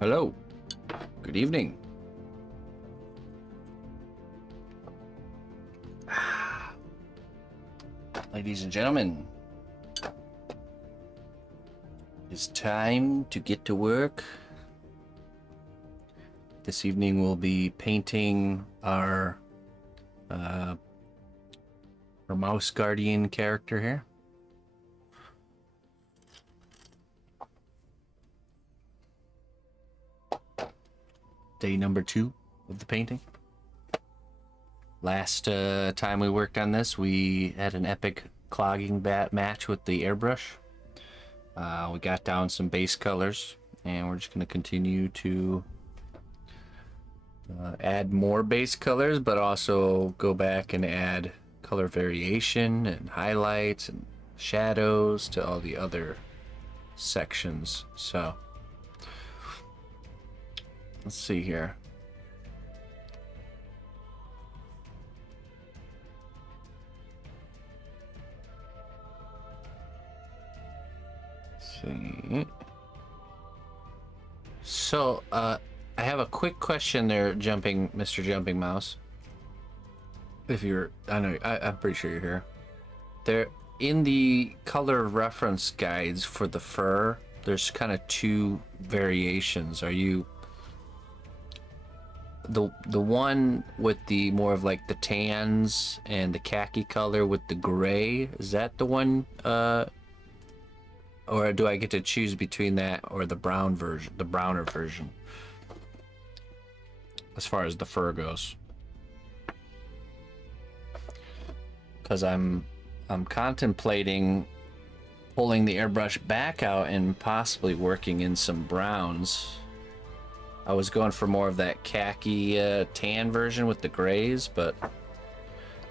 Hello. Good evening. Ladies and gentlemen, it's time to get to work. This evening we'll be painting our mouse guardian character here. Day number 2 of the painting. Last time we worked on this, we had an epic clogging match with the airbrush. We got down some base colors, and we're just going to continue to add more base colors, but also go back and add color variation and highlights and shadows to all the other sections. So let's see here. So, I have a quick question there, Mr. Jumping Mouse. If you're, I'm pretty sure you're here. There, in the color reference guides for the fur, there's kind of 2 variations. Are you the one with the more of like the tans and the khaki color with the gray? Is that the one? Or do I get to choose between that or the brown version, the browner version, as far as the fur goes? Because I'm contemplating pulling the airbrush back out and possibly working in some browns. I was going for more of that khaki tan version with the grays, but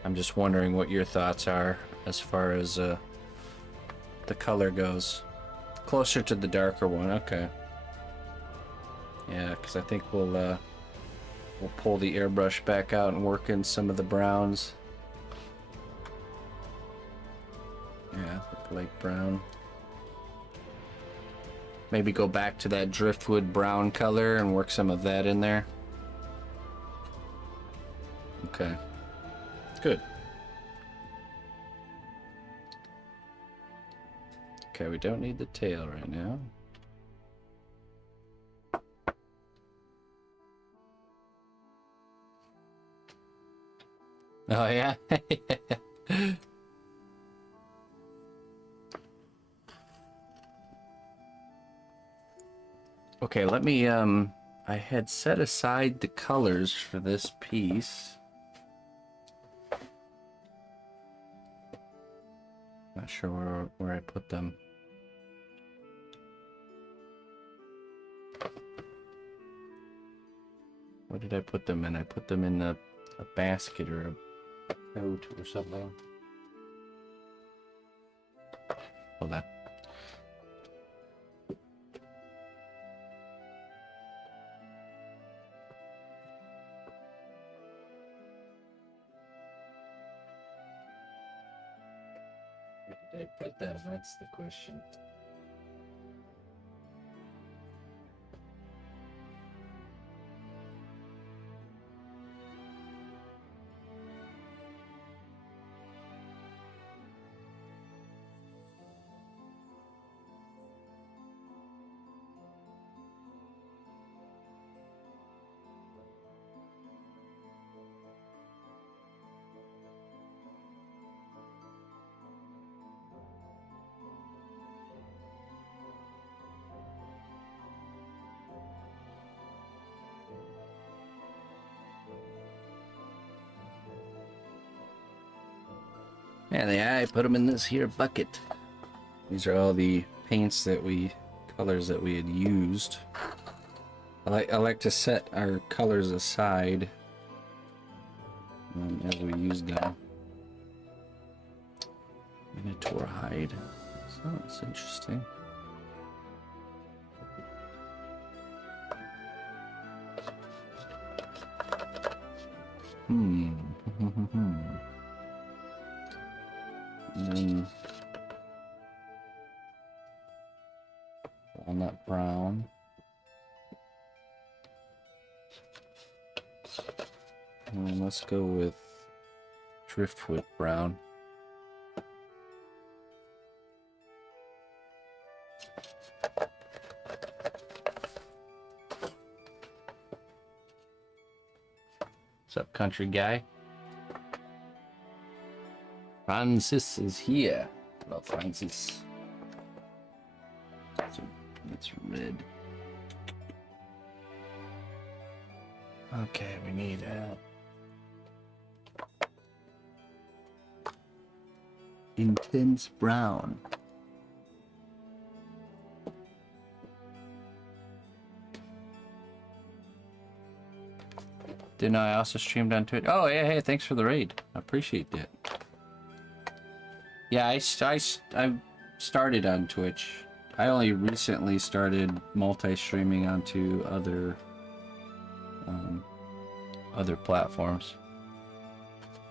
I'm just wondering what your thoughts are as far as the color goes. Closer to the darker one, okay. Yeah, because I think we'll pull the airbrush back out and work in some of the browns. Yeah, light brown. Maybe go back to that driftwood brown color and work some of that in there. Okay, good. Okay, we don't need the tail right now. Oh yeah. Okay, let me I had set aside the colors for this piece. Not sure where I put them. Where did I put them in? I put them in a basket or a tote or something. Hold on. Where did I put them? That's the question. Yeah, I put them in this here bucket. These are all the paints colors that we had used. I like to set our colors aside as we use them. Minotaur hide. So that's interesting. And then walnut brown. And let's go with driftwood brown. What's up, country guy? Francis is here. Hello, Francis. It's red. Okay, we need intense brown. Didn't I also streamed on Twitch? Oh, yeah, hey, thanks for the raid. I appreciate that. Yeah, I started on Twitch. I only recently started multi-streaming onto other platforms.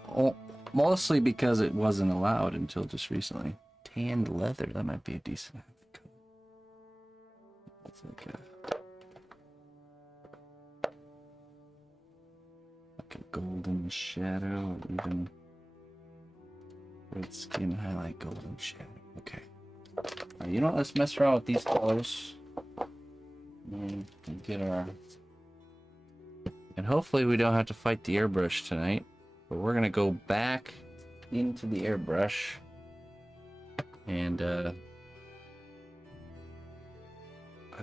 Oh, mostly because it wasn't allowed until just recently. Tanned leather, that might be a decent color. It's like a golden shadow, or even red skin highlight, golden shadow. Okay. Alright, you know what? Let's mess around with these colors. And get our... And hopefully we don't have to fight the airbrush tonight. But we're gonna go back into the airbrush. And I'd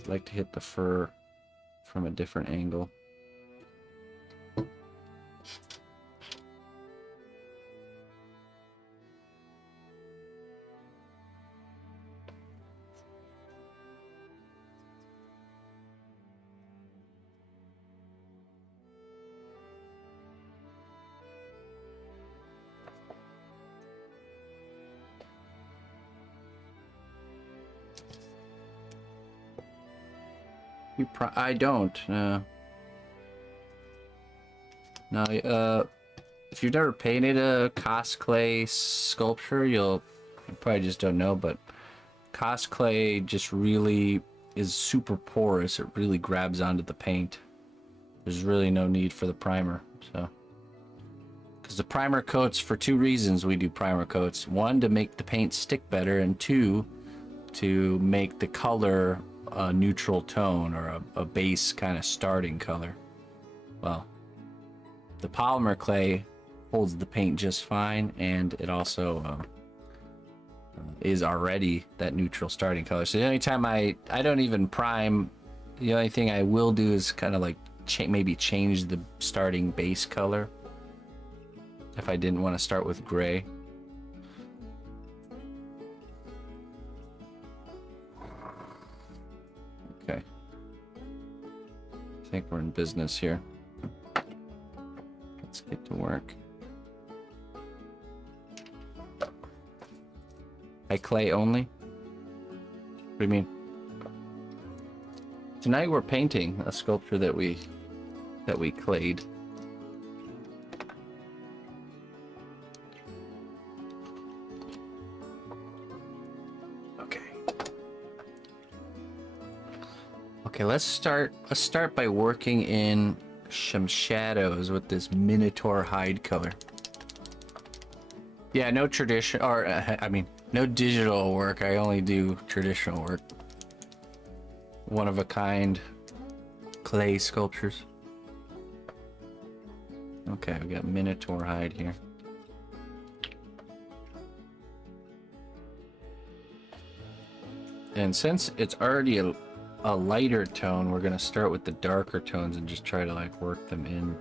like to hit the fur from a different angle. I don't. No. If you've never painted a cosplay sculpture, you probably just don't know, but cosplay just really is super porous. It really grabs onto the paint. There's really no need for the primer, so. Because the primer coats, for two reasons we do primer coats. One, to make the paint stick better, and two, to make the color a neutral tone, or a base kind of starting color. Well, the polymer clay holds the paint just fine, and it also is already that neutral starting color. So the only time I don't even prime, the only thing I will do is kind of like maybe change the starting base color if I didn't want to start with gray. Okay. I think we're in business here. Let's get to work. By clay only? What do you mean? Tonight we're painting a sculpture that we clayed. Okay, let's start by working in some shadows with this Minotaur hide color. Yeah, no tradition, or I mean, no digital work. I only do traditional work. One of a kind clay sculptures. Okay, we got Minotaur hide here. And since it's already a lighter tone, we're gonna start with the darker tones and just try to like work them in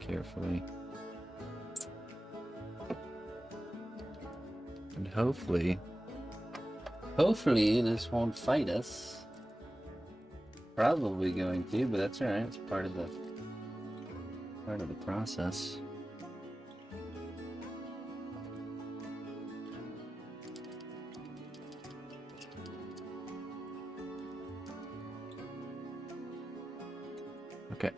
carefully. And hopefully this won't fight us. Probably going to, but that's alright. It's part of the process. Okay.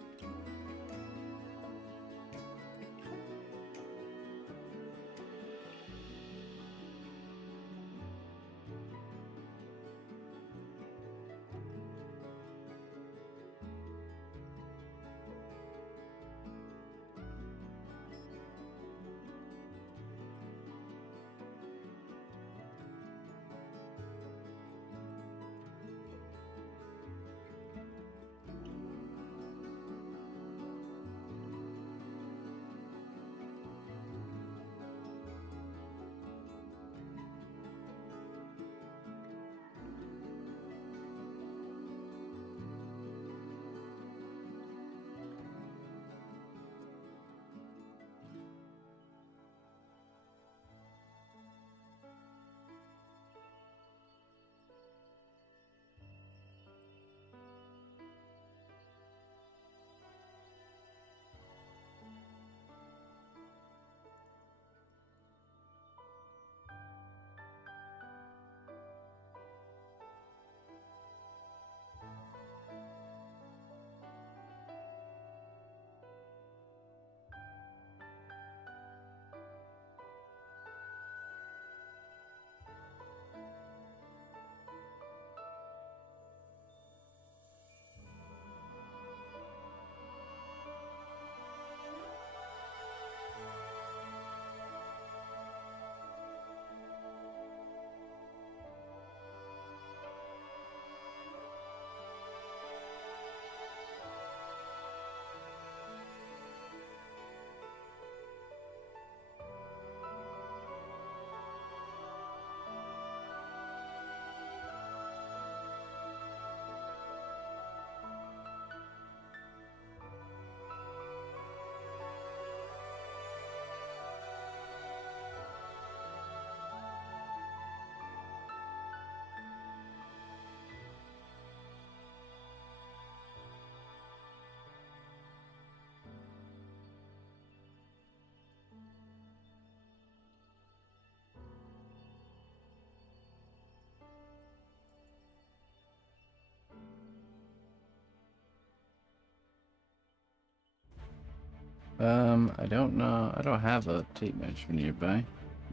I don't know. I don't have a tape measure nearby. Let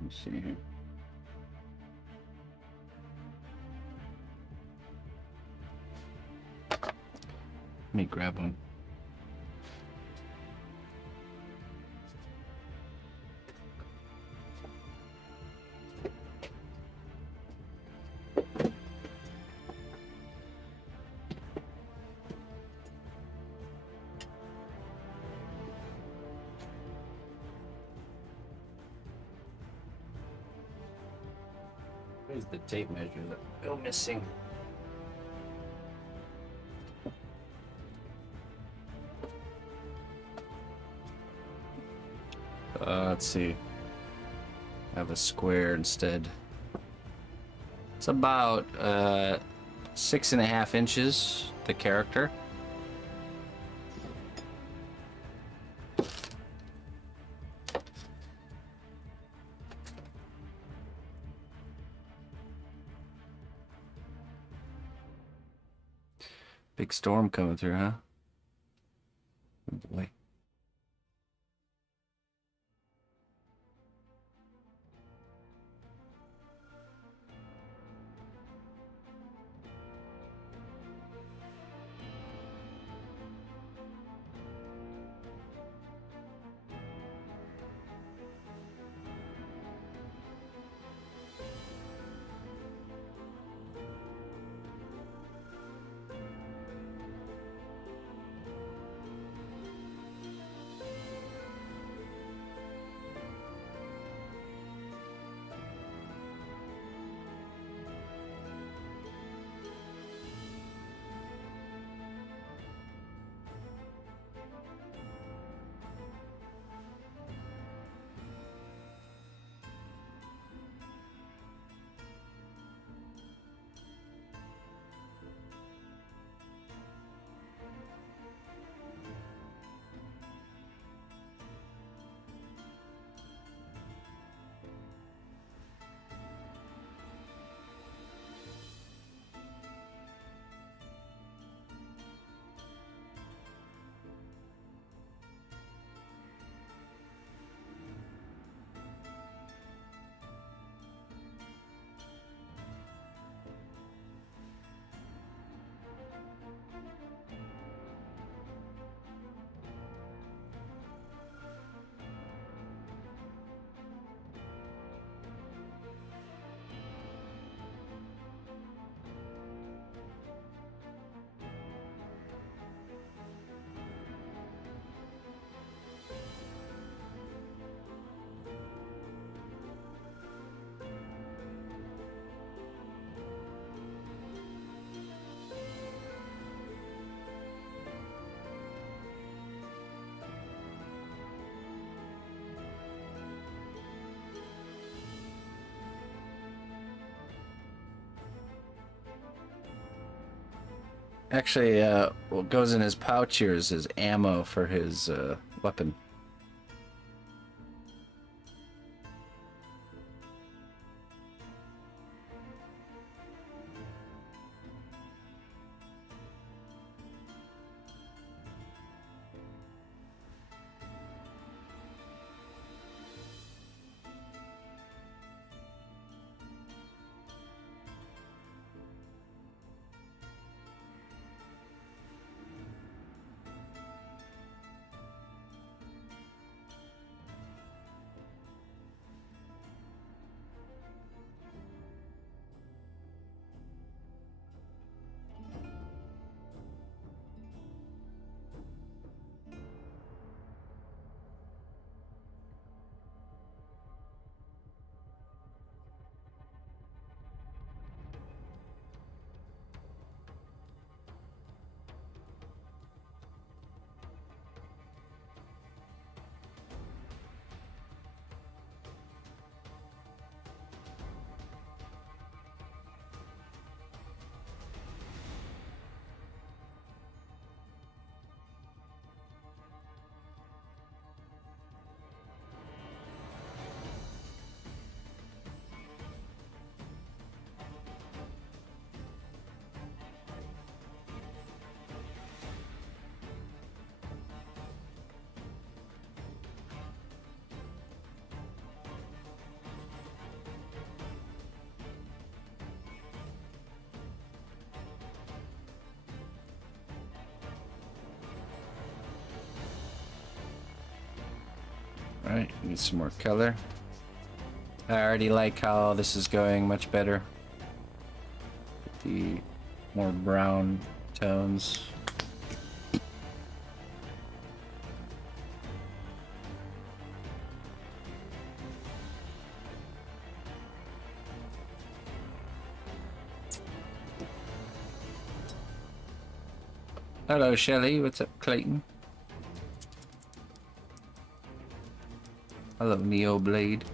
me see here. Let me grab one. Where's the tape measure that we're missing? Let's see. I have a square instead. It's about 6.5 inches, the character. Big storm coming through, huh? Oh boy. Actually, what goes in his pouch here is his ammo for his weapon. Alright, need some more color. I already like how this is going much better. The more brown tones. Hello, Shelly. What's up, Clayton? Hello, Neo Blade.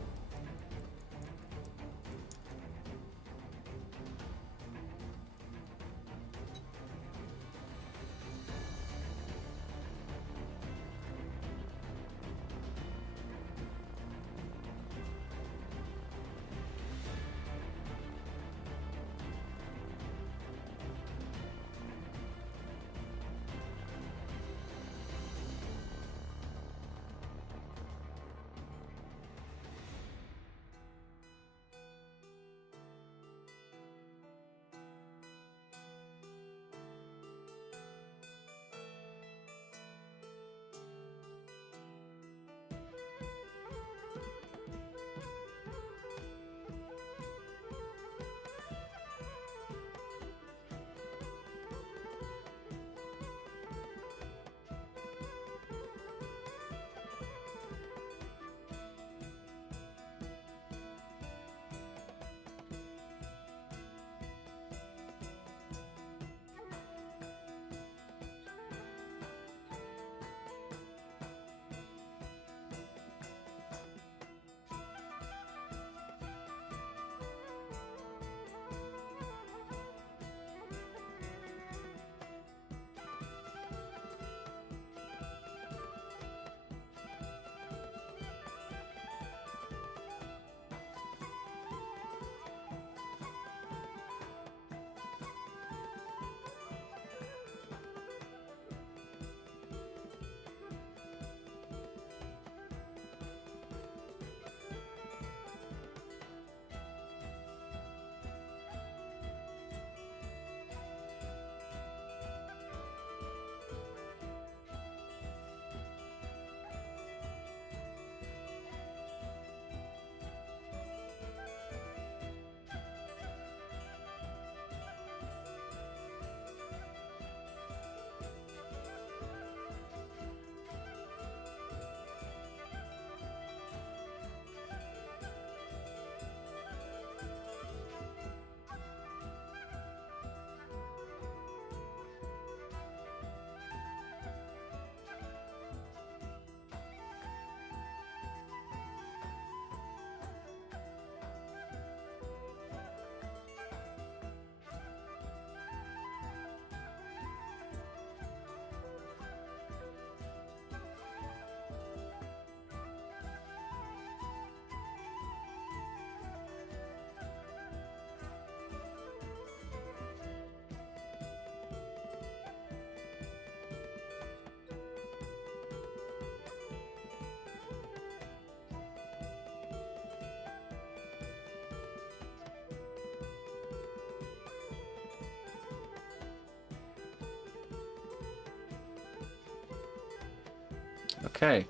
Okay,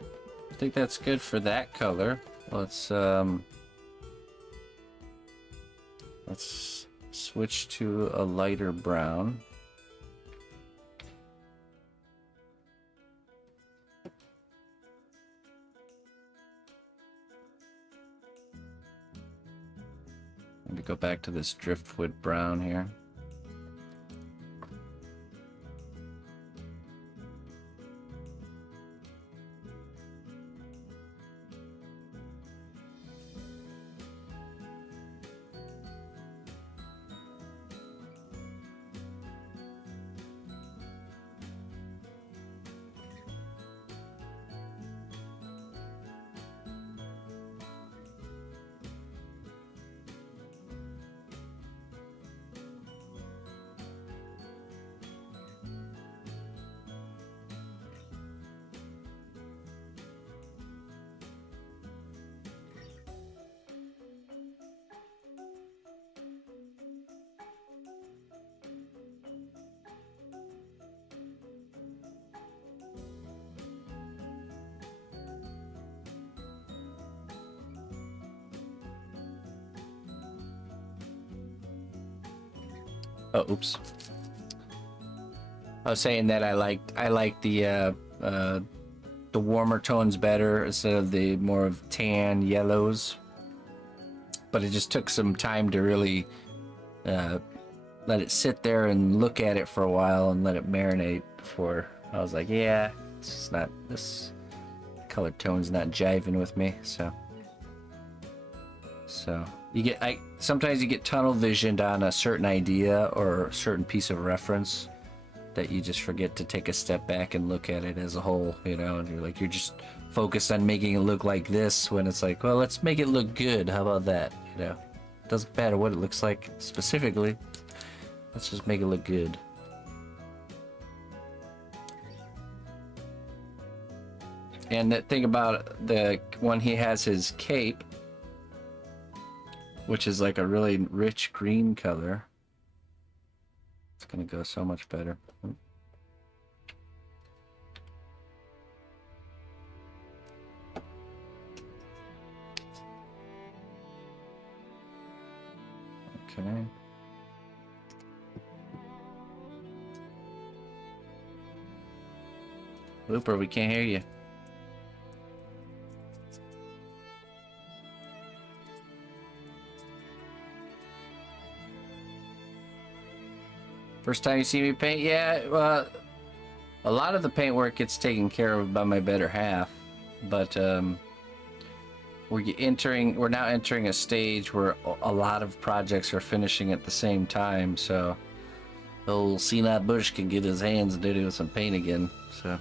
I think that's good for that color. Let's switch to a lighter brown. Maybe go back to this driftwood brown here. Oh, oops. I was saying that I like the warmer tones better instead of the more of tan yellows. But it just took some time to really let it sit there and look at it for a while and let it marinate before I was like, yeah, it's just not, this color tone's not jiving with me. So you get, sometimes you get tunnel visioned on a certain idea or a certain piece of reference that you just forget to take a step back and look at it as a whole, you know, and you're just focused on making it look like this, when it's like, well, let's make it look good. How about that? You know, doesn't matter what it looks like specifically. Let's just make it look good. And the thing about the one, he has his cape, which is like a really rich green color. It's gonna go so much better. Okay. Looper, we can't hear you. First time you see me paint? Yeah, well, a lot of the paint work gets taken care of by my better half, but we're now entering a stage where a lot of projects are finishing at the same time, so old cnotbusch can get his hands dirty with some paint again, so.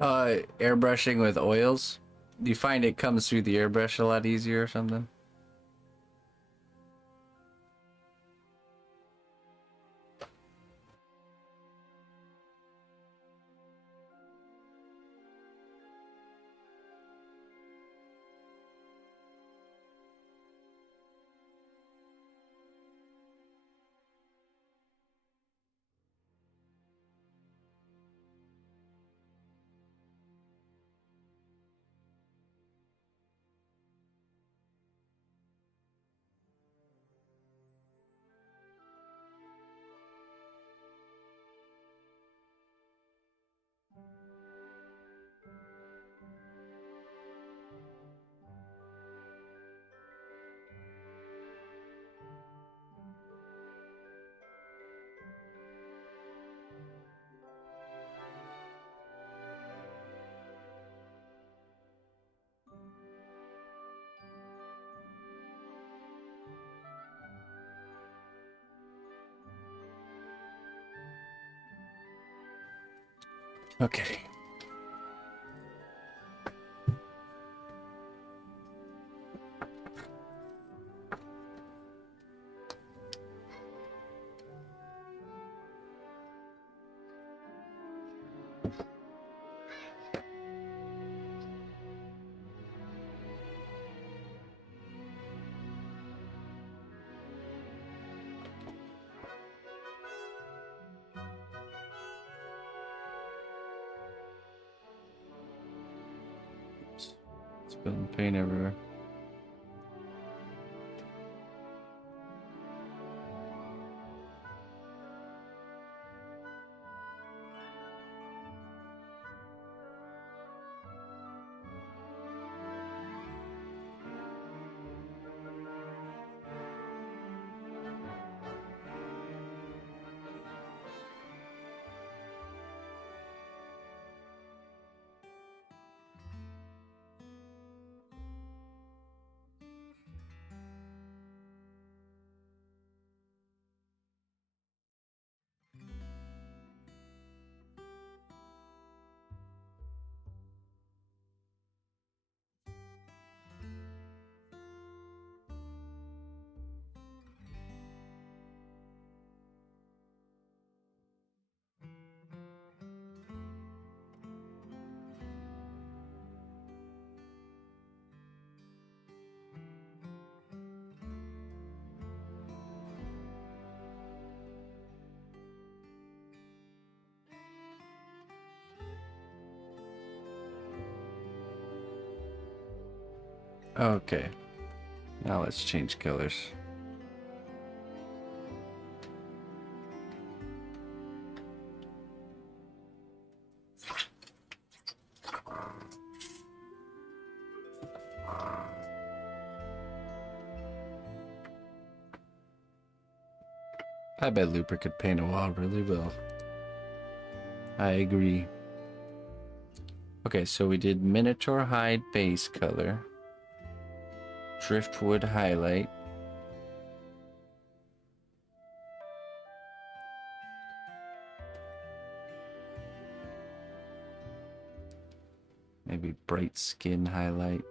Airbrushing with oils. Do you find it comes through the airbrush a lot easier or something? Okay. Spilling paint everywhere. Okay. Now let's change colors. I bet Looper could paint a wall really well. I agree. Okay, so we did Minotaur Hide base color. Driftwood highlight. Maybe bright skin highlight.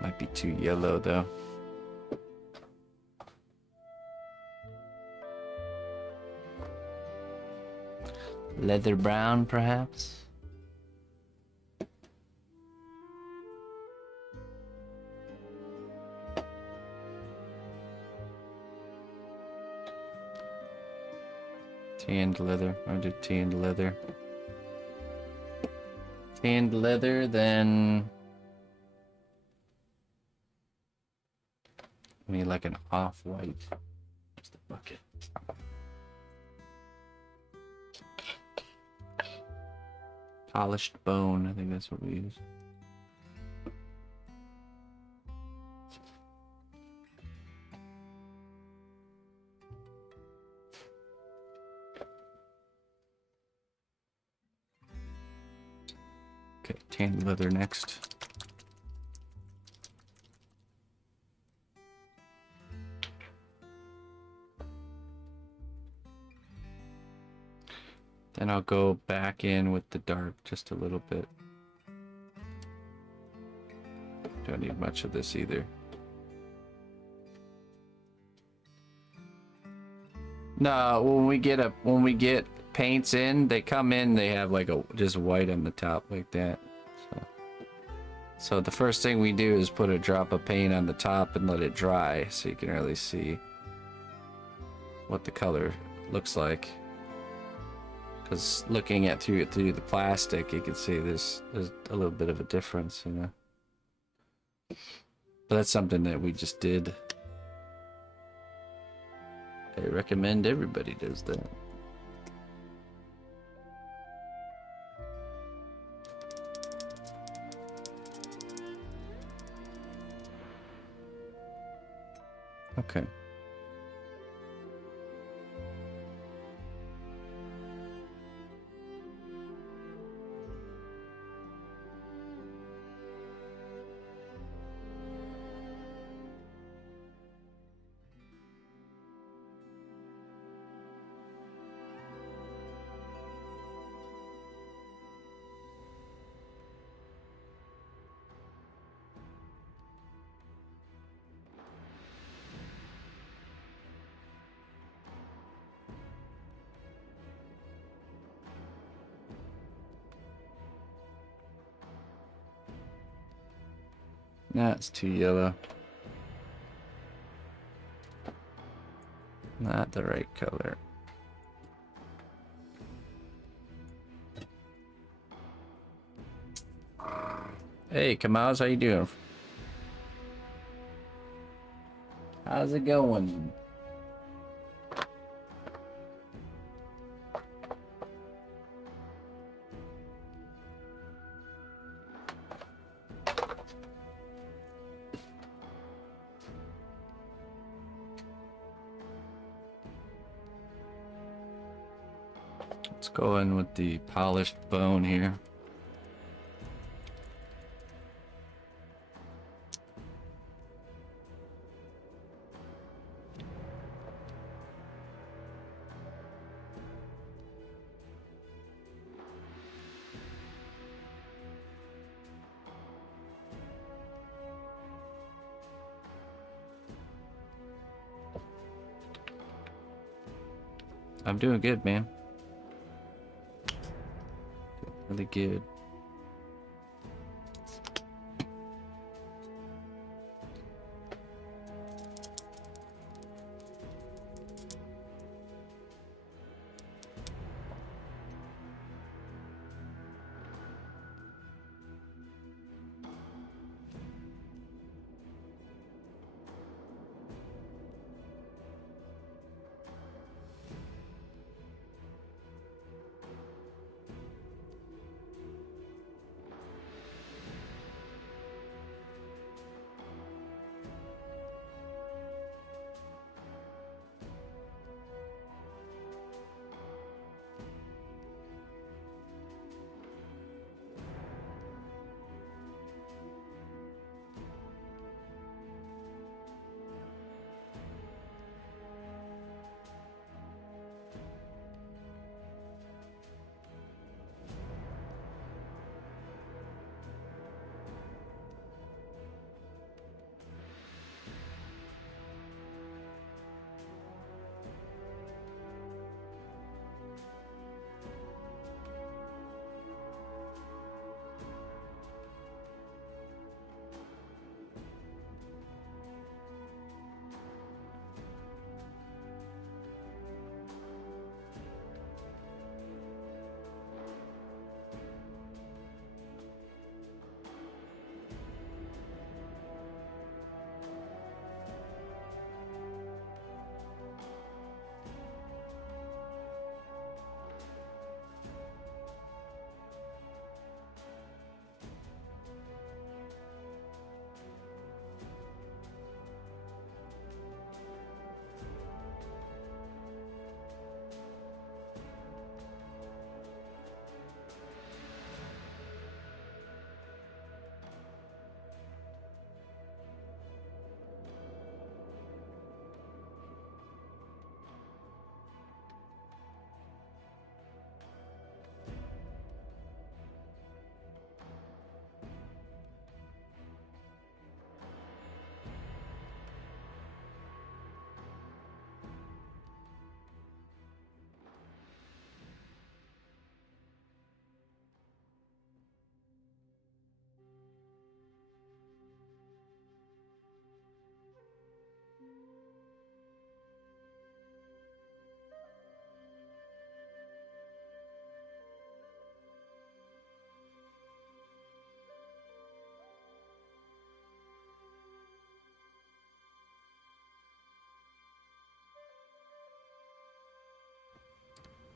Might be too yellow though. Leather brown, perhaps? Tanned leather. I'll do tanned leather. Tanned leather, then... I need like an off-white. Where's the bucket? Polished bone, I think that's what we use. Okay, tanned leather next. And I'll go back in with the dark just a little bit. Don't need much of this either. No, when we get paints in, they come in, they have like a just white on the top like that. So the first thing we do is put a drop of paint on the top and let it dry so you can really see what the color looks like. Because looking at through the plastic, you can see there's a little bit of a difference, you know. But that's something that we just did. I recommend everybody does that. Okay. That's too yellow. Not the right color. Hey, Kamaz, how you doing? How's it going? Let's go in with the polished bone here. I'm doing good, man. Really good.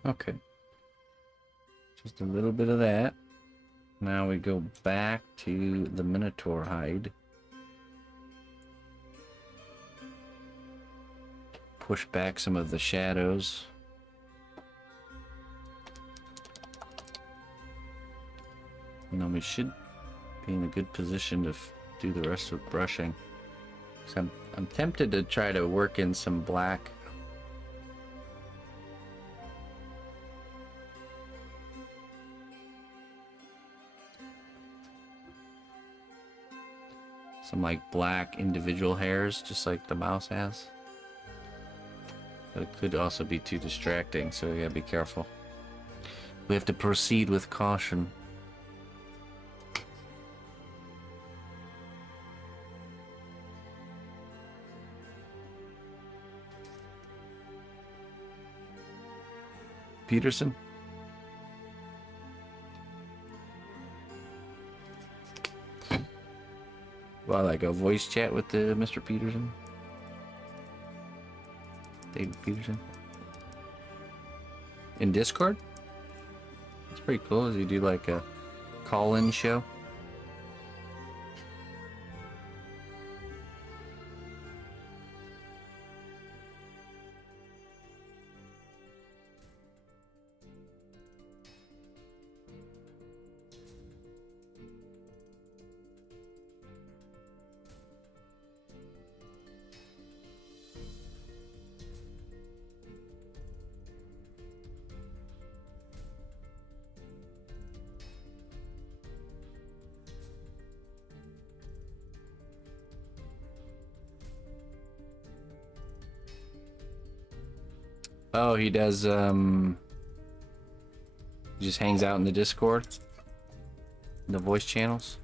Okay. Just a little bit of that. Now we go back to the Minotaur hide. Push back some of the shadows. And then we should be in a good position to do the rest of brushing. So I'm tempted to try to work in some black. Some like black individual hairs, just like the mouse has. But it could also be too distracting, so we gotta be careful. We have to proceed with caution. Petersen? Well, like a voice chat with the Mr. Petersen? David Petersen? In Discord? That's pretty cool. Does he do like a call-in show? Oh, he does, he just hangs out in the Discord? In the voice channels?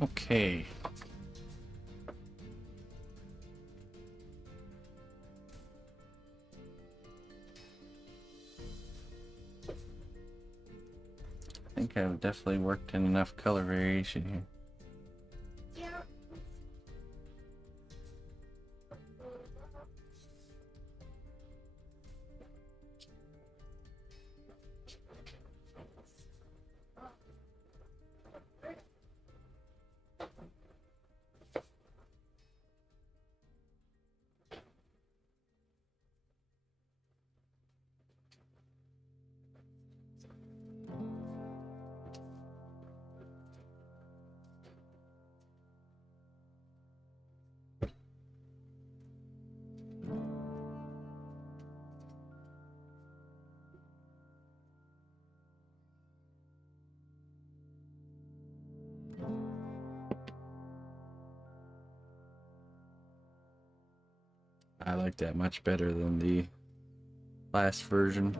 Okay. I think I've definitely worked in enough color variation here. I like that much better than the last version.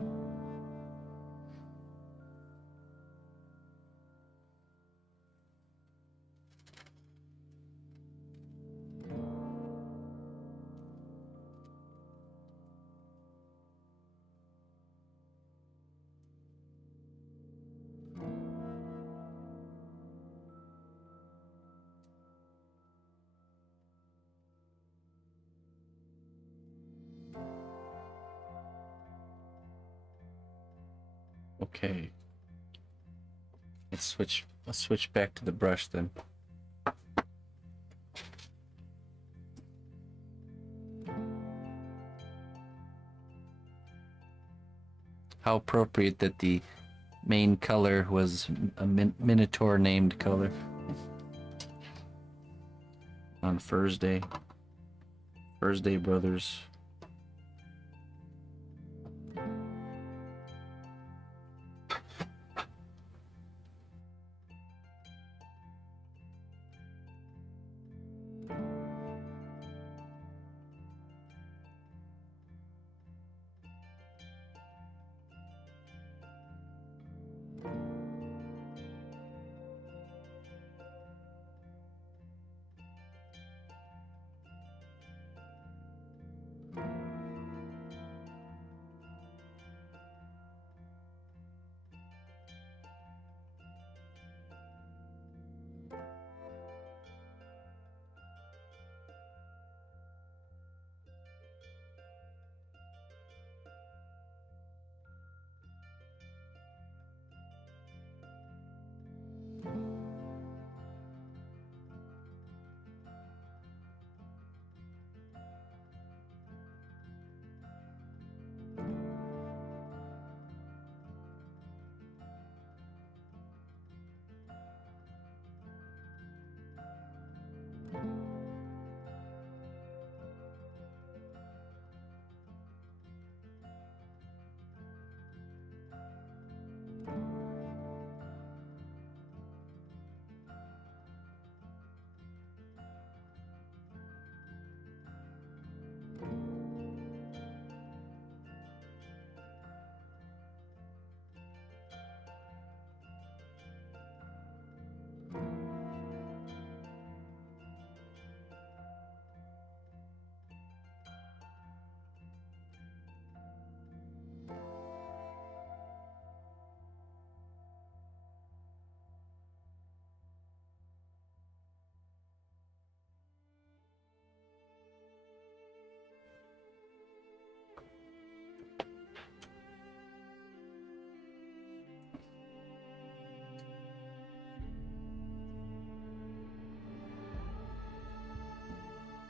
Okay. Let's switch back to the brush then. How appropriate that the main color was a Minotaur named color on Thursday. Thursday Brothers.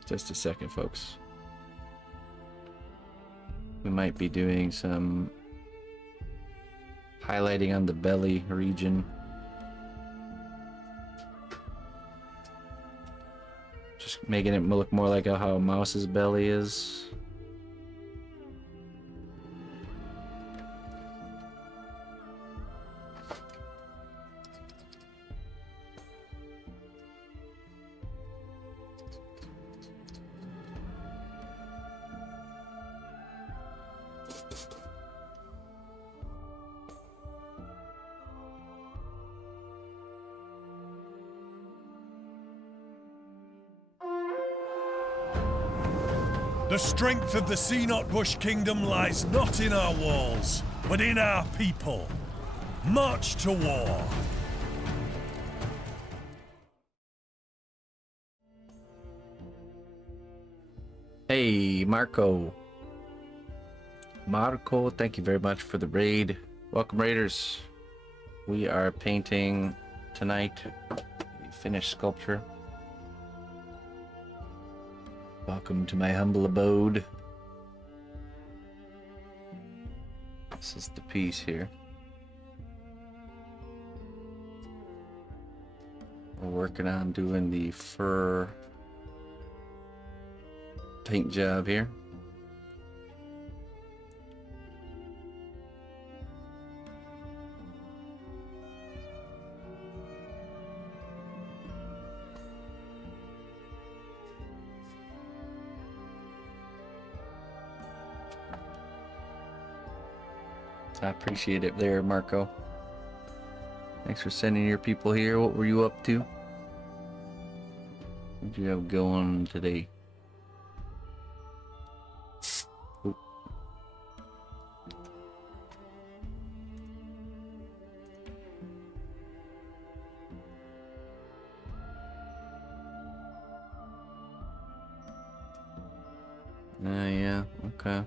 Just a second, folks. We might be doing some highlighting on the belly region. Just making it look more like how a mouse's belly is. The strength of the cnotbusch kingdom lies not in our walls, but in our people. March to war. Hey, Marco. Marco, thank you very much for the raid. Welcome, raiders. We are painting tonight. Finished sculpture. Welcome to my humble abode. This is the piece here. We're working on doing the fur paint job here. I appreciate it there, Marco. Thanks for sending your people here. What were you up to? What did you have going today? Ooh. Yeah, okay.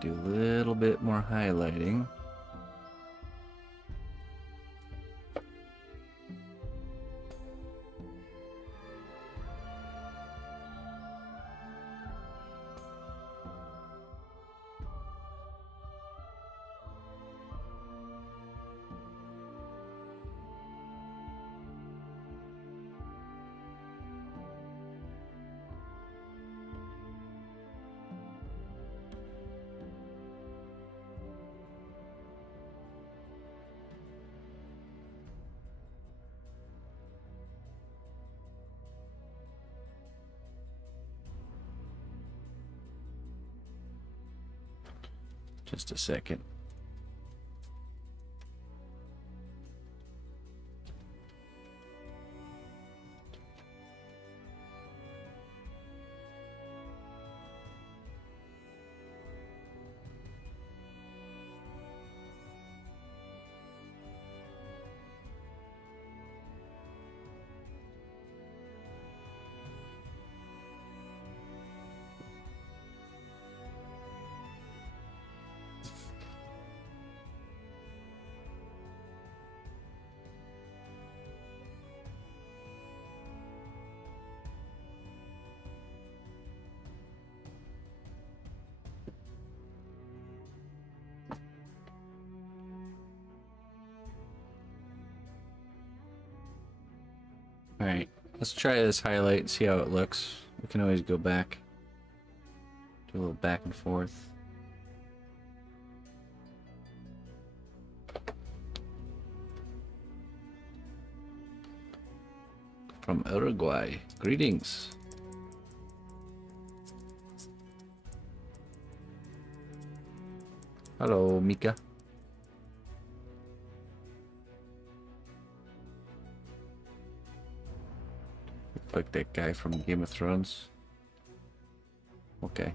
Do a little bit more highlighting. Just a second. Alright, let's try this highlight and see how it looks. We can always go back. Do a little back and forth. From Uruguay. Greetings. Hello, Mika. Like that guy from Game of Thrones. Okay.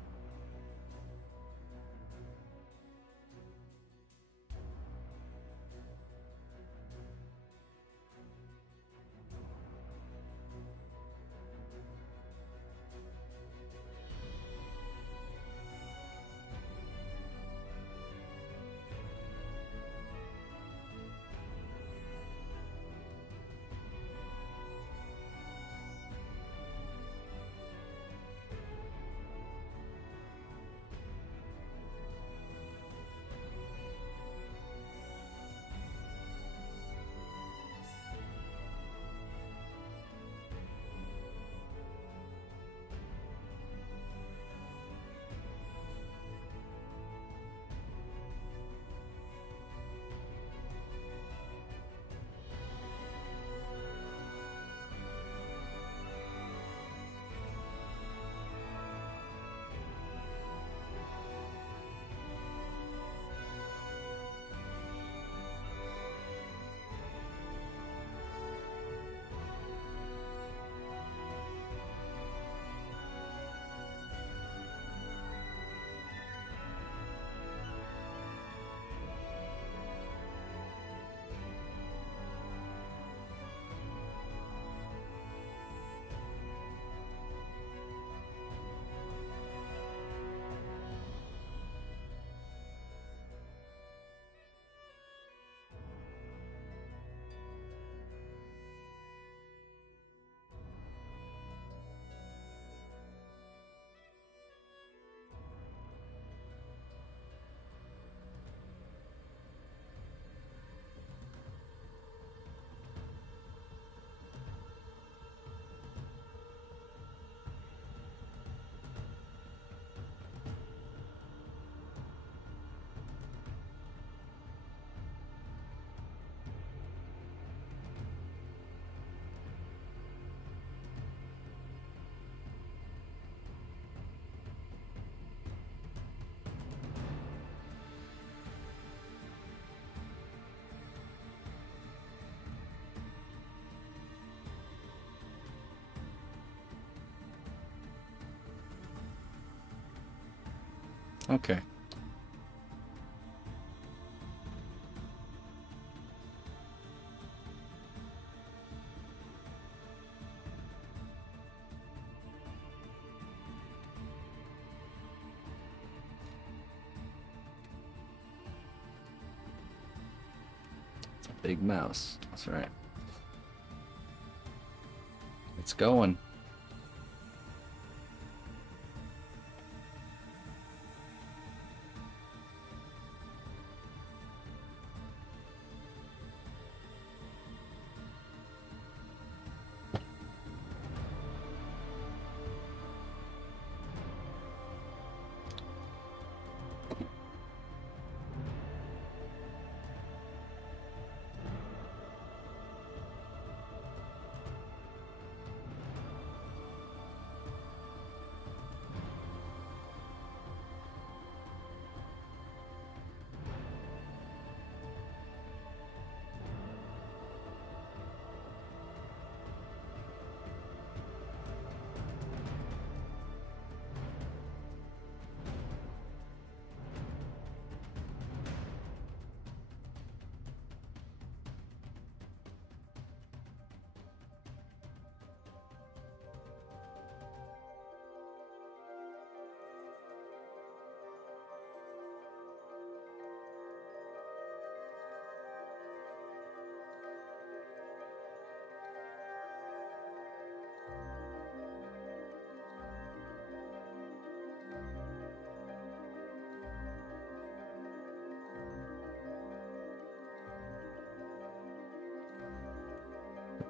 Okay. It's a big mouse. That's right. It's going.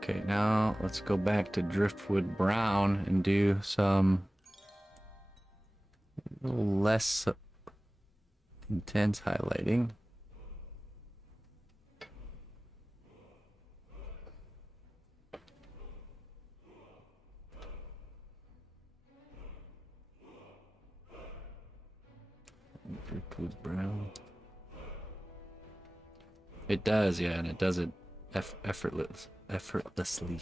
Okay, now let's go back to Driftwood Brown and do some a little less intense highlighting. Driftwood Brown. It does, yeah, and it does it effortlessly.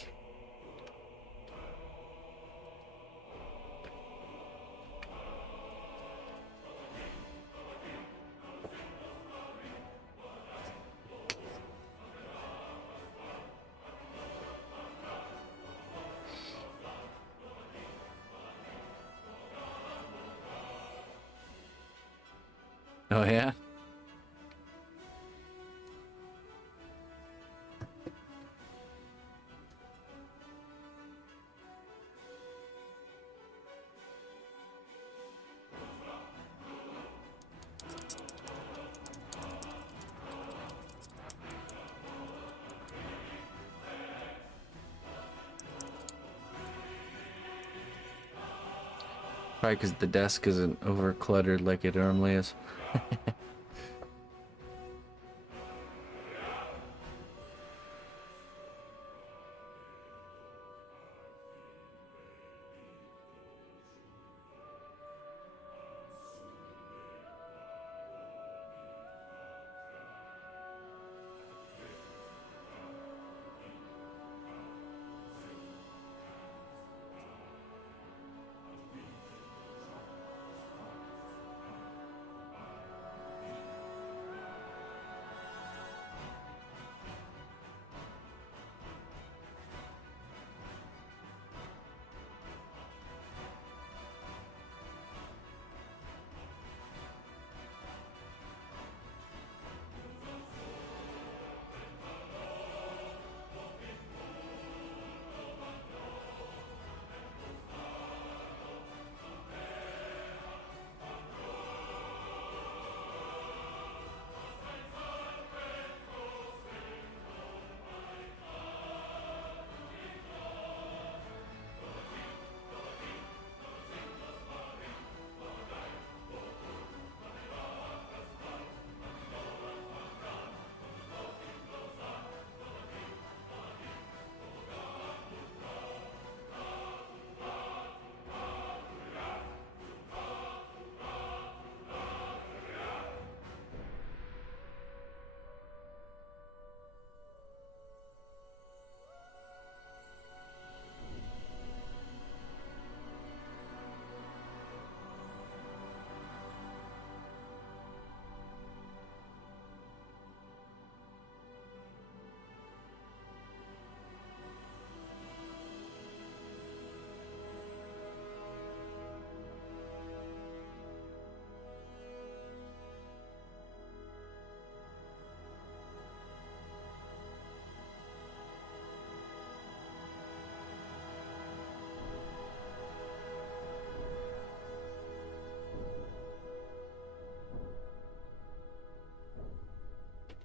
Oh yeah? Probably because the desk isn't over cluttered like it normally is.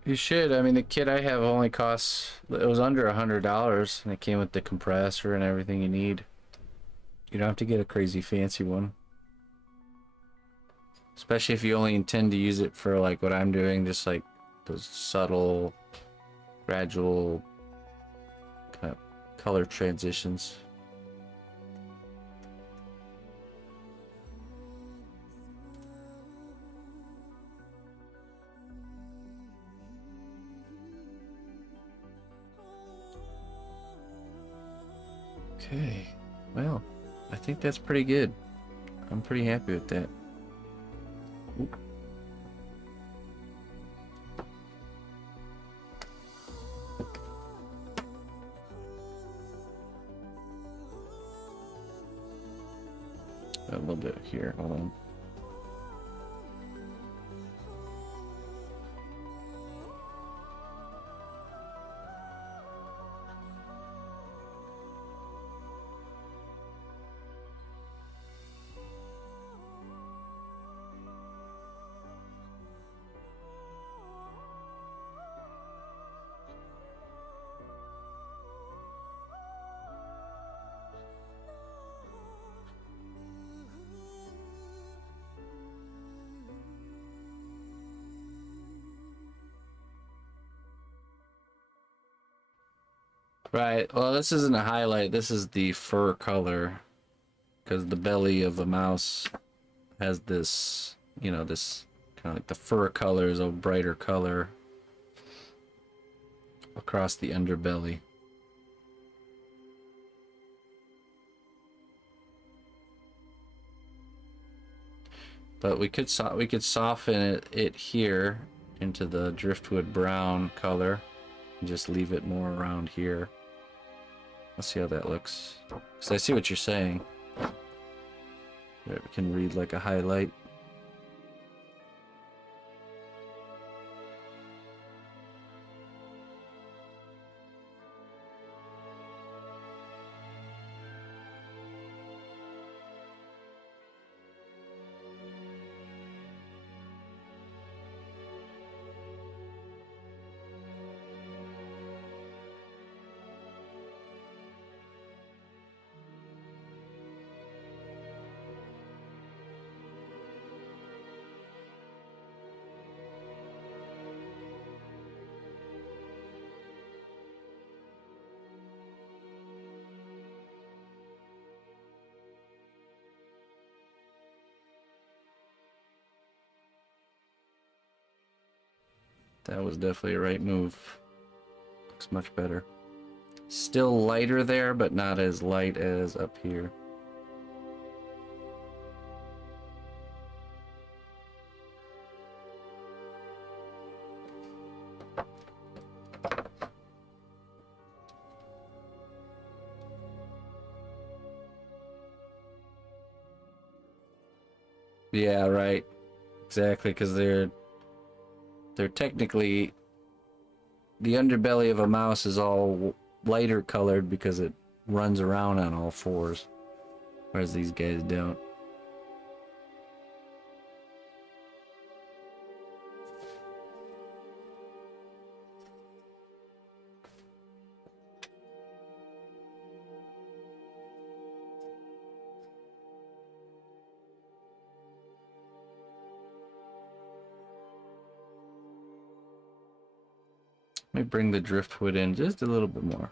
You should. I mean, the kit I have only costs, it was under $100, and it came with the compressor and everything you need. You don't have to get a crazy fancy one. Especially if you only intend to use it for like what I'm doing, just like those subtle, gradual kind of color transitions. Okay, well, I think that's pretty good. I'm pretty happy with that. Oop. A little bit here, hold on. Right, well, this isn't a highlight, this is the fur color, because the belly of a mouse has this, you know, this kind of like the fur color is a brighter color across the underbelly. But we could soften it here into the driftwood brown color and just leave it more around here. Let's see how that looks. So I see what you're saying. It can read like a highlight. That was definitely a right move. Looks much better. Still lighter there, but not as light as up here. Yeah, right. Exactly, because they're technically, the underbelly of a mouse is all lighter colored because it runs around on all fours, whereas these guys don't. Let me bring the driftwood in just a little bit more.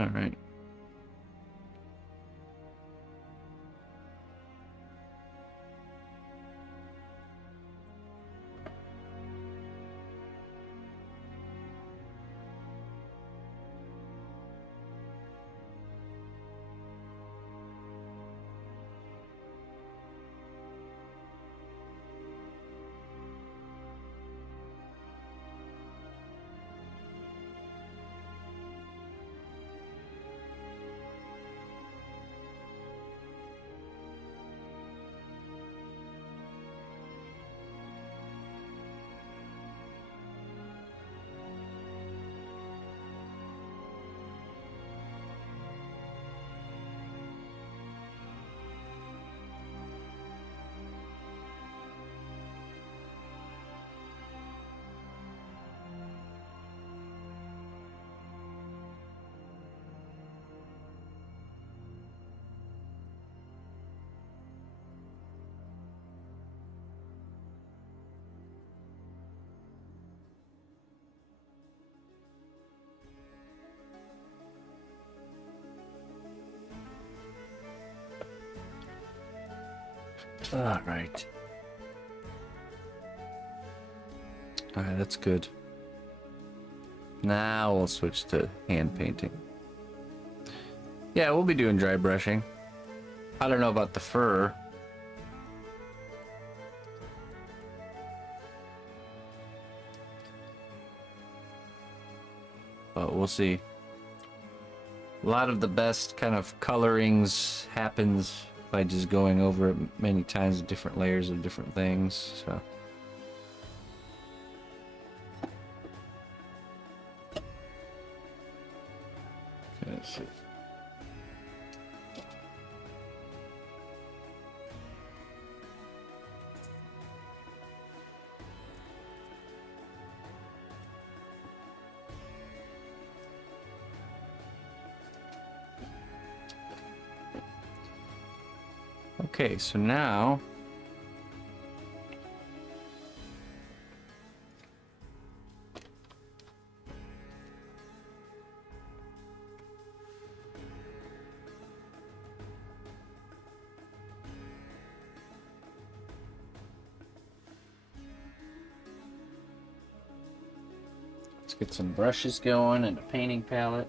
All right. All right. All right, that's good. Now we'll switch to hand painting. Yeah, we'll be doing dry brushing. I don't know about the fur. But we'll see. A lot of the best kind of colorings happens by just going over it many times with different layers of different things, so. Okay, let's see. Okay, so now let's get some brushes going and a painting palette.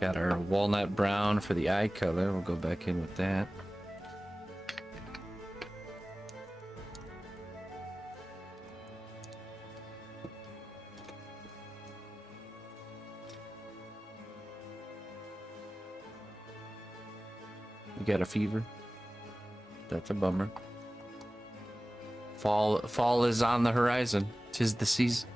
Got our walnut brown for the eye color. We'll go back in with that. You got a fever? That's a bummer. Fall is on the horizon. 'Tis the season.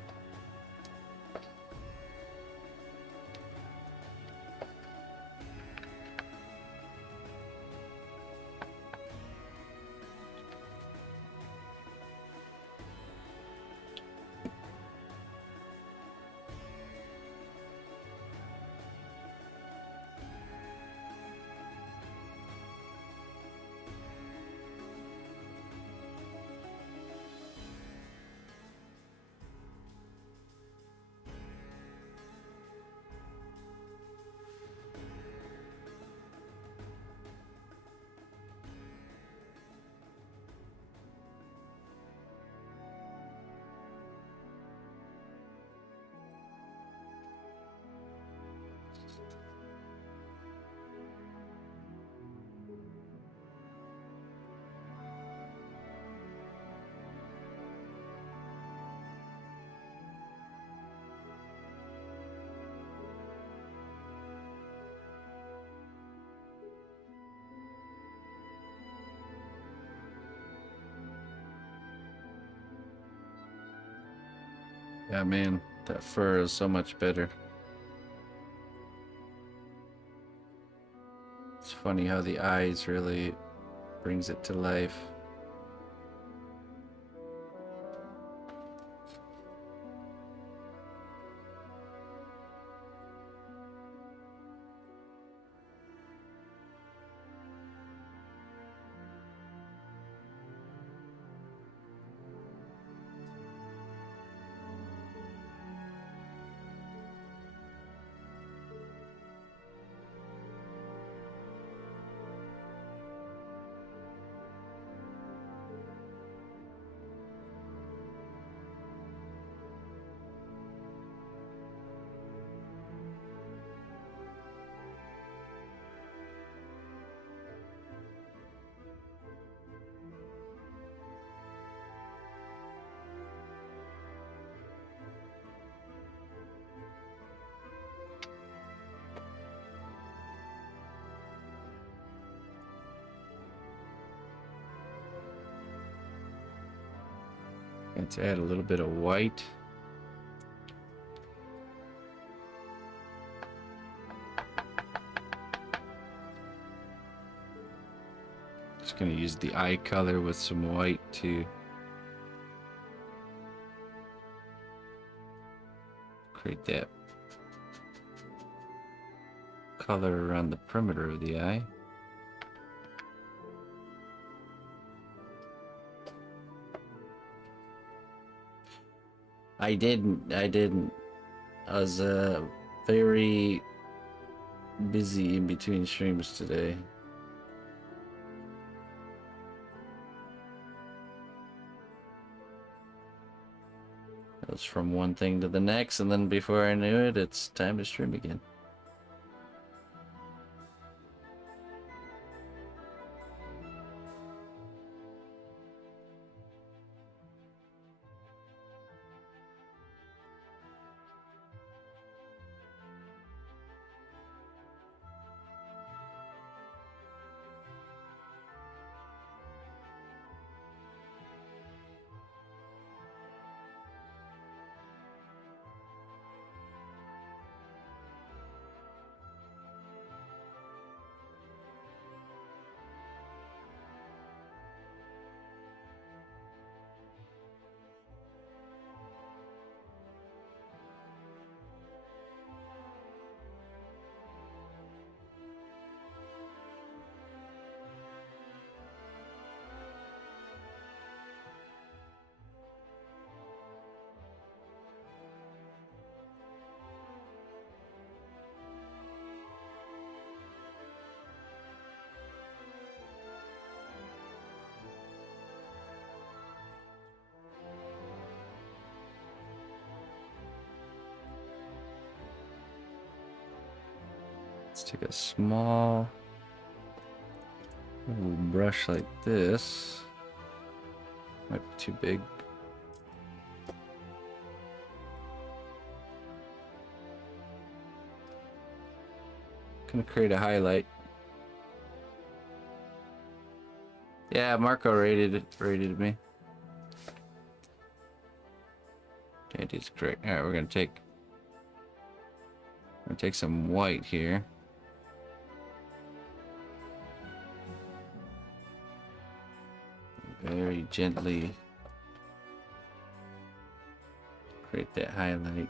Yeah, man, that fur is so much better. It's funny how the eyes really brings it to life. Let's add a little bit of white. Just gonna use the eye color with some white to create that color around the perimeter of the eye. I didn't. I was very busy in between streams today. It was from one thing to the next, and then before I knew it, it's time to stream again. Let's take a small little brush like this. Might be too big. Gonna create a highlight. Yeah, Marco rated me. Andy's correct. All right, we're gonna take some white here. Very gently create that highlight.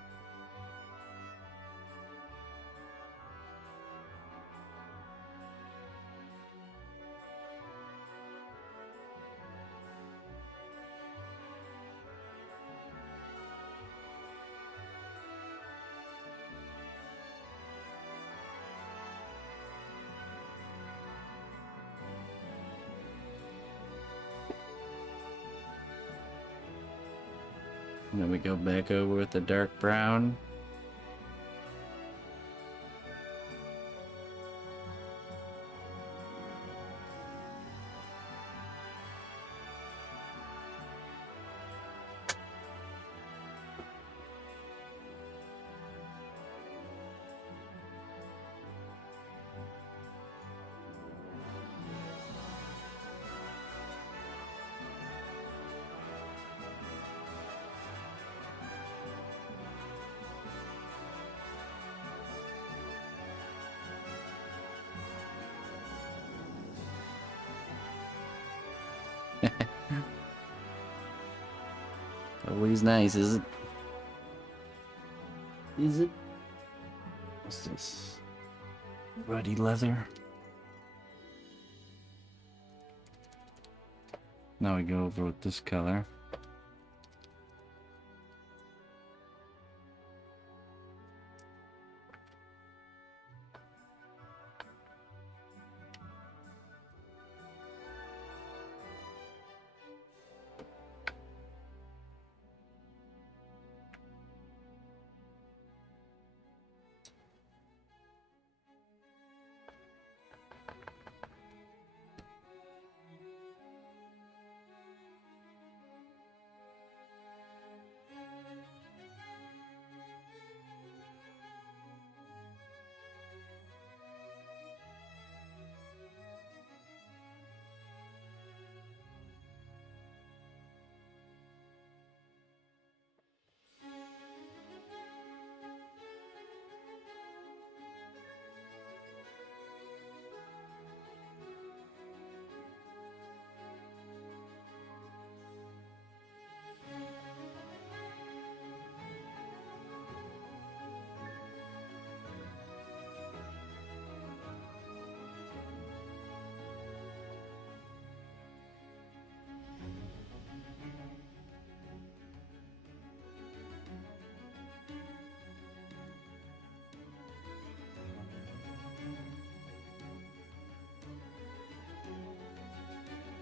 And then we go back over with the dark brown. Always nice, is it? Is it? What's this? Ruddy leather. Now we go over with this color.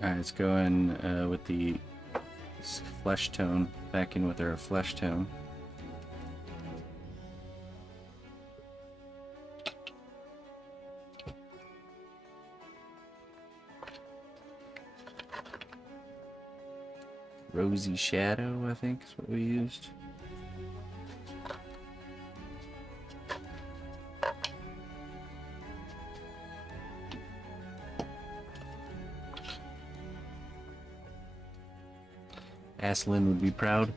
Alright, let's go in with the flesh tone. Back in with our flesh tone. Rosy shadow, I think, is what we used. Aslan would be proud.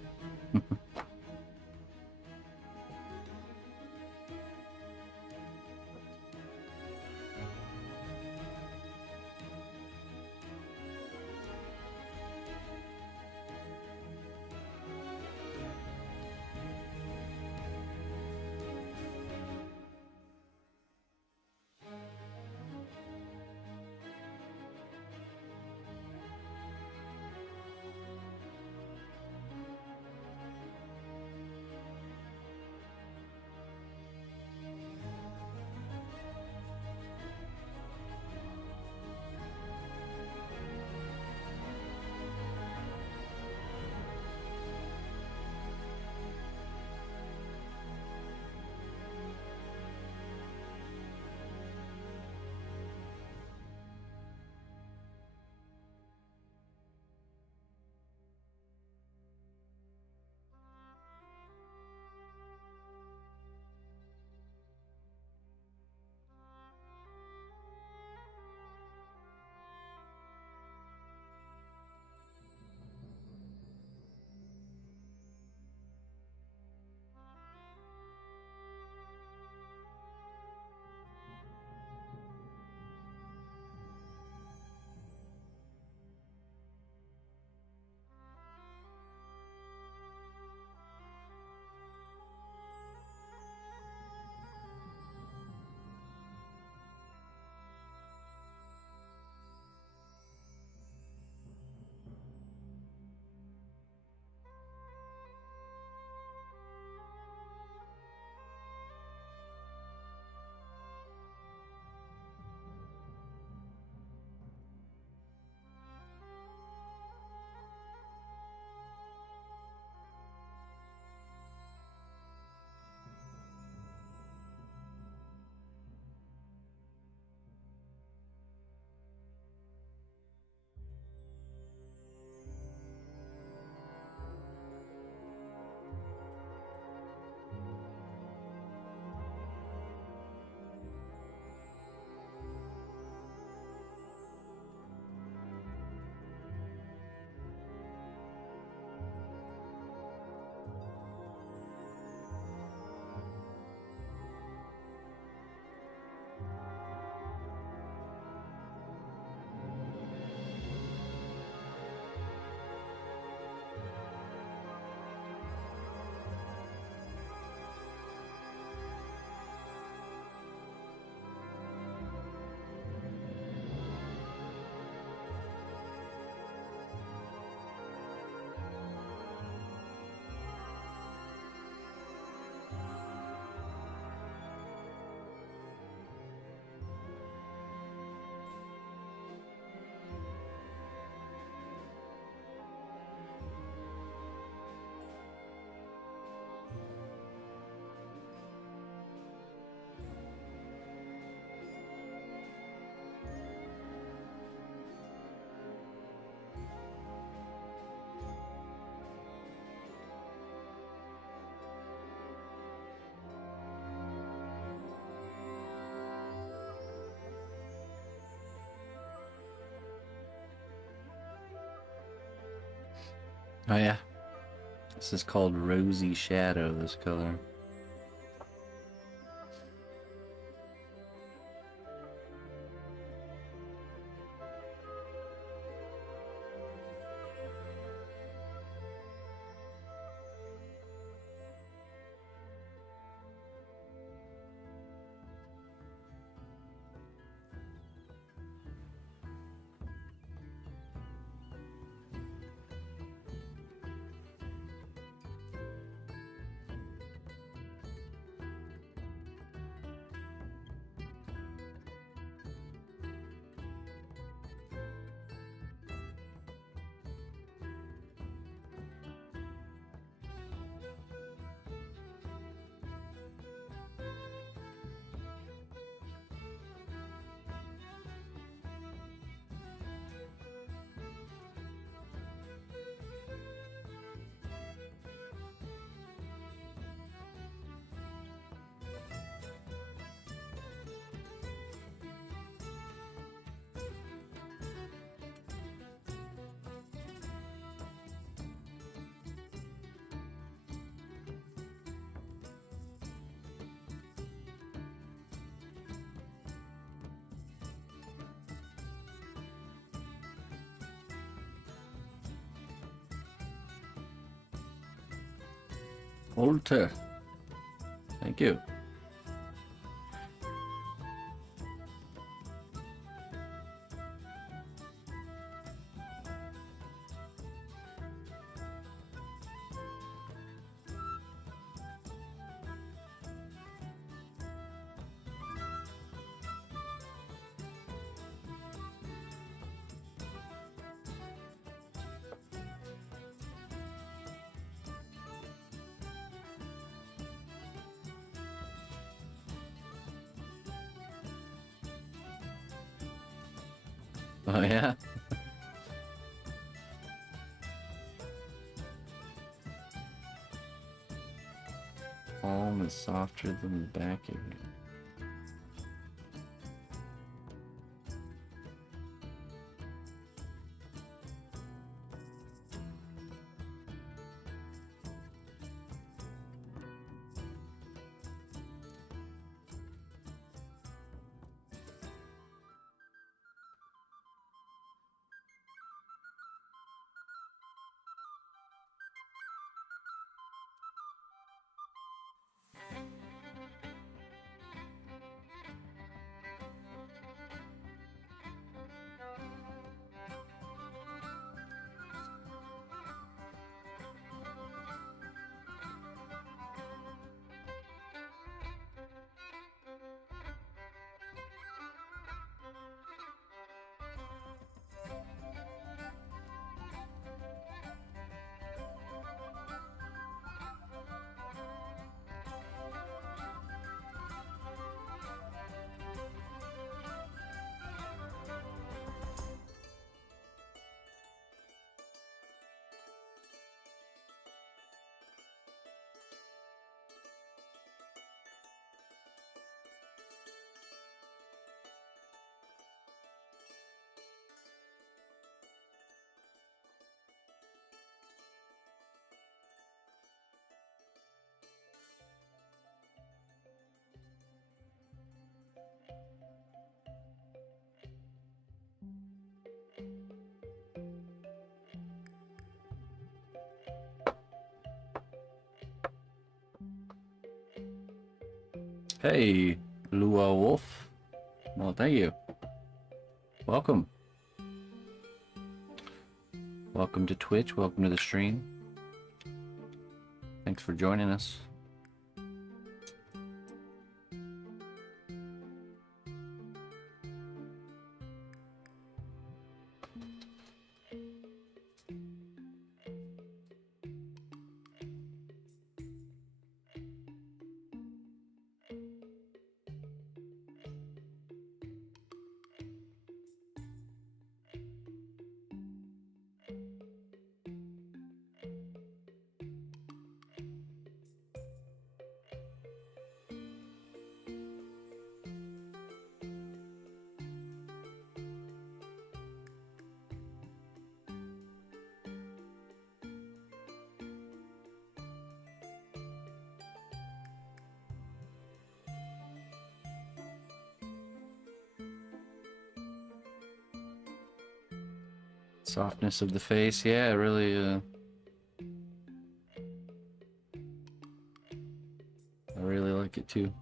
Oh yeah. This is called Rosy Shadow, this color. Alter. Thank you. Oh yeah. Palm is softer than the back of it. Hey, Lua Wolf. Well, thank you. Welcome. Welcome to Twitch. Welcome to the stream. Thanks for joining us. Softness of the face, yeah, really, I really like it too.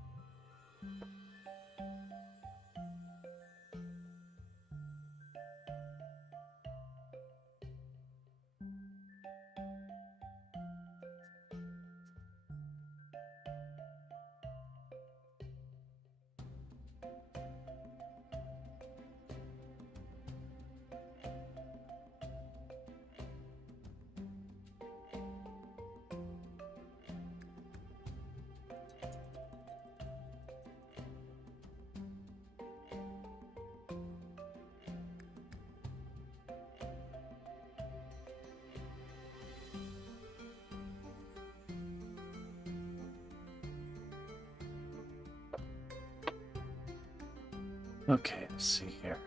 Okay, let's see here.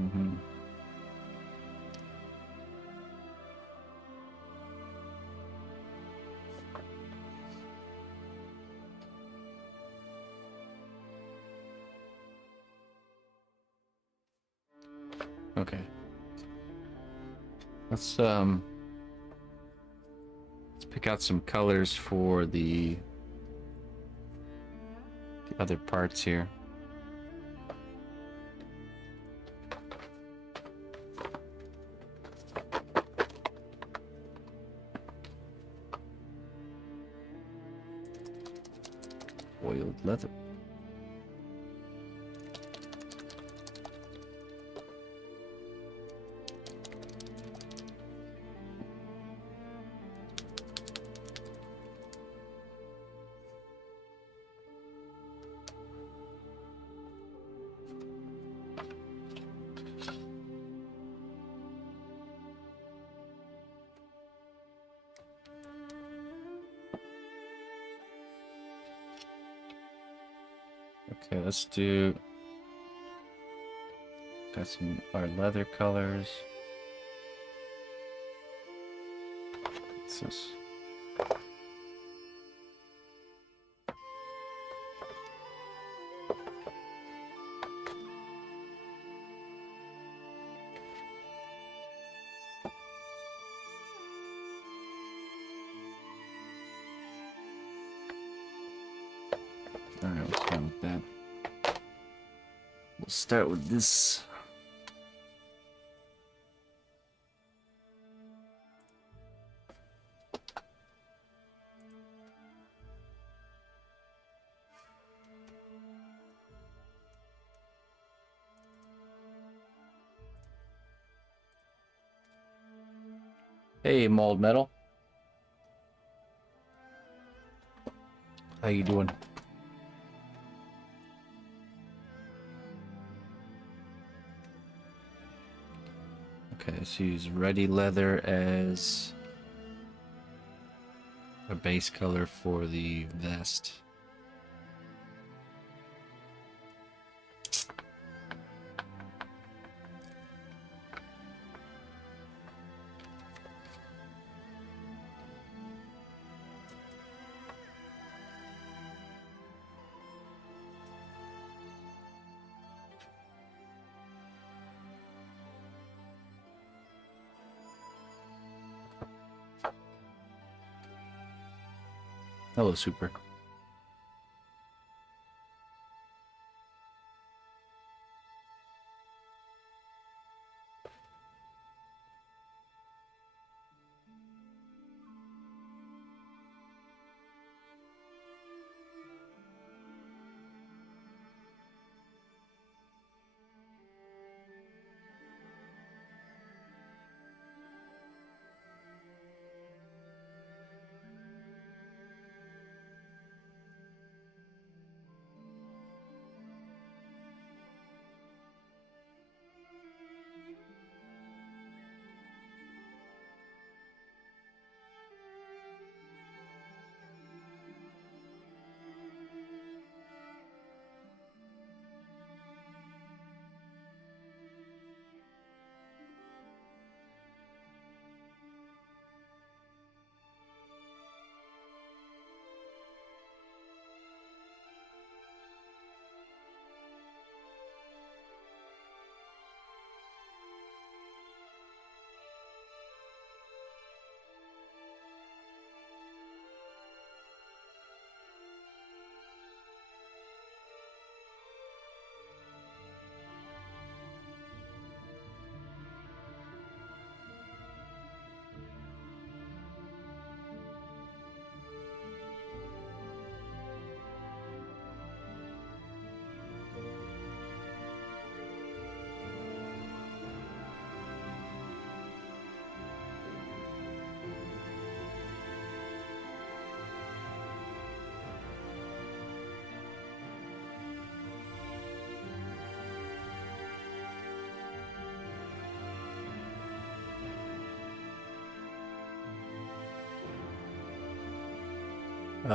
Mm-hmm. Okay. Let's pick out some colors for the other parts here. Oiled leather. Okay, let's do got some our leather colors. What's this? Alright, what's wrong with that? We'll start with this. Hey, mold metal. How you doing? Okay, let's use ready leather as a base color for the vest. Hello, Super.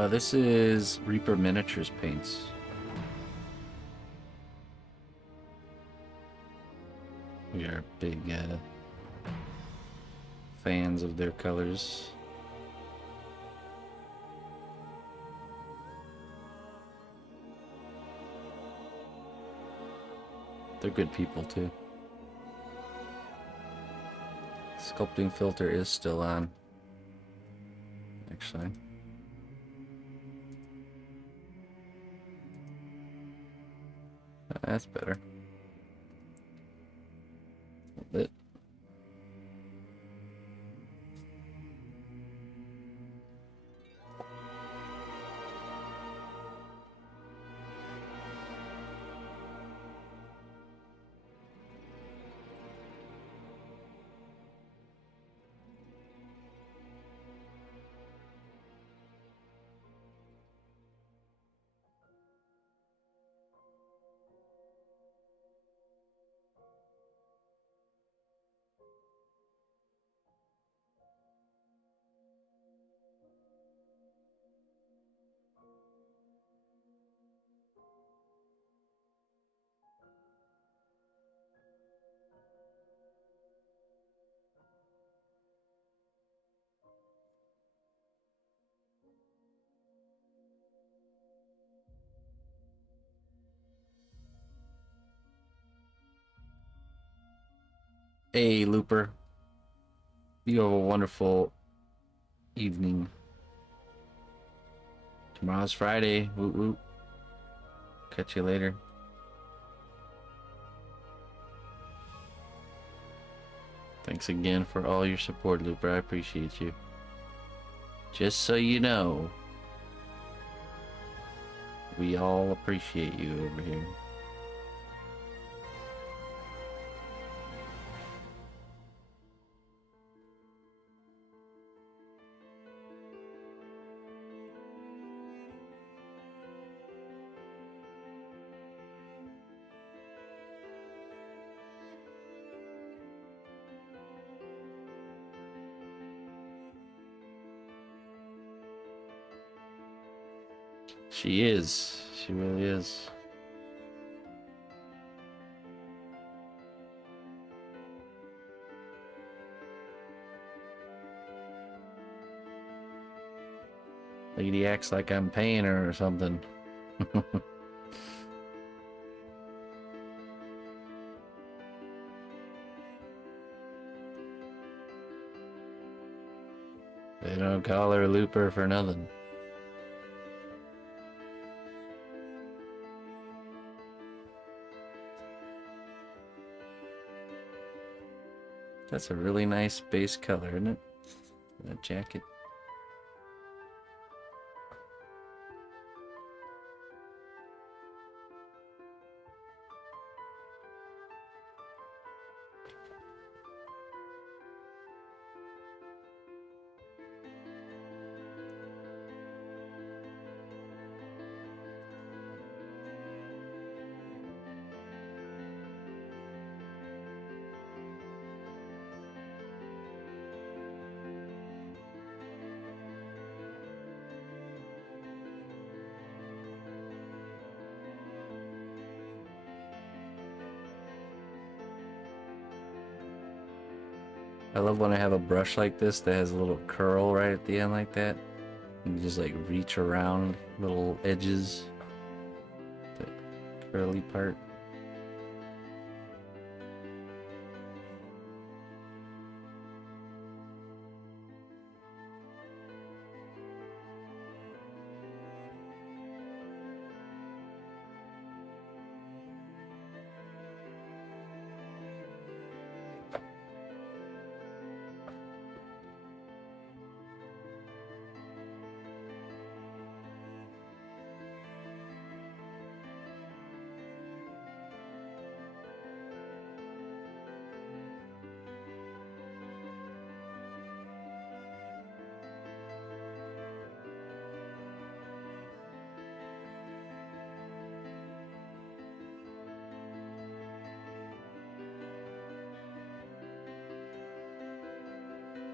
This is Reaper Miniatures paints. We are big fans of their colors. They're good people too. Sculpting filter is still on, actually. That's better. A little bit. Hey, Looper. You have a wonderful evening. Tomorrow's Friday. Woot woot. Catch you later. Thanks again for all your support, Looper. I appreciate you. Just so you know, we all appreciate you over here. She is. She really is. Lady acts like I'm paying her or something. They don't call her Looper for nothing. That's a really nice base color, isn't it? That jacket. I love when I have a brush like this that has a little curl right at the end like that. You just like reach around little edges. The curly part.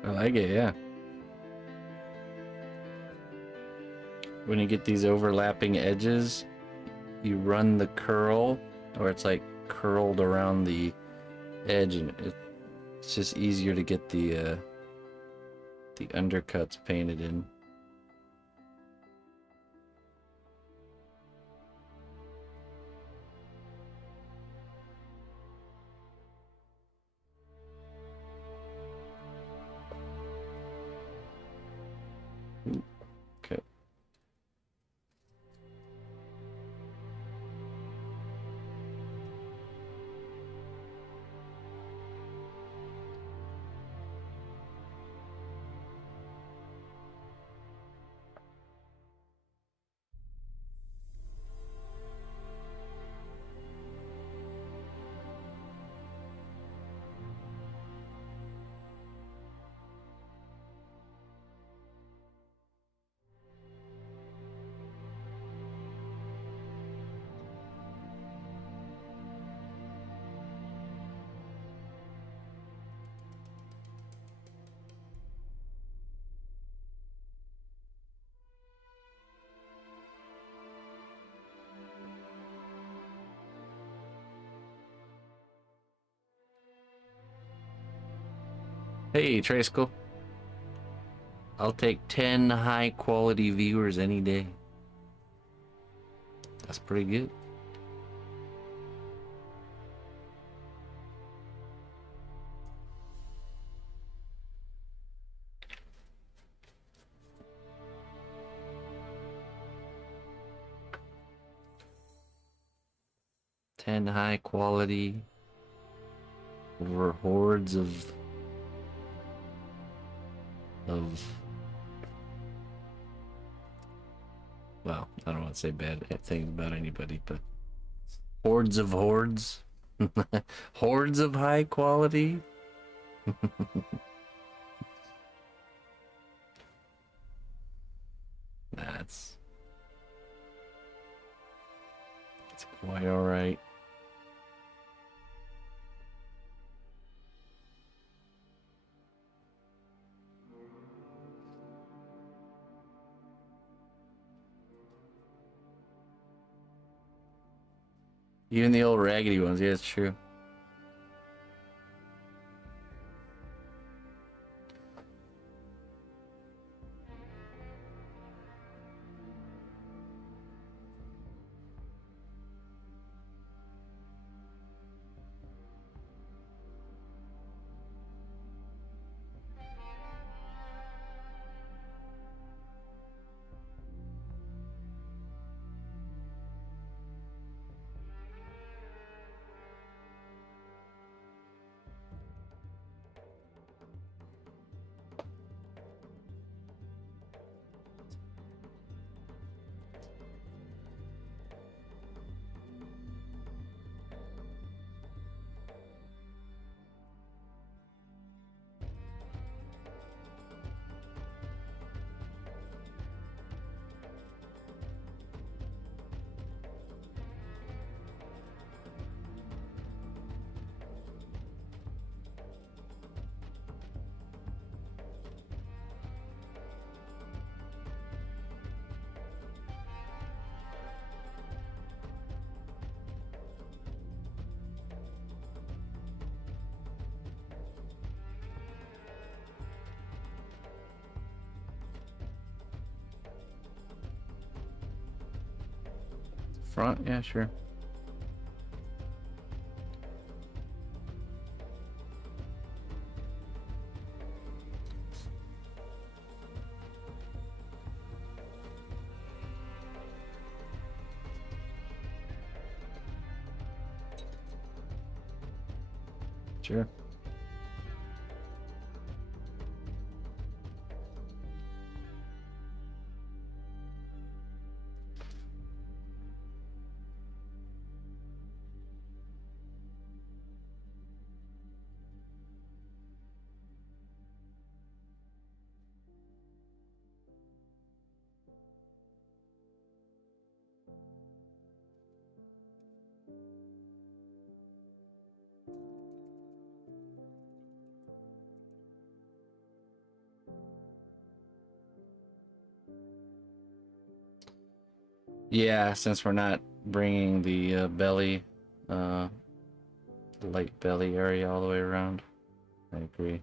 I like it, yeah. When you get these overlapping edges, you run the curl, or it's like curled around the edge, and it's just easier to get the undercuts painted in. Okay. Hey, Traceco. I'll take 10 high quality viewers any day. That's pretty good. Ten high quality over hordes of well, I don't want to say bad things about anybody, but hordes of hordes. Hordes of high quality. That's quite all right. Even the old raggedy ones, yeah, it's true. Front, yeah, sure. Sure. Yeah, since we're not bringing the belly light belly area all the way around. I agree.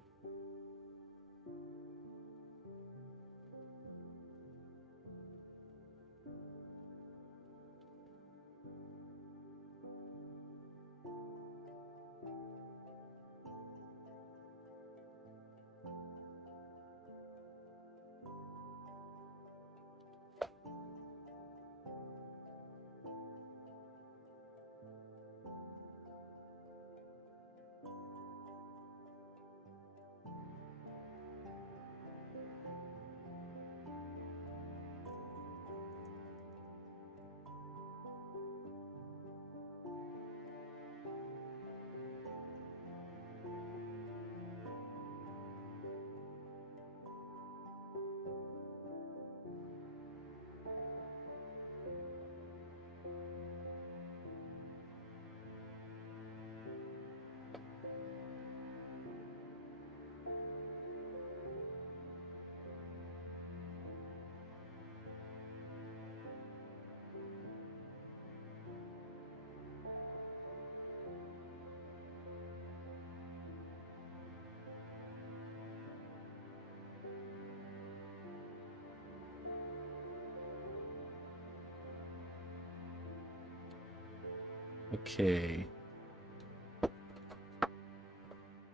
Okay.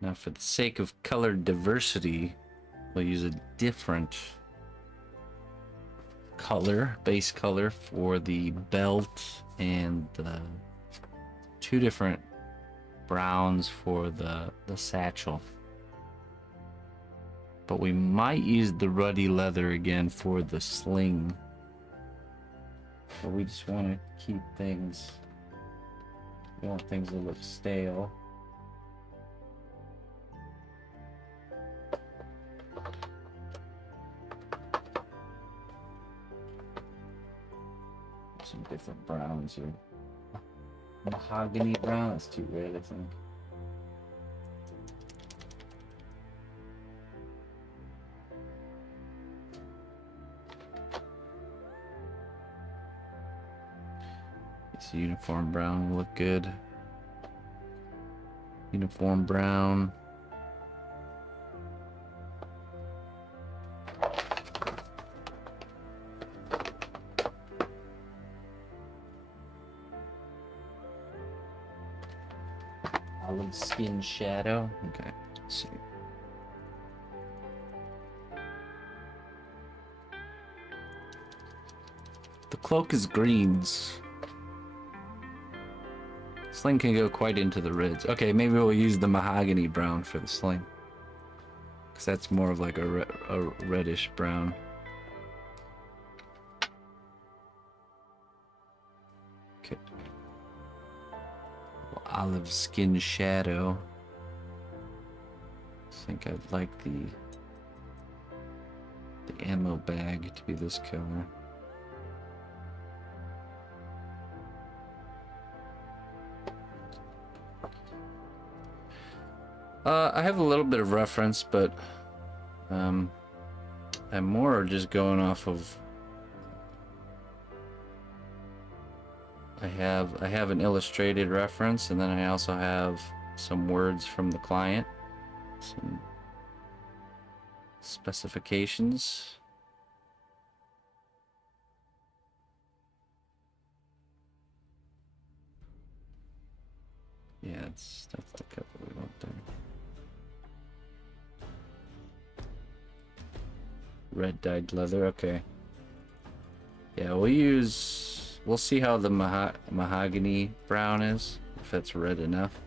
Now for the sake of color diversity, we'll use a different color, base color for the belt and the two different browns for the satchel. But we might use the ruddy leather again for the sling. But we just want to keep things, we want things to look stale. Some different browns here. Mahogany brown is too red, I think. This uniform brown will look good. Uniform brown. Olive skin shadow. Okay, let's see. The cloak is greens. Sling can go quite into the reds. Okay, maybe we'll use the mahogany brown for the sling, because that's more of like a reddish brown. Okay. Olive skin shadow. I think I'd like the ammo bag to be this color. I have a little bit of reference, but I'm more just going off of. I have an illustrated reference, and then I also have some words from the client, some specifications. Yeah, that's the cut that we want there. Red dyed leather, okay. Yeah, we'll see how the mahogany brown is, if that's red enough.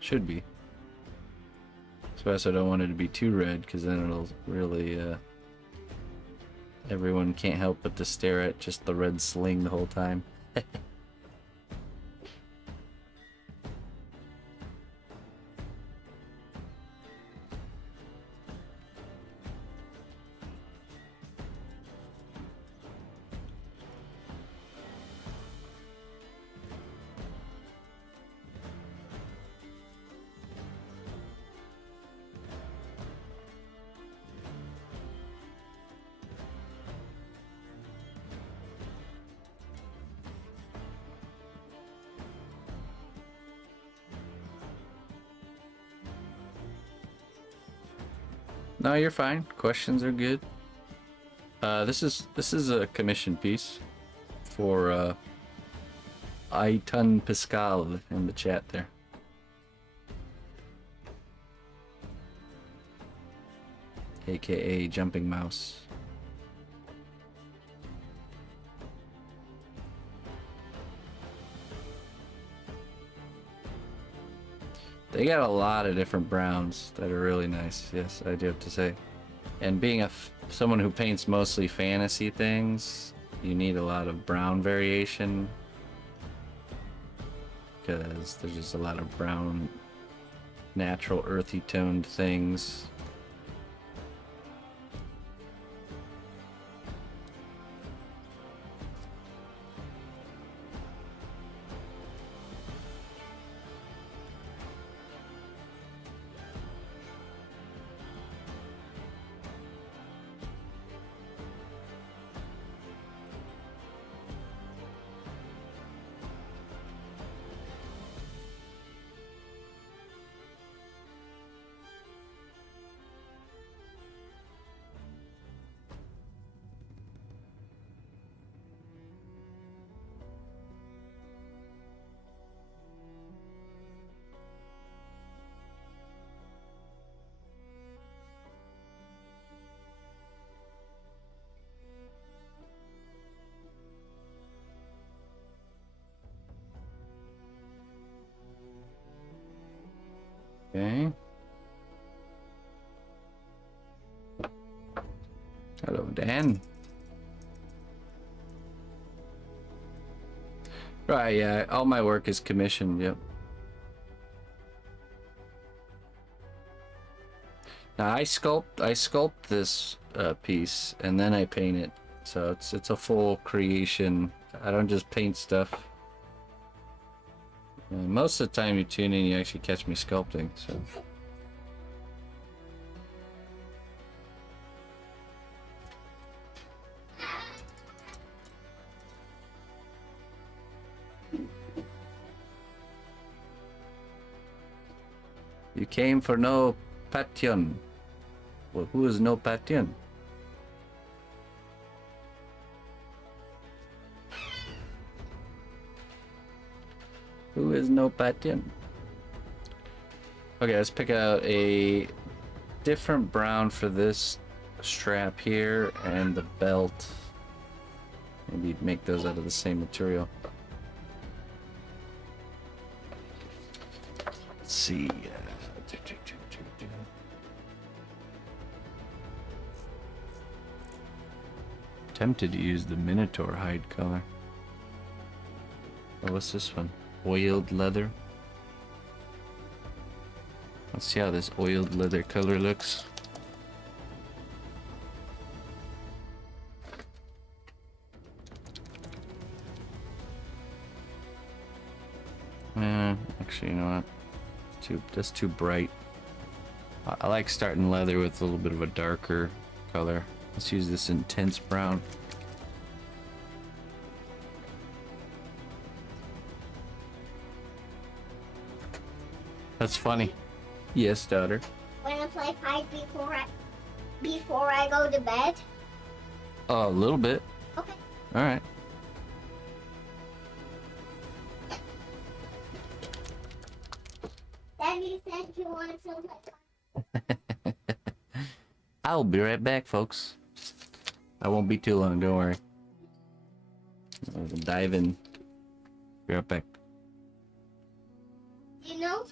Should be. So I also don't want it to be too red, because then it'll really, everyone can't help but to stare at just the red sling the whole time. No, you're fine. Questions are good. This is a commission piece for Aitan Pascal in the chat there. AKA Jumping Mouse. They got a lot of different browns that are really nice, yes, I do have to say. And being someone who paints mostly fantasy things, you need a lot of brown variation. Because there's just a lot of brown, natural, earthy toned things. Okay. Hello, Dan. Right, yeah, all my work is commissioned, yep. Now I sculpt this piece and then I paint it. So it's a full creation. I don't just paint stuff. Most of the time you tune in, you actually catch me sculpting, so. You came for no Patyon. Well, who is no Patyon? Who is no Patyon? Okay, let's pick out a different brown for this strap here and the belt. Maybe make those out of the same material. Let's see. Tempted to use the Minotaur hide color. Oh, what's this one? Oiled leather. Let's see how this oiled leather color looks. Actually, you know what? That's too bright. I like starting leather with a little bit of a darker color. Let's use this intense brown. That's funny. Yes, daughter. Wanna play hide before I go to bed? Oh, a little bit. Okay. All right. Daddy said you wanted to play. I'll be right back, folks. I won't be too long, don't worry. I'll dive in. Be right back. You know?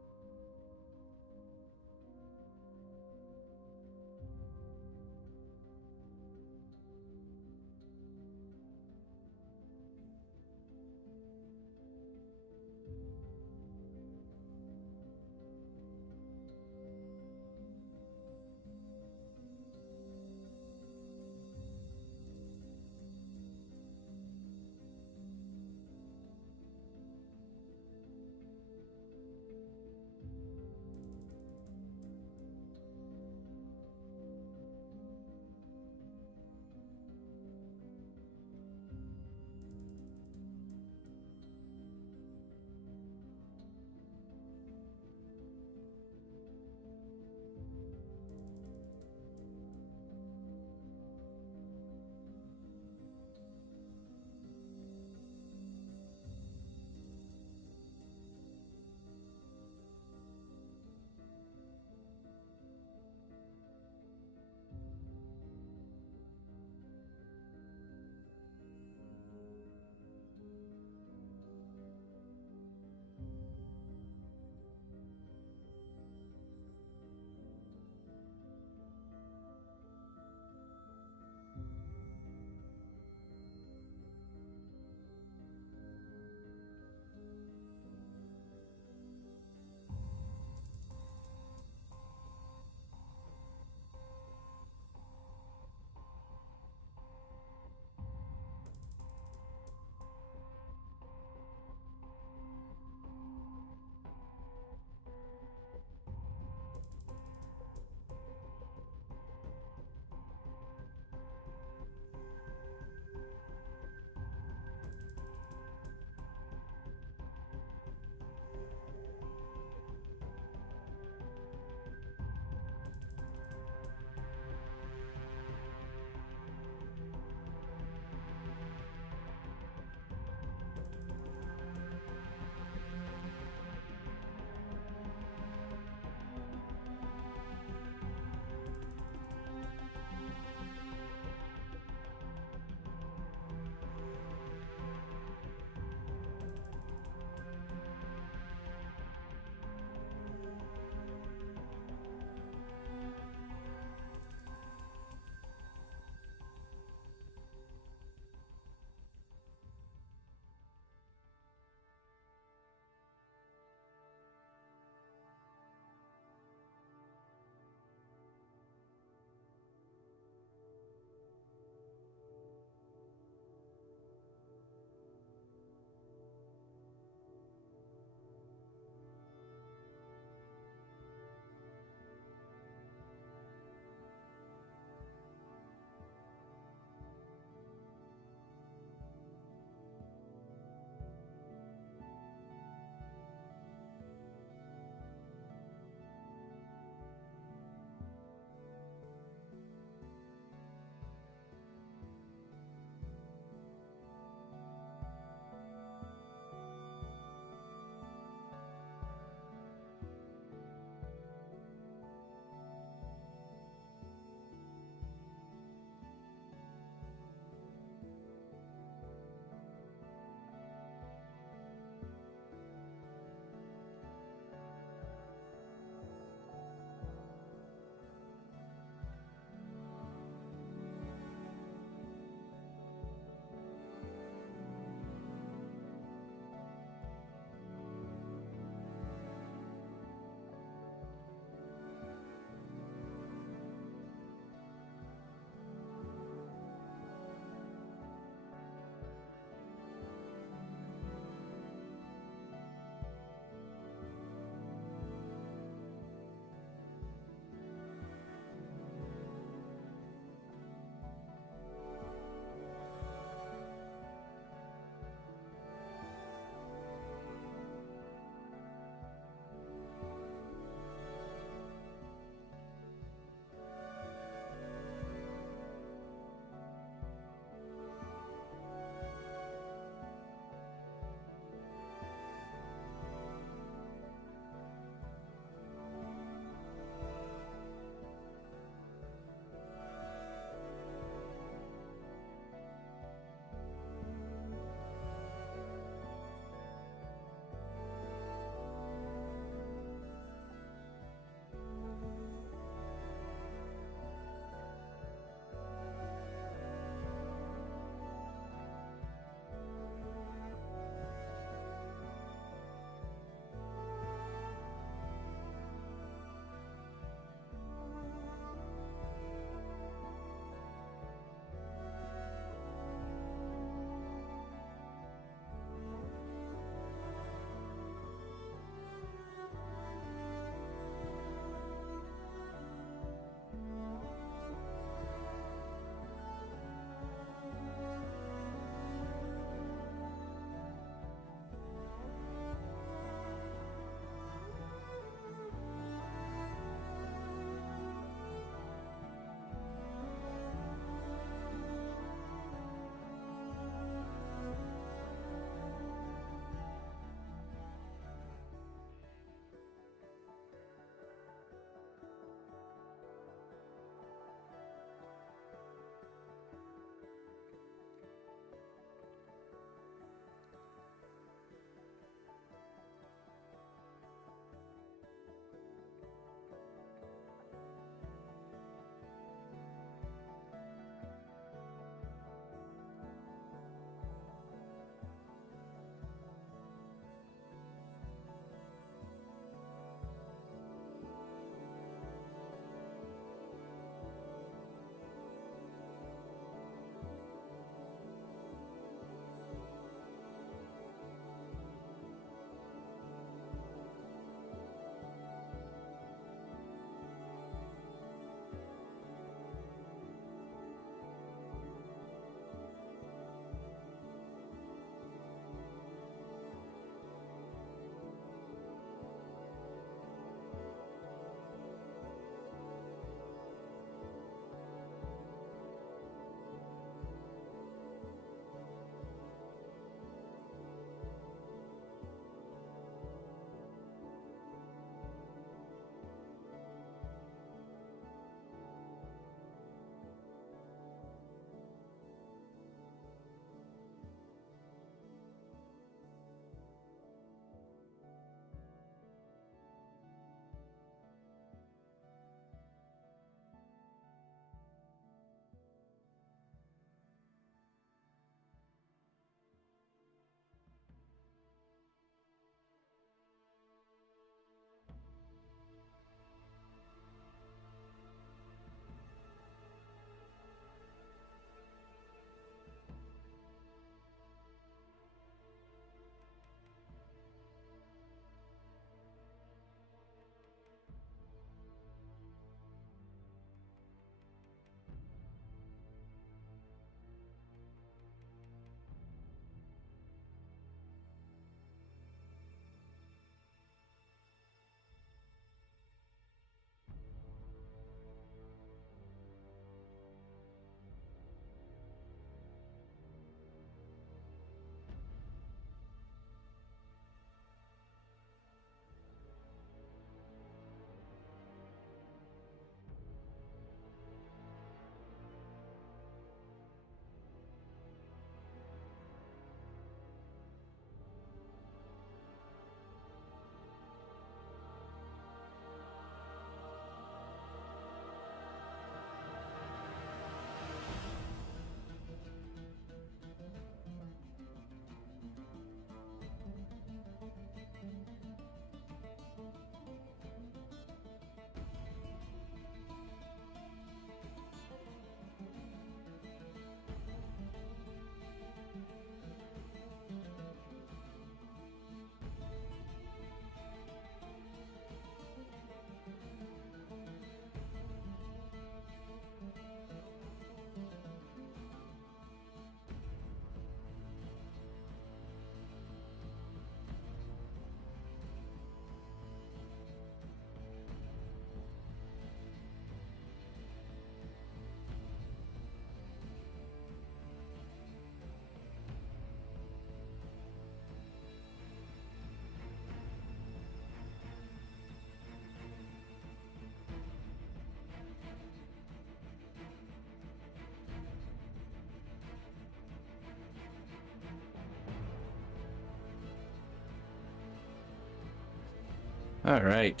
All right.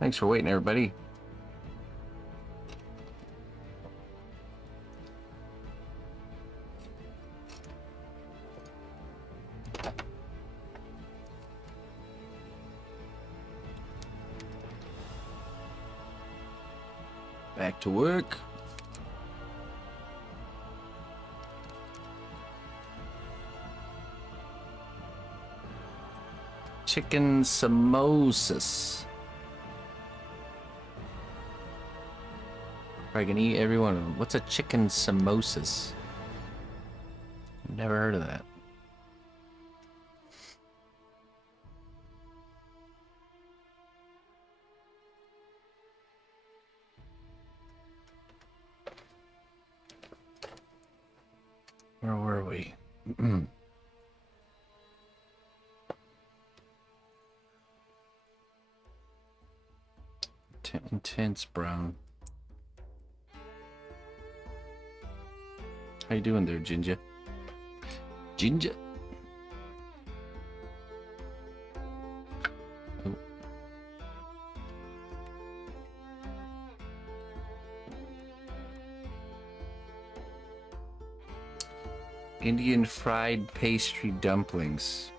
Thanks for waiting, everybody. Back to work. Chicken samosas. I can eat every one of them. What's a chicken samosas? Never heard of that. Where were we? Intense brown. How you doing there, Ginger? Ginger? Oh. Indian fried pastry dumplings.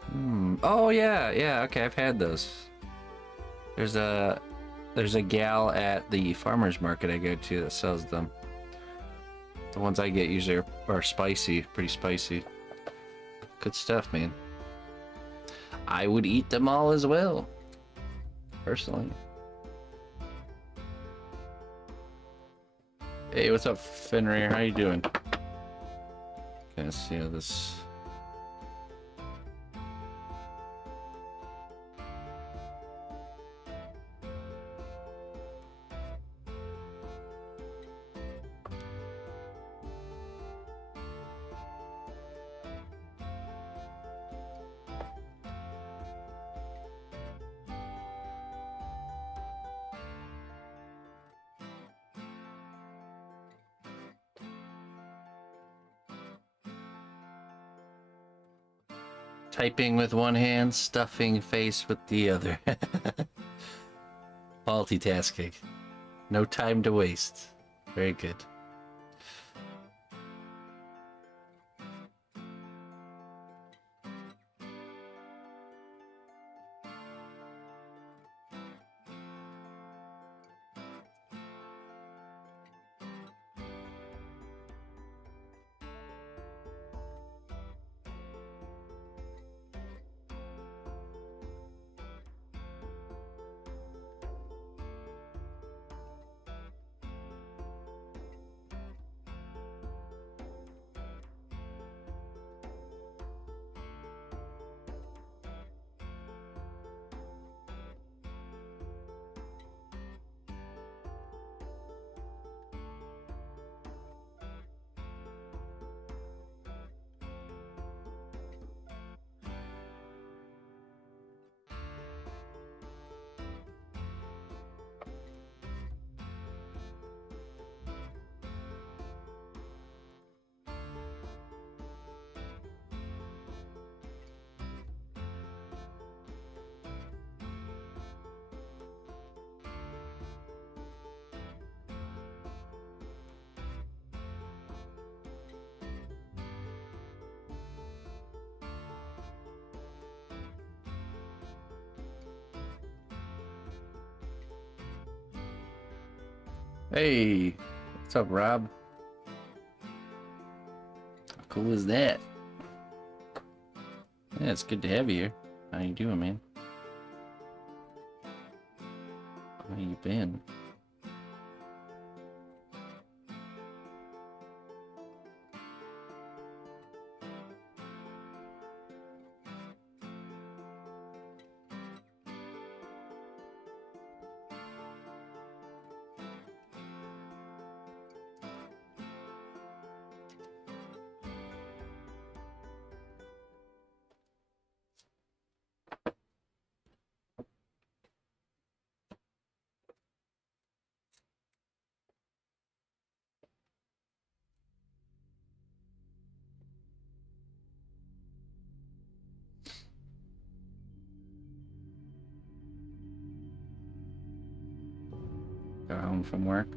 Oh yeah, yeah. Okay, I've had those. There's a gal at the farmers market I go to that sells them. The ones I get usually are spicy, pretty spicy. Good stuff, man. I would eat them all as well, personally. Hey, what's up, Fenrir? How you doing? Gonna see how this. Typing with one hand, stuffing face with the other. Multitasking. No time to waste. Very good. Hey, what's up, Rob? How cool is that? Yeah, it's good to have you here. How you doing, man? How you been? Go home from work.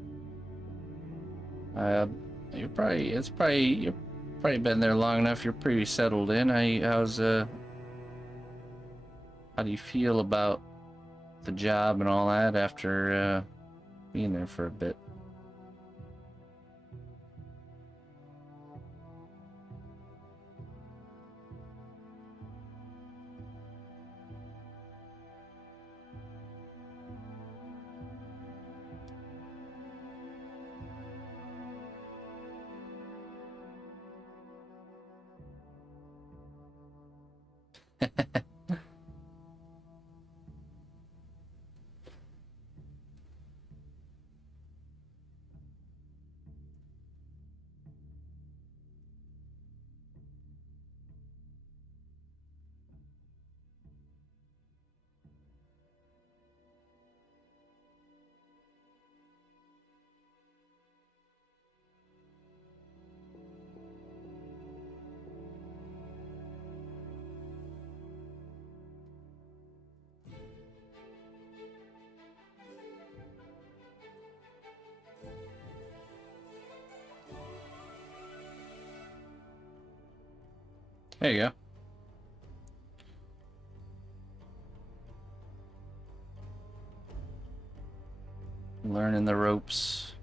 You've probably been there long enough. You're pretty settled in. How do you feel about the job and all that after being there for a bit? There you go. Learning the ropes.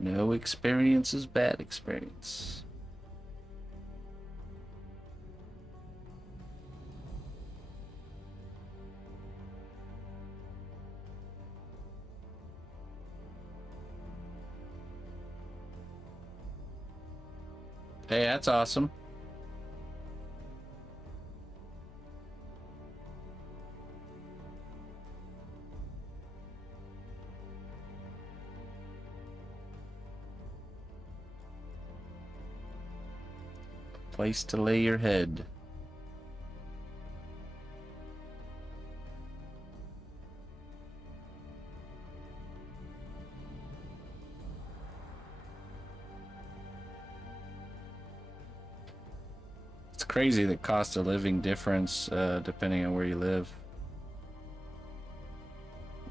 No experience is bad experience. Hey, that's awesome. Place to lay your head. It's crazy the cost of living difference depending on where you live.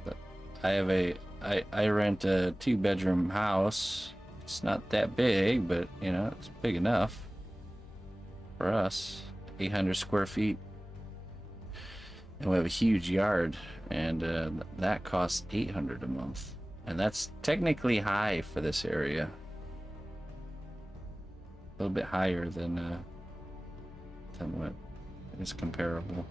But I rent a 2-bedroom house. It's not that big, but you know, it's big enough for us. 800 square feet. And we have a huge yard, and that costs $800 a month. And that's technically high for this area. A little bit higher than what is comparable.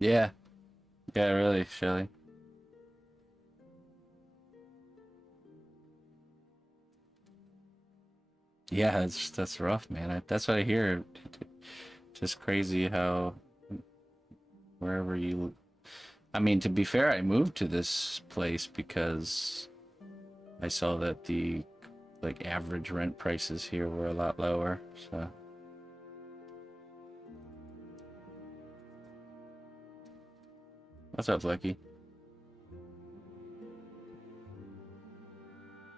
Yeah. Yeah, really, Shelly. Yeah, that's rough, man. That's what I hear. Just crazy how wherever you... I mean, to be fair, I moved to this place because I saw that the like average rent prices here were a lot lower, so... What's up, Lucky?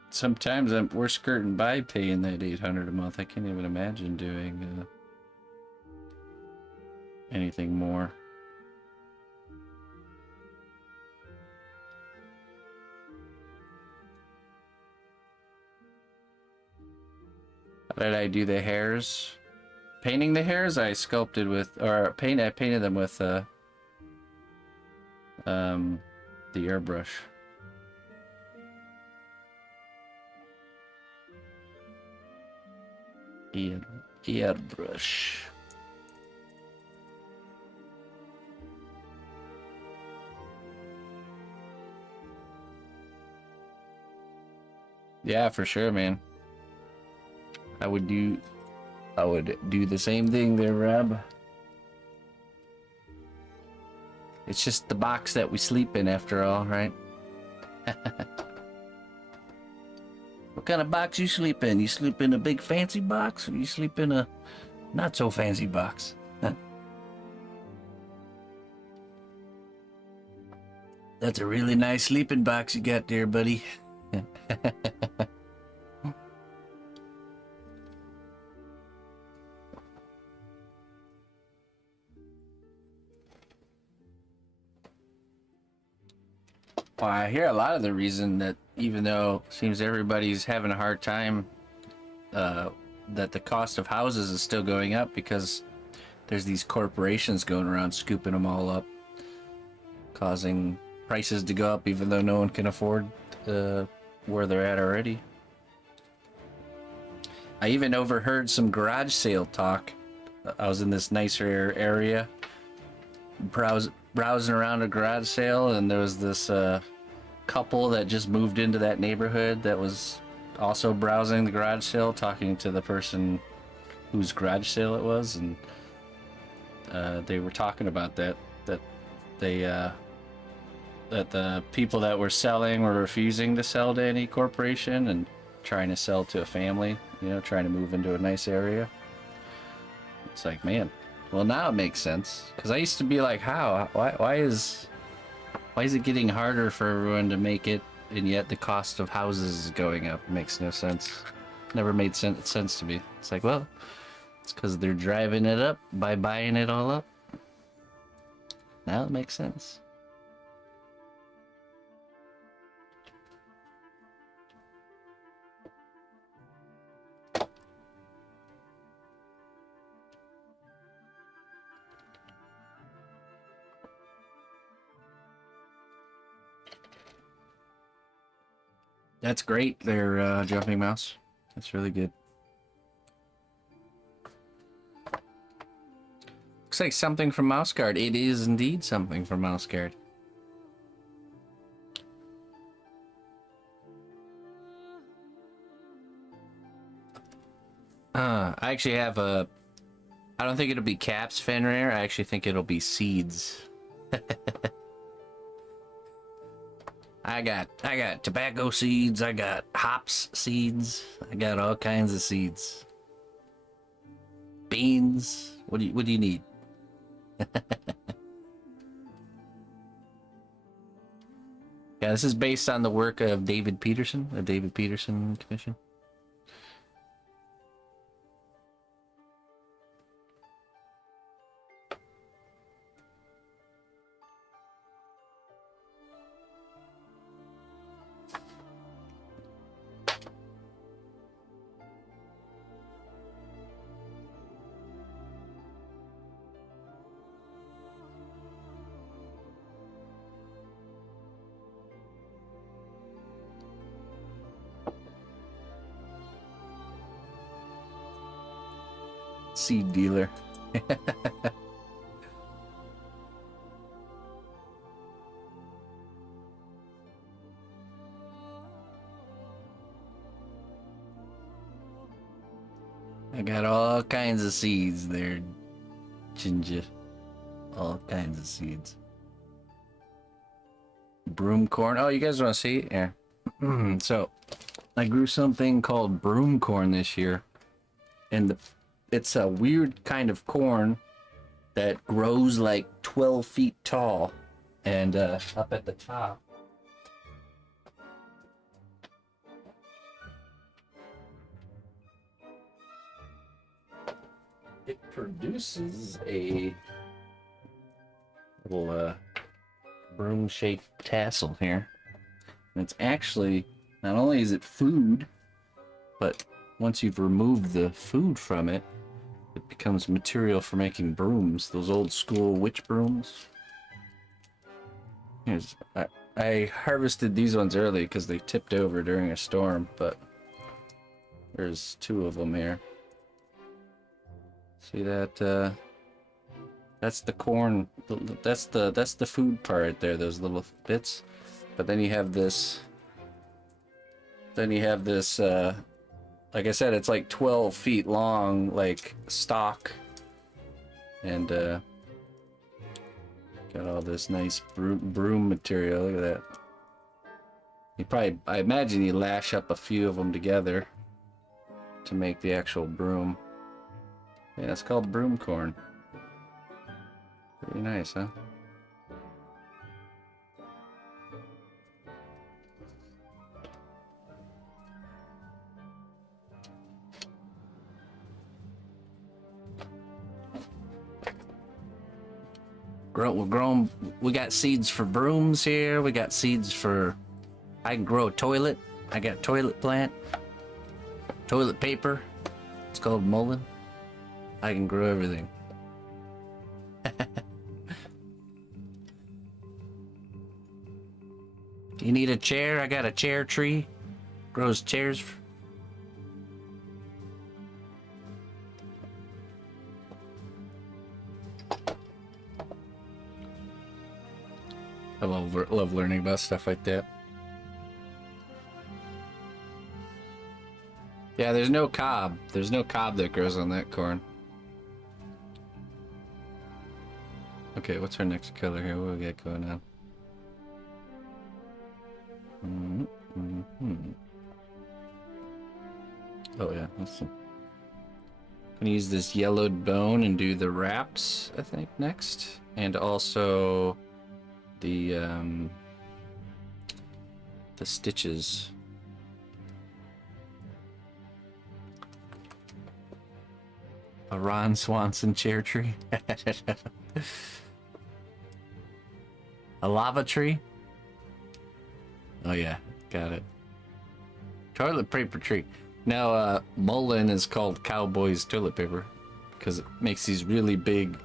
Sometimes we're skirting by paying that $800 a month. I can't even imagine doing anything more. How did I do the hairs? Painting the hairs, I sculpted with, or I painted them with the airbrush. Airbrush. Yeah, for sure, man. I would do the same thing there, Rob. It's just the box that we sleep in after all, right? What kind of box you sleep in? You sleep in a big fancy box, or you sleep in a not so fancy box? That's a really nice sleeping box you got there, buddy. Well, I hear a lot of the reason that even though it seems everybody's having a hard time, that the cost of houses is still going up because there's these corporations going around scooping them all up, causing prices to go up even though no one can afford where they're at already. I even overheard some garage sale talk. I was in this nicer area, browsing around a garage sale, and there was this couple that just moved into that neighborhood that was also browsing the garage sale, talking to the person whose garage sale it was, and they were talking about that the people that were selling were refusing to sell to any corporation and trying to sell to a family, you know, trying to move into a nice area. It's like, man, well, now it makes sense, because I used to be like, why is it getting harder for everyone to make it, and yet the cost of houses is going up? It makes no sense. Never made sense to me. It's like, well, it's because they're driving it up by buying it all up. Now it makes sense. That's great there, Jumping Mouse. That's really good. Looks like something from Mouse Guard. It is indeed something from Mouse Guard. I actually have a... I don't think it'll be Caps Fenrir. I actually think it'll be Seeds. I got tobacco seeds, I got hops seeds, I got all kinds of seeds. Beans. What do you need? Yeah, this is based on the work of David Petersen, the David Petersen Commission. Seed dealer. I got all kinds of seeds there, Ginger. All kinds of seeds. Broom corn. Oh, you guys want to see? Yeah. So, I grew something called broom corn this year, and it's a weird kind of corn that grows like 12 feet tall, and up at the top. It produces a little broom-shaped tassel here. And it's actually, not only is it food, but once you've removed the food from it, it becomes material for making brooms. Those old school witch brooms. Here's, I harvested these ones early because they tipped over during a storm, but there's two of them here. See that? That's the corn. That's the food part there. Those little bits. But then you have this. Then you have this. Like I said, it's like 12 feet long, like stalk, and got all this nice broom material. Look at that. You probably, I imagine you lash up a few of them together to make the actual broom. Yeah, it's called broom corn. Pretty nice, huh? We're growing. We got seeds for brooms here. We got seeds for. I can grow a toilet. I got toilet plant. Toilet paper. It's called mullein. I can grow everything. You need a chair? I got a chair tree. Grows chairs. I love learning about stuff like that. Yeah, there's no cob. There's no cob that grows on that corn. Okay, what's our next color here? What do we got going on? Oh yeah, let's see. I'm gonna use this yellowed bone and do the wraps, I think, next. And also the stitches. A Ron Swanson chair tree. A lava tree. Oh yeah, got it. Toilet paper tree. Now, mullein is called cowboy's toilet paper because it makes these really big,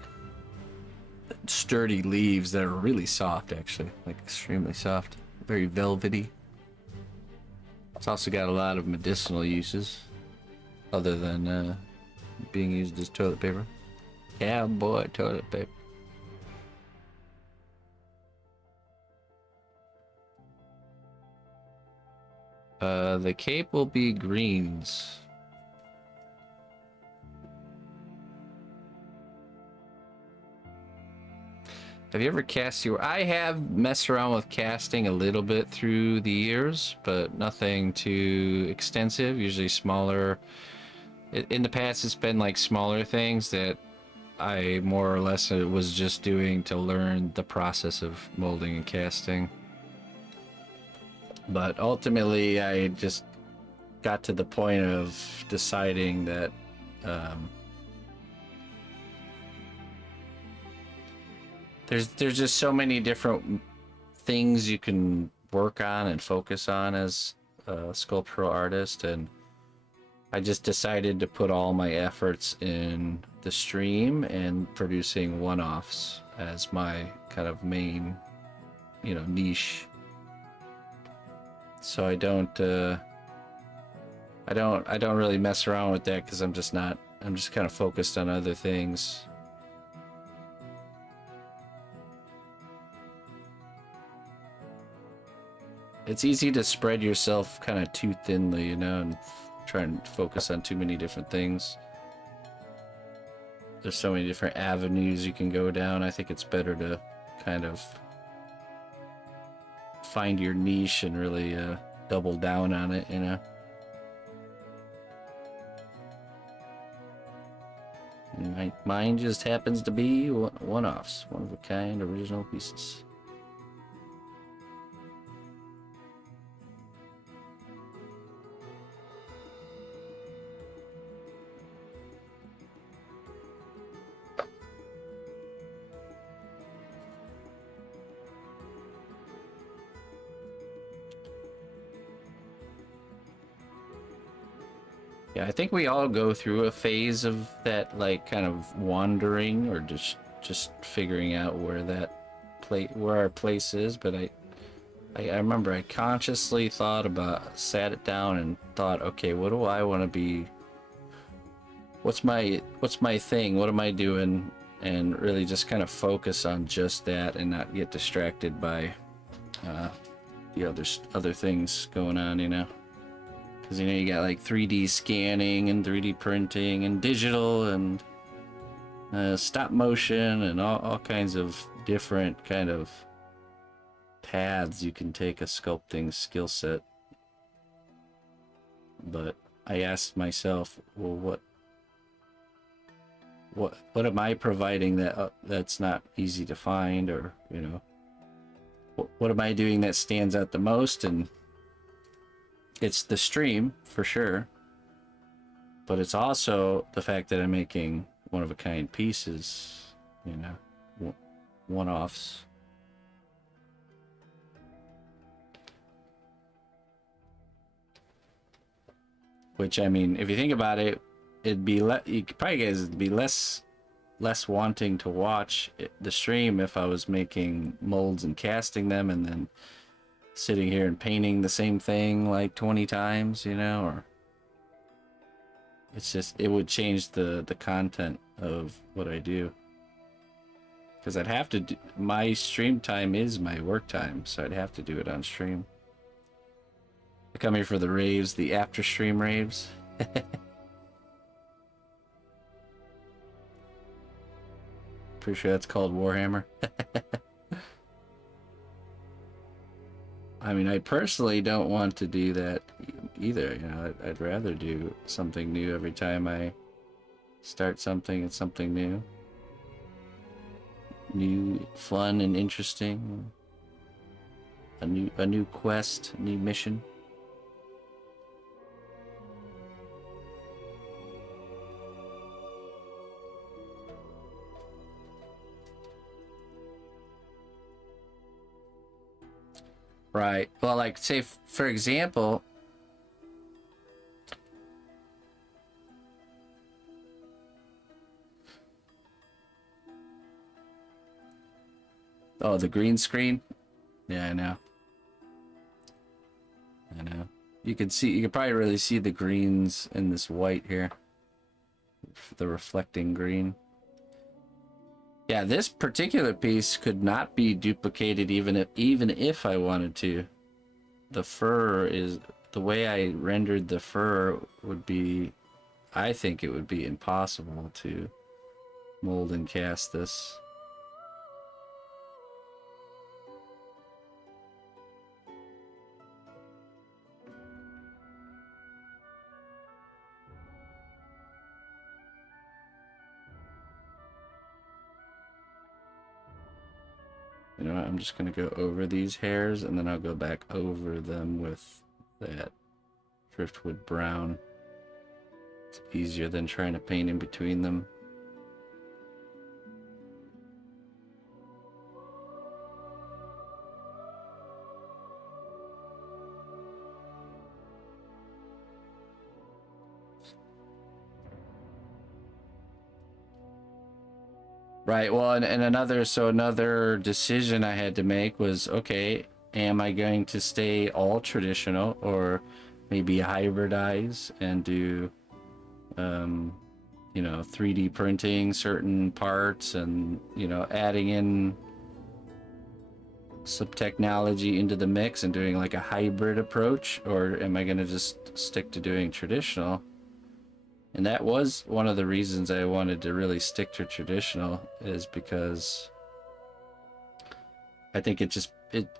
sturdy leaves that are really soft, actually, like extremely soft, very velvety. It's also got a lot of medicinal uses, other than being used as toilet paper. Cowboy toilet paper. The cape will be greens. Have you ever cast your... I have messed around with casting a little bit through the years, but nothing too extensive, usually smaller. In the past, it's been like smaller things that I more or less was just doing to learn the process of molding and casting. But ultimately, I just got to the point of deciding that there's just so many different things you can work on and focus on as a sculptural artist, and I just decided to put all my efforts in the stream and producing one-offs as my kind of main, niche. So I don't really mess around with that because I'm just kind of focused on other things. It's easy to spread yourself kind of too thinly, and try and focus on too many different things. There's so many different avenues you can go down. I think it's better to kind of find your niche and really double down on it, Mine just happens to be one-offs, one-of-a-kind original pieces. Yeah, I think we all go through a phase of that, like, kind of wandering or just figuring out where our place is. But I remember I consciously sat it down and thought, okay, what do I want to be what's my thing? What am I doing? And really just kind of focus on just that and not get distracted by the other things going on, you know. Because, you know, you got like 3D scanning and 3D printing and digital and stop motion and all kinds of different kind of paths you can take a sculpting skill set. But I asked myself, well, what am I providing that's not easy to find, or, you know, what am I doing that stands out the most? And it's the stream for sure, but it's also the fact that I'm making one-of-a-kind pieces, you know, one-offs. Which, I mean, if you think about it, it'd be you could probably guys be less wanting to watch the stream if I was making molds and casting them and then sitting here and painting the same thing like 20 times, you know, or it's just, it would change the content of what I do, because I'd have to do, my stream time is my work time, so I'd have to do it on stream. I come here for the raves, the after stream raves. Pretty sure that's called Warhammer. I mean, I personally don't want to do that either. You know, I'd rather do something new every time I start something. It's something new, fun, and interesting. A new quest, a new mission. Right. Well, like, say, for example, oh, the green screen? Yeah, I know. I know. You can probably really see the greens in this white here. The reflecting green. Yeah, this particular piece could not be duplicated even if I wanted to. The fur is, the way I rendered the fur would be, I think it would be impossible to mold and cast this. You know, I'm just going to go over these hairs and then I'll go back over them with that driftwood brown. It's easier than trying to paint in between them. Right, well, and another decision I had to make was, okay, am I going to stay all traditional or maybe hybridize and do, you know, 3D printing certain parts and, you know, adding in some technology into the mix and doing like a hybrid approach, or am I going to just stick to doing traditional? And that was one of the reasons I wanted to really stick to traditional, is because I think it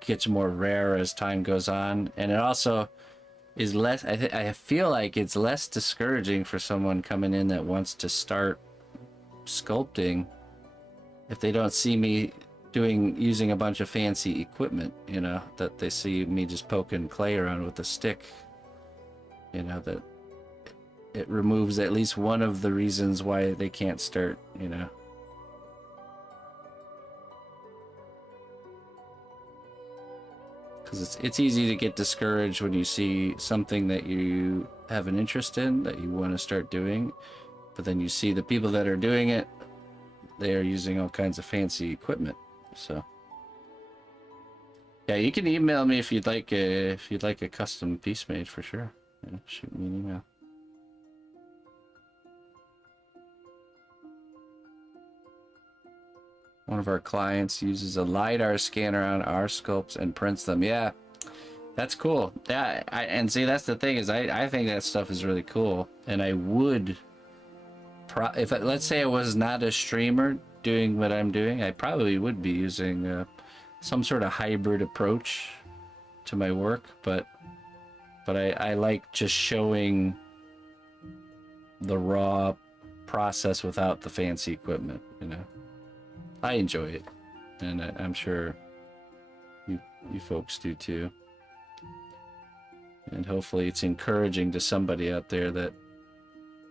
gets more rare as time goes on, and it also is less, I feel like it's less discouraging for someone coming in that wants to start sculpting if they don't see me using a bunch of fancy equipment, you know, that they see me just poking clay around with a stick, you know, that it removes at least one of the reasons why they can't start, you know. Because it's easy to get discouraged when you see something that you have an interest in, that you want to start doing, but then you see the people that are doing it, they are using all kinds of fancy equipment. So yeah, you can email me if you'd like a custom piece made, for sure. Yeah, shoot me an email. One of our clients uses a LiDAR scanner on our sculpts and prints them. Yeah, that's cool. Yeah, and see, that's the thing is I think that stuff is really cool. And I would, if let's say I was not a streamer doing what I'm doing, I probably would be using some sort of hybrid approach to my work. But I like just showing the raw process without the fancy equipment, you know. I enjoy it, and I'm sure you folks do too. And hopefully it's encouraging to somebody out there that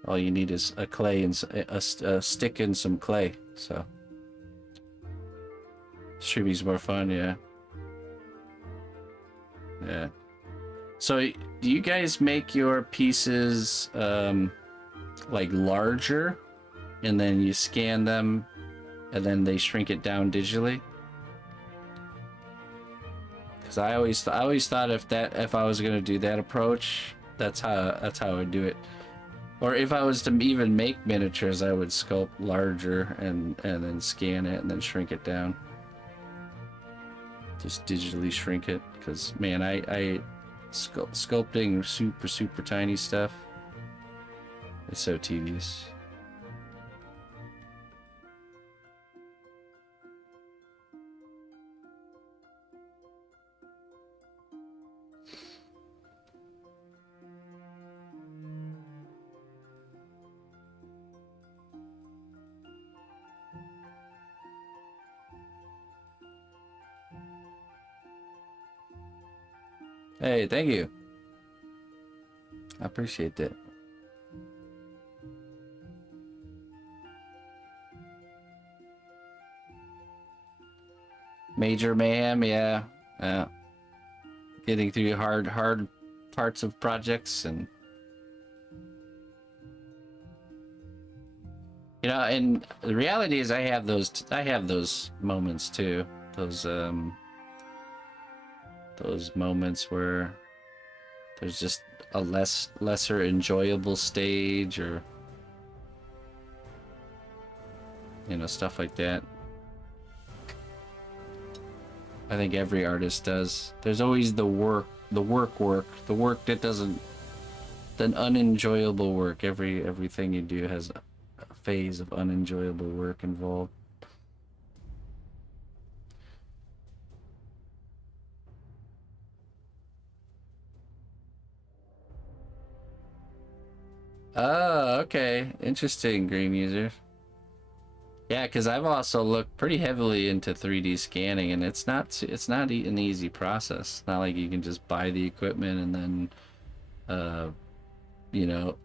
all you need is a clay and a stick and some clay. So streaming's more fun, yeah. Yeah. So do you guys make your pieces like larger, and then you scan them, and then they shrink it down digitally? Because I always thought if I was gonna do that approach, that's how I would do it. Or if I was to even make miniatures, I would sculpt larger and then scan it and then shrink it down. Just digitally shrink it, because man, I sculpting super tiny stuff, it's so tedious. Hey, thank you. I appreciate that. Major mayhem, yeah. Getting through hard parts of projects, and you know, and the reality is I have those moments too. Those moments where there's just a lesser enjoyable stage, or you know, stuff like that. I think every artist does. There's always the work that doesn't, the unenjoyable work. Everything you do has a phase of unenjoyable work involved. Oh, okay. Interesting, Green User. Yeah, because I've also looked pretty heavily into 3D scanning, and it's not an easy process. It's not like you can just buy the equipment and then, you know,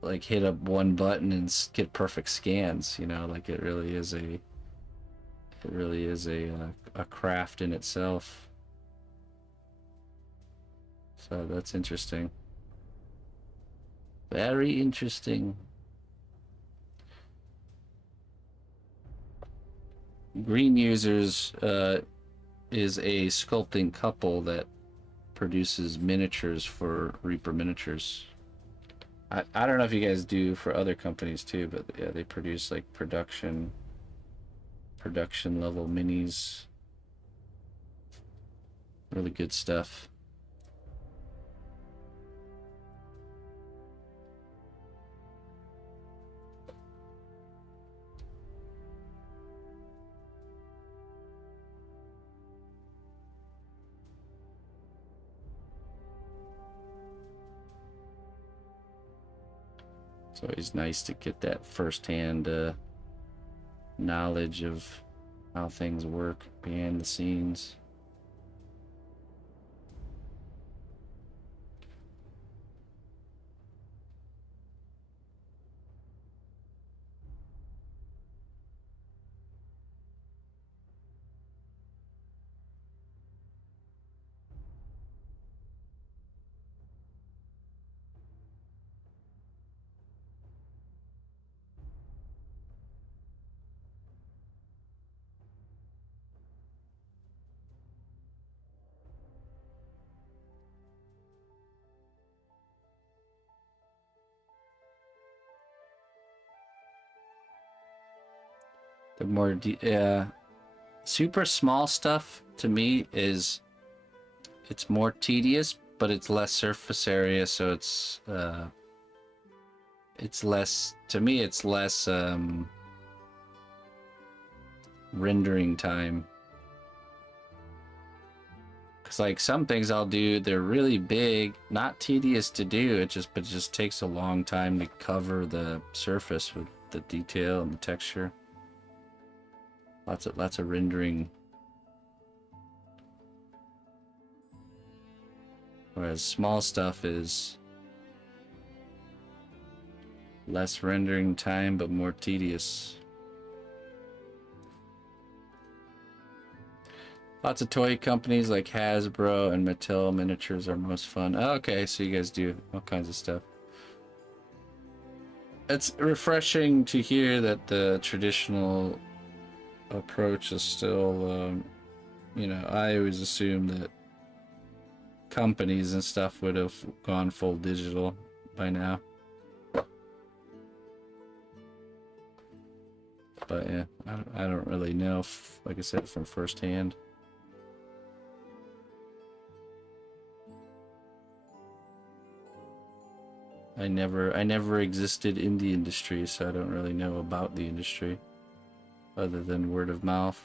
like hit up one button and get perfect scans. You know, like it really is a craft in itself. So that's interesting. Very interesting. Green Users is a sculpting couple that produces miniatures for Reaper Miniatures. I don't know if you guys do for other companies too, but yeah, they produce like production level minis. Really good stuff. It's always nice to get that firsthand knowledge of how things work behind the scenes. The more yeah, super small stuff to me is it's more tedious, but it's less surface area, so it's less, to me it's less rendering time. Because like some things I'll do, they're really big, not tedious to do, but it just takes a long time to cover the surface with the detail and the texture. Lots of rendering. Whereas small stuff is less rendering time but more tedious. Lots of toy companies like Hasbro and Mattel Miniatures are most fun. Oh, okay, so you guys do all kinds of stuff. It's refreshing to hear that the traditional approach is still, you know, I always assumed that companies and stuff would have gone full digital by now. But yeah, I don't really know, like I said, from firsthand. I never existed in the industry, so I don't really know about the industry other than word of mouth.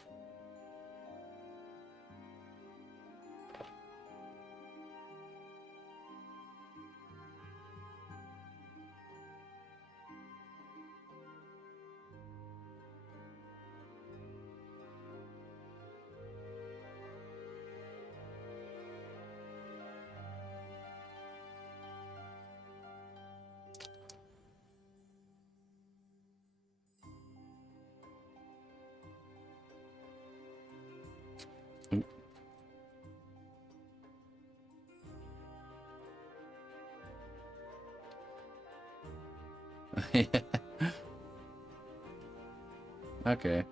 Okay.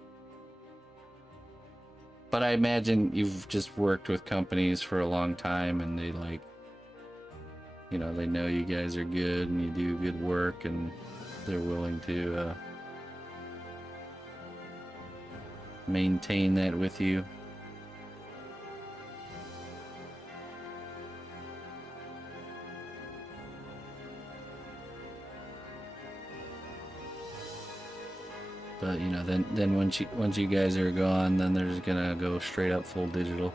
But I imagine you've just worked with companies for a long time and they like, you know, they know you guys are good and you do good work and they're willing to maintain that with you. But you know, then once you guys are gone, then they're just gonna go straight up full digital.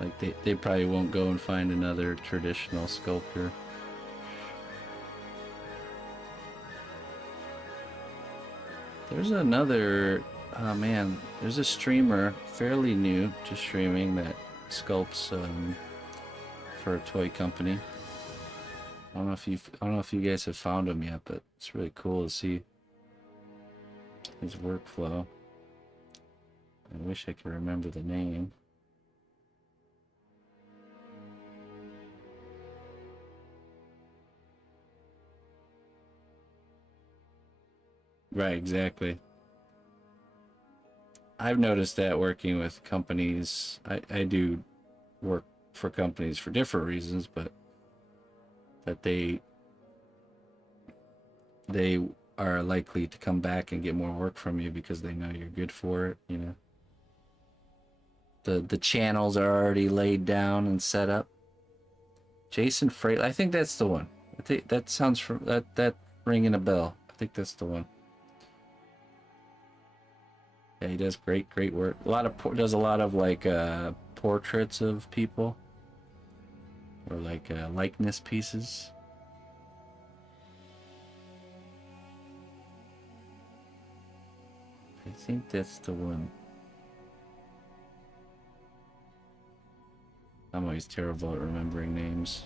Like they probably won't go and find another traditional sculptor. There's another, oh man, there's a streamer fairly new to streaming that sculpts for a toy company. I don't know if you guys have found him yet, but it's really cool to see his workflow. I wish I could remember the name. Right, exactly. I've noticed that working with companies, I do work for companies for different reasons, but that they are likely to come back and get more work from you because they know you're good for it, you know. The channels are already laid down and set up. Jason Fraley, I think that's the one. I think that sounds from that ringing a bell. I think that's the one. Yeah, he does great work. Does a lot of like portraits of people or like likeness pieces. I think that's the one. I'm always terrible at remembering names.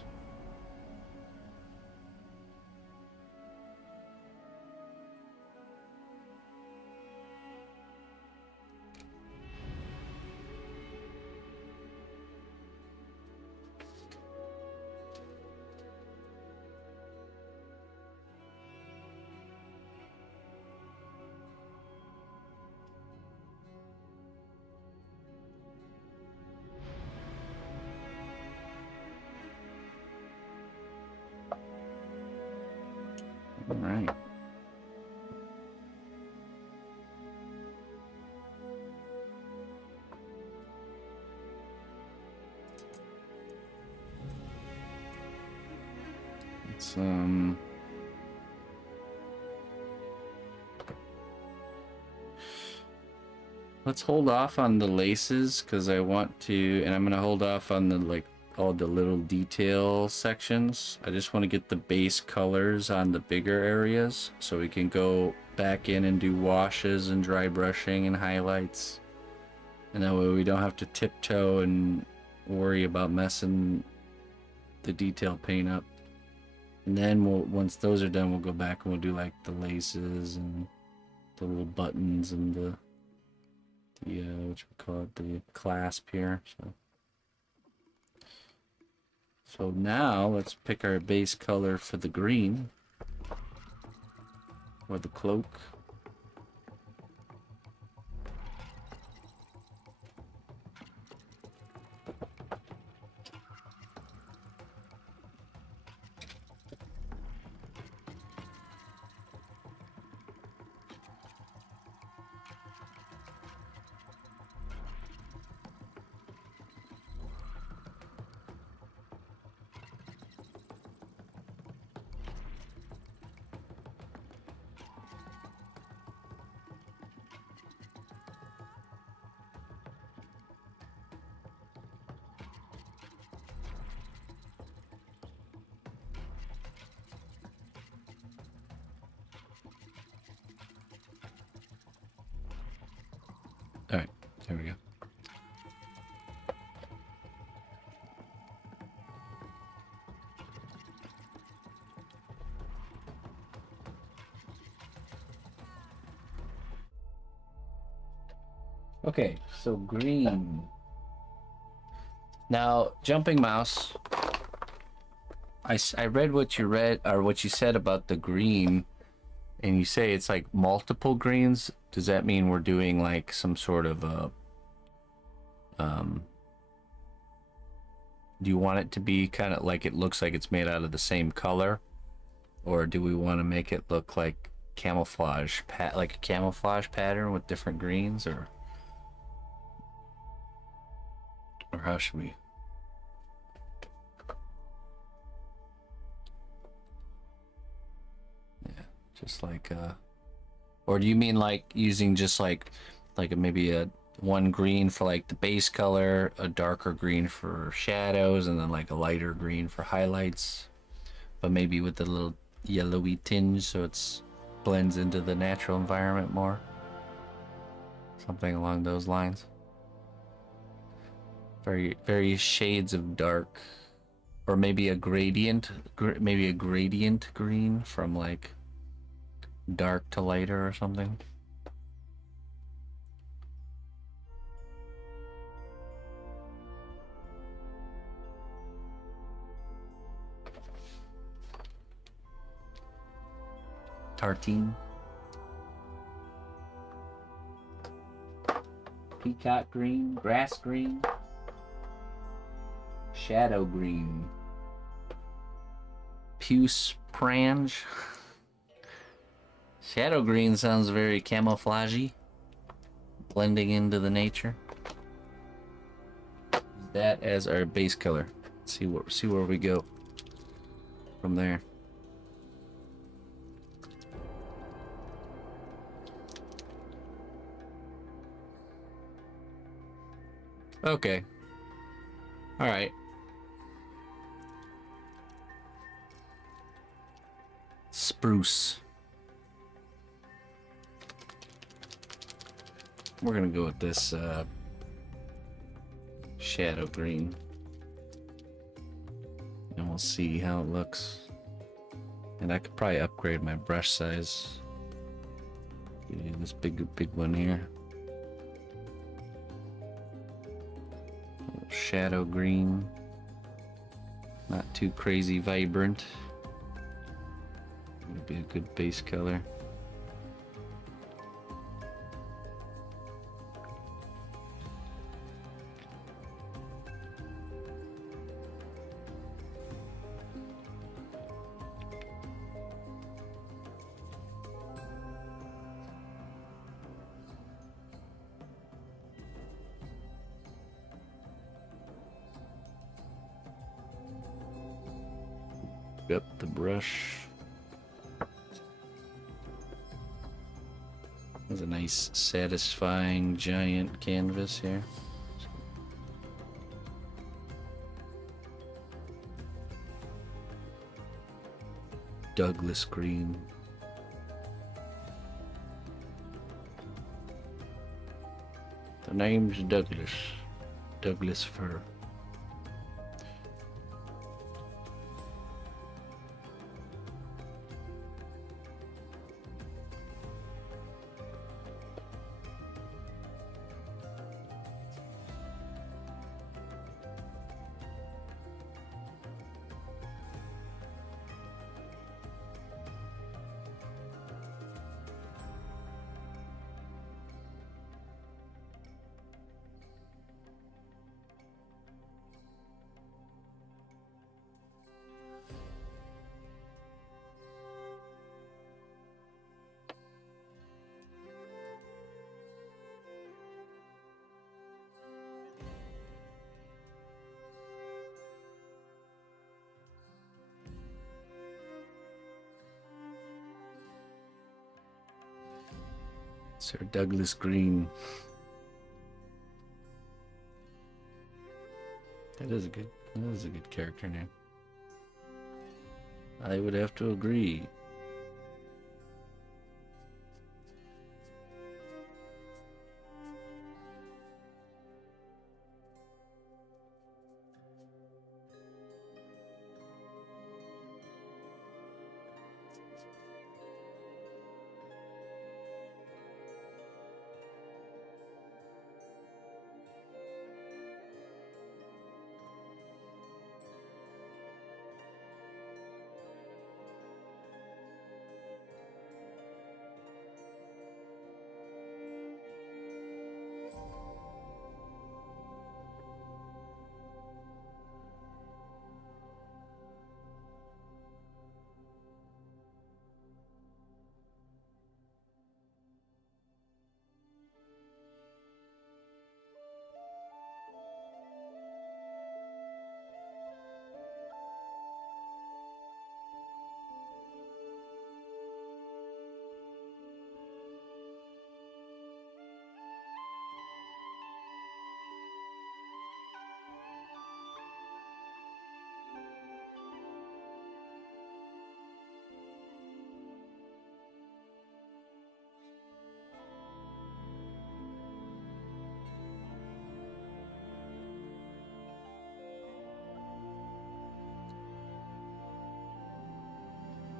Let's hold off on the laces because I want to, and I'm gonna hold off on the like all the little detail sections. I just want to get the base colors on the bigger areas so we can go back in and do washes and dry brushing and highlights, and that way we don't have to tiptoe and worry about messing the detail paint up. And then once those are done, we'll go back and we'll do like the laces and the little buttons and the what you call it, the clasp here. So now let's pick our base color for the green or the cloak. All right, there we go. Okay, so green. Now, jumping mouse. I read what you read or what you said about the green, and you say it's like multiple greens. Does that mean we're doing like some sort of a do you want it to be kind of like it looks like it's made out of the same color, or do we want to make it look like camouflage like a camouflage pattern with different greens, or how should we? Yeah, just like or do you mean like using just like maybe a one green for like the base color, a darker green for shadows, and then like a lighter green for highlights, but maybe with a little yellowy tinge so it's blends into the natural environment more? Something along those lines. Very shades of dark, or maybe a gradient green from like dark to lighter or something. Tartine. Peacock green, grass green, shadow green, puce prange. Shadow green sounds very camouflagey, blending into the nature. That as our base color. See where we go from there. Okay. All right. Spruce. We're gonna go with this shadow green, and we'll see how it looks. And I could probably upgrade my brush size. This big one here. Shadow green, not too crazy vibrant. Would be a good base color. Pick up the brush. There's a nice, satisfying giant canvas here. Douglas green. The name's Douglas. Douglas fir. Sir Douglas Green. That is a good character name. I would have to agree.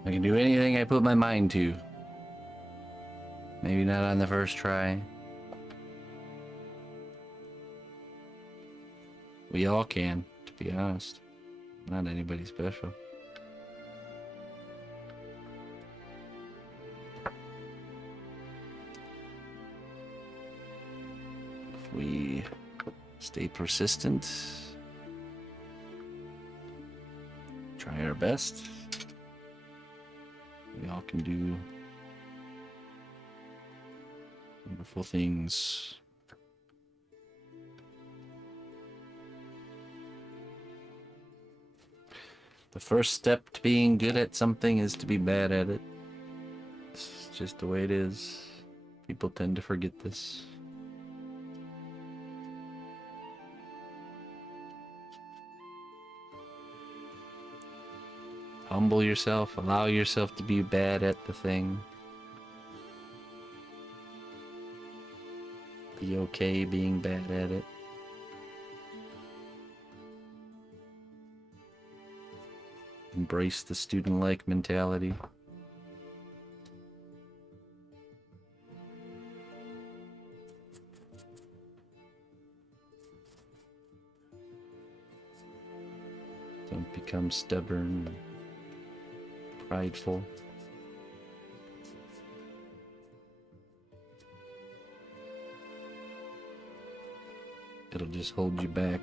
I can do anything I put my mind to. Maybe not on the first try. We all can, to be honest. Not anybody special. If we stay persistent, try our best, we all can do wonderful things. The first step to being good at something is to be bad at it. It's just the way it is. People tend to forget this. Humble yourself, allow yourself to be bad at the thing. Be okay being bad at it. Embrace the student-like mentality. Don't become stubborn and prideful. It'll just hold you back.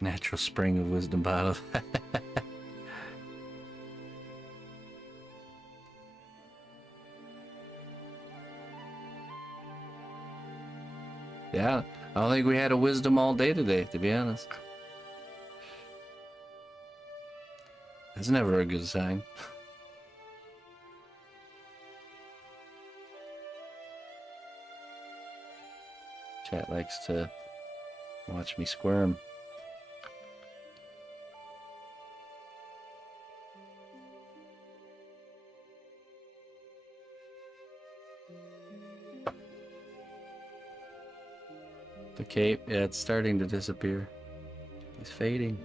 Natural spring of wisdom bottle. Yeah, I don't think we had a wisdom all day today, to be honest. That's never a good sign. Chat likes to watch me squirm. The cape, yeah, it's starting to disappear. He's fading.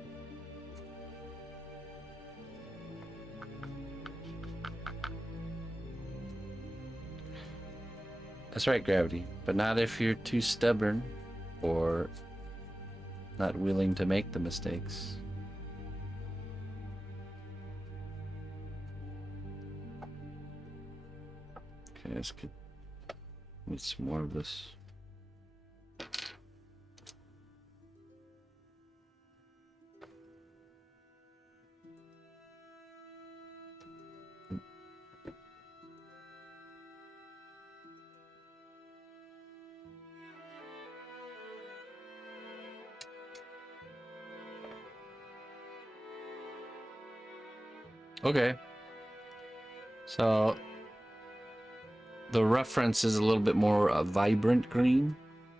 That's right, Gravity. But not if you're too stubborn or not willing to make the mistakes. Okay, let's get need some more of this. Okay. So the reference is a little bit more vibrant green,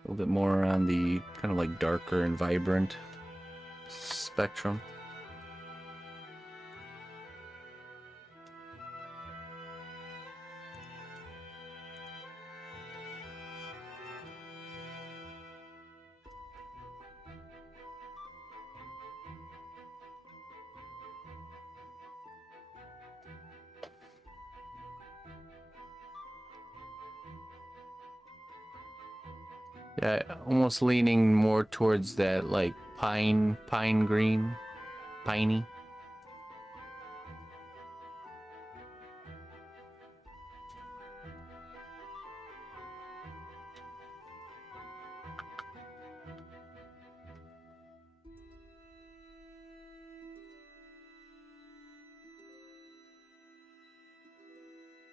a little bit more on the kind of like darker and vibrant spectrum. Yeah, almost leaning more towards that like pine green, piney.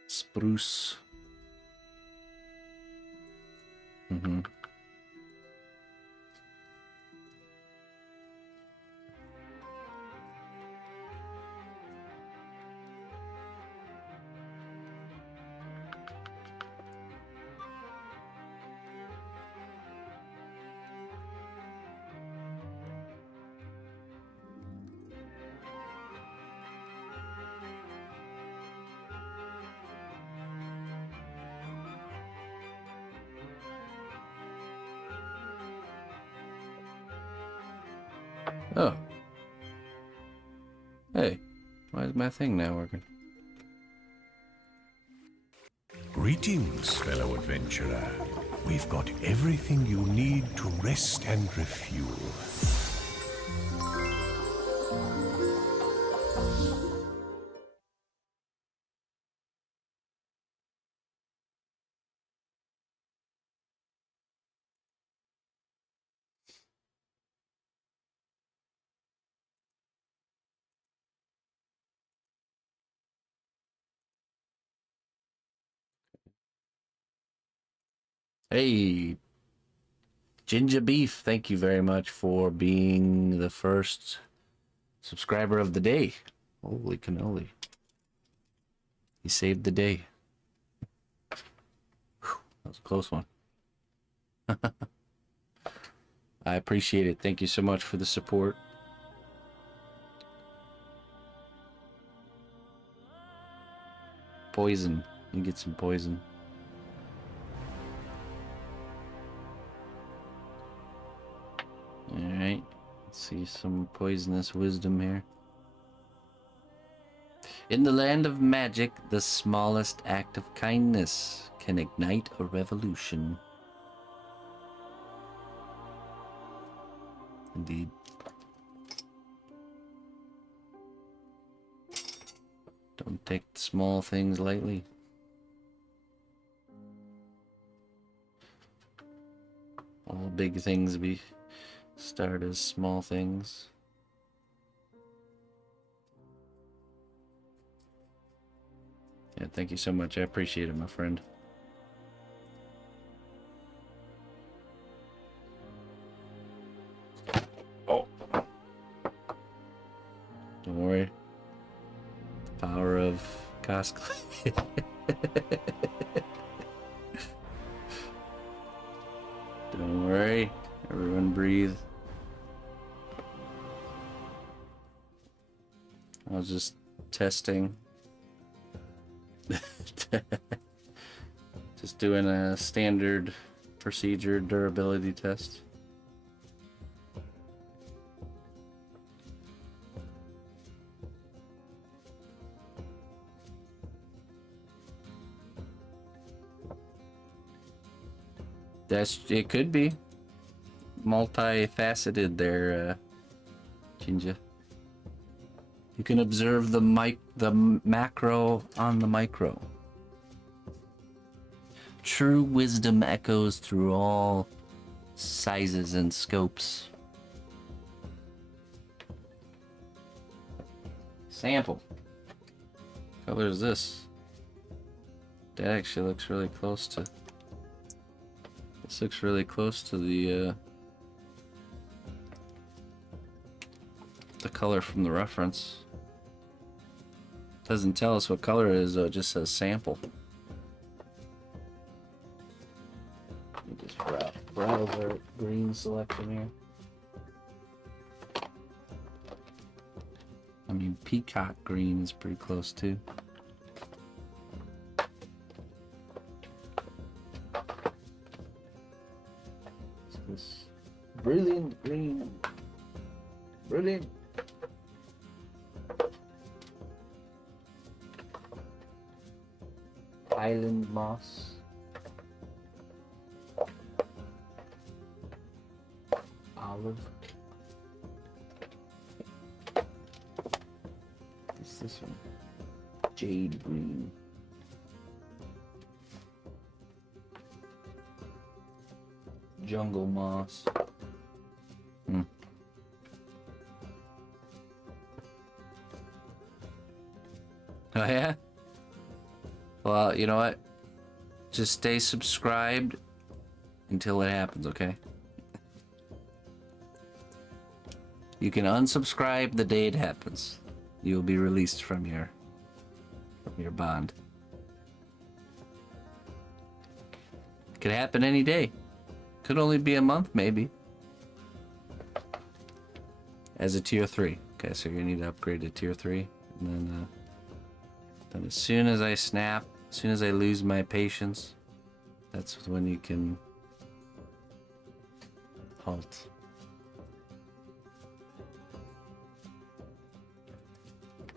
Spruce. Mm-hmm. Oh. Hey, why is my thing not working? Greetings, fellow adventurer. We've got everything you need to rest and refuel. Hey, Ginger Beef, thank you very much for being the first subscriber of the day. Holy cannoli. He saved the day. Whew, that was a close one. I appreciate it. Thank you so much for the support. Poison. You get some poison. Alright. Let's see some poisonous wisdom here. In the land of magic, the smallest act of kindness can ignite a revolution. Indeed. Don't take small things lightly. All big things start as small things. Yeah, thank you so much. I appreciate it, my friend. cost. Don't worry. Everyone breathe. I was just testing. Just doing a standard procedure durability test. It could be multifaceted there, Jinja. You can observe the macro on the micro. True wisdom echoes through all sizes and scopes. Sample. What color is this? That actually looks really close to. This looks really close to the color from the reference. Doesn't tell us what color it is though, it just says sample. Let me just browse our green selection here. I mean, peacock green is pretty close too. What's this? Brilliant green. Brilliant. Island moss. Olive. What's this one? Jade green. Jungle moss. Oh yeah? Well, you know what? Just stay subscribed until it happens, okay? You can unsubscribe the day it happens. You'll be released from your bond. Could happen any day. Could only be a month, maybe. As a tier 3. Okay, so you're gonna need to upgrade to tier 3. And then as soon as I snap, as soon as I lose my patience, that's when you can halt.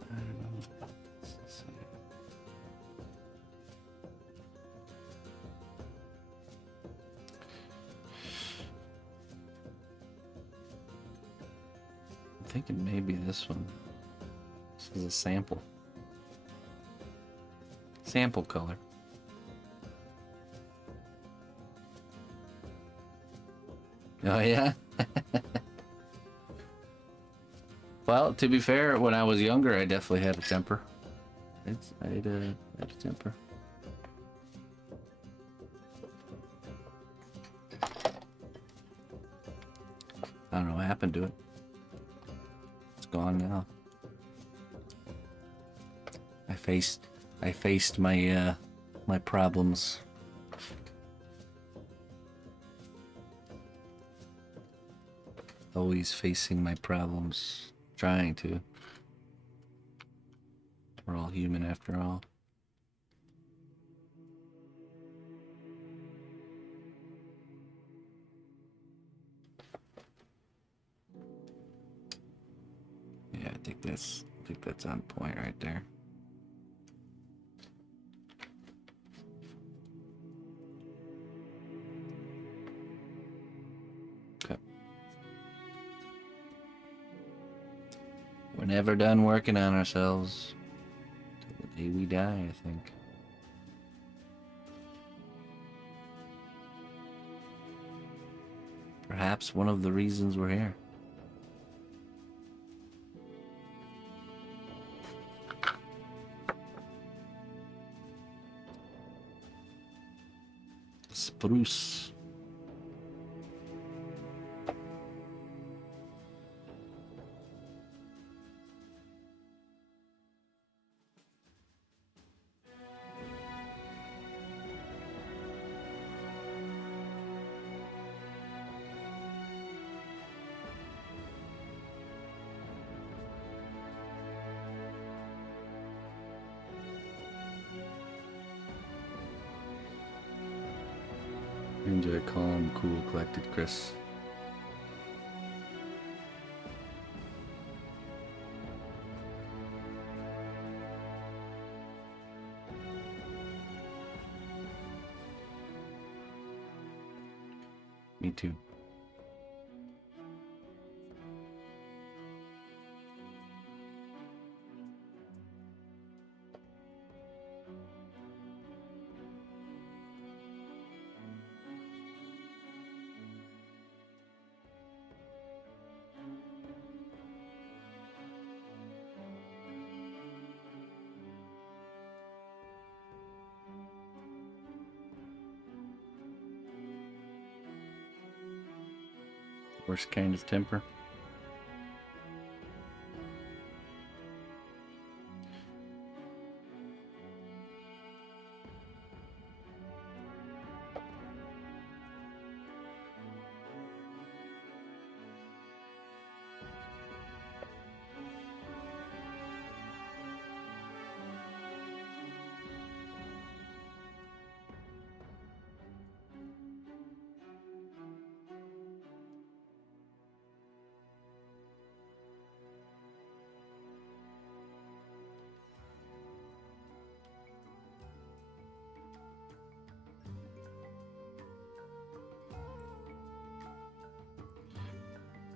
I don't know. Let's see. I'm thinking maybe this one. This is a sample. Sample color. Oh yeah? Well, to be fair, when I was younger, I definitely had a temper. I had a temper. I don't know what happened to it. It's gone now. I faced my my problems. Always facing my problems, trying to. We're all human after all. Yeah, I think that's on point right there. We're never done working on ourselves till the day we die, I think. Perhaps one of the reasons we're here. Spruce. Enjoy calm, cool, collected Chris. Me too. Worst kind of temper.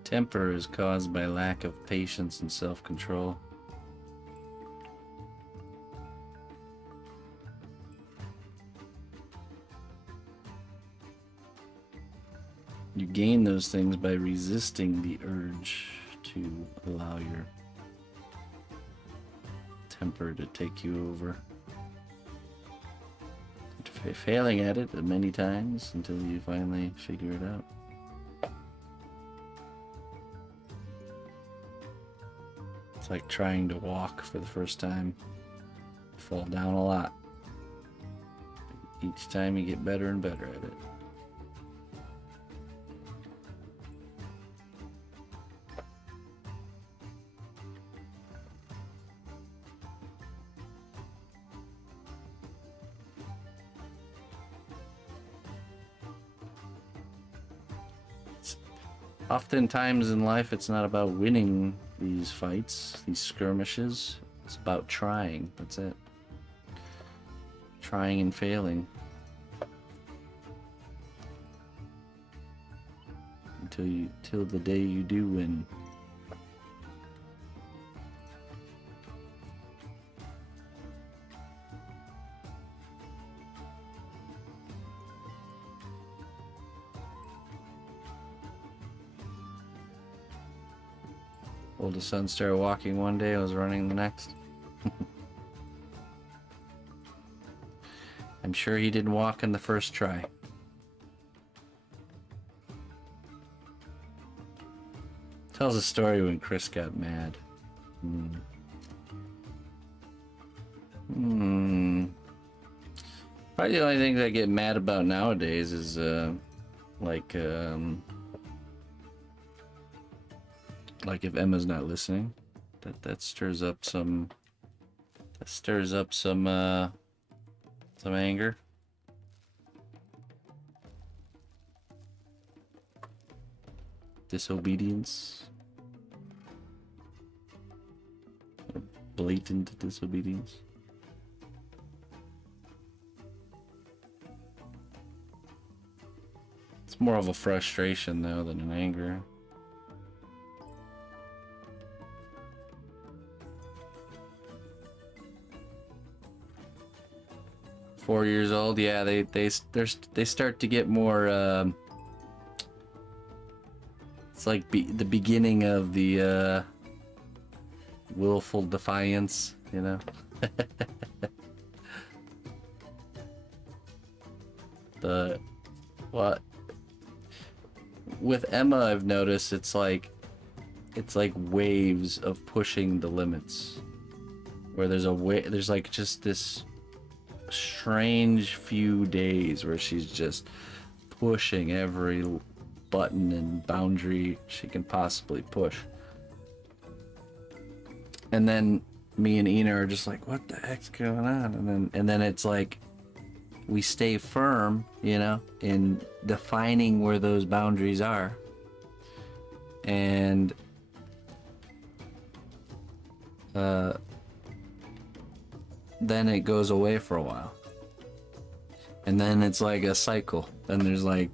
Temper is caused by lack of patience and self-control. You gain those things by resisting the urge to allow your temper to take you over. Failing at it many times until you finally figure it out. It's like trying to walk for the first time. You fall down a lot. Each time you get better and better at it. Oftentimes in life, it's not about winning these fights, these skirmishes. It's about trying. That's it. Trying and failing. Till the day you do win. Oldest son started walking one day, I was running the next. I'm sure he didn't walk in the first try. Tells a story when Chris got mad. Probably the only thing I get mad about nowadays is like if Emma's not listening, that stirs up some anger. Disobedience. Or blatant disobedience. It's more of a frustration though than an anger. Four years old, yeah, they start to get more. It's like the beginning of the willful defiance, you know. With Emma, I've noticed it's like waves of pushing the limits, where there's like just this strange few days where she's just pushing every button and boundary she can possibly push, and then me and Ina are just like, what the heck's going on? And then it's like we stay firm, you know, in defining where those boundaries are. And then it goes away for a while. And then it's like a cycle. Then there's like,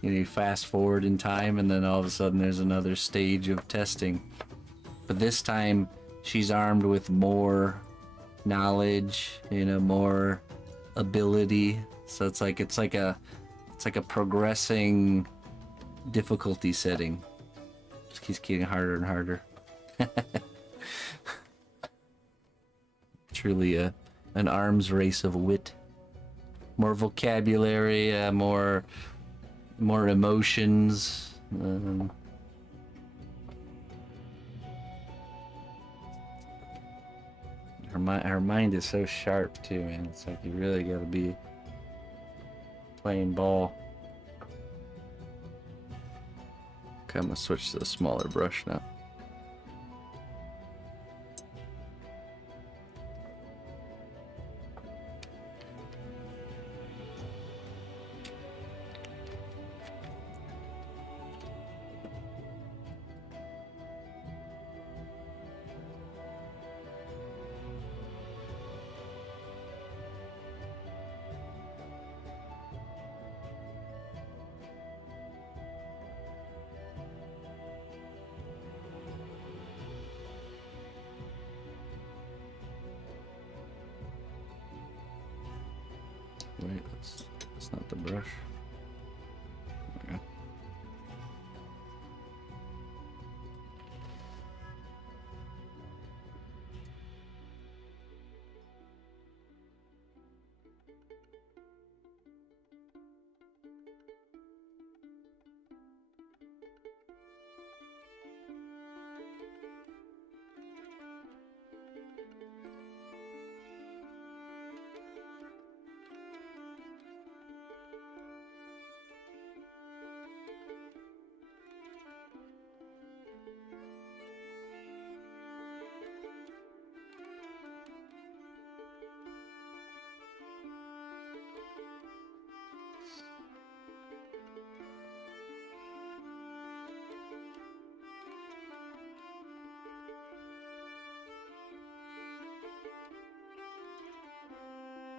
you know, you fast forward in time, and then all of a sudden there's another stage of testing. But this time she's armed with more knowledge, you know, more ability. So it's like a progressing difficulty setting. Just keeps getting harder and harder. Truly an arms race of wit. More vocabulary, more emotions. Her mind is so sharp too, man. It's like you really gotta be playing ball. Okay, I'm gonna switch to the smaller brush now. Wait, that's not the brush. Okay.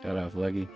Got off leggy.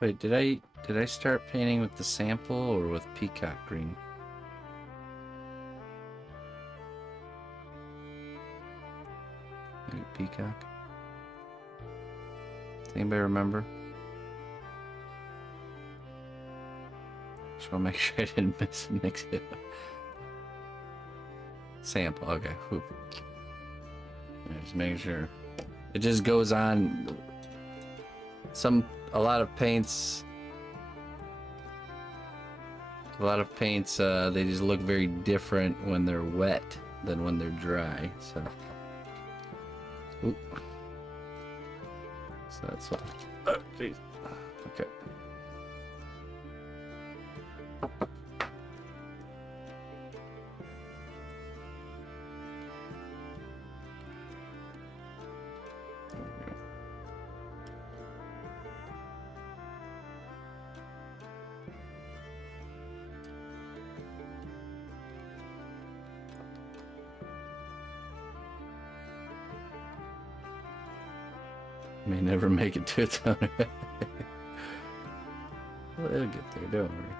Wait, did I start painting with the sample or with peacock green? Maybe peacock? Does anybody remember? Just want to make sure I didn't mix it up. Sample, okay. Whew. Yeah, just making sure. It just goes on. A lot of paints, they just look very different when they're wet than when they're dry. So, oop. So that's all. Oh, geez. Okay. May never make it to its owner. Well, it'll get there, don't worry.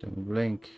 Don't blink.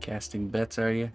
Casting bets, are you?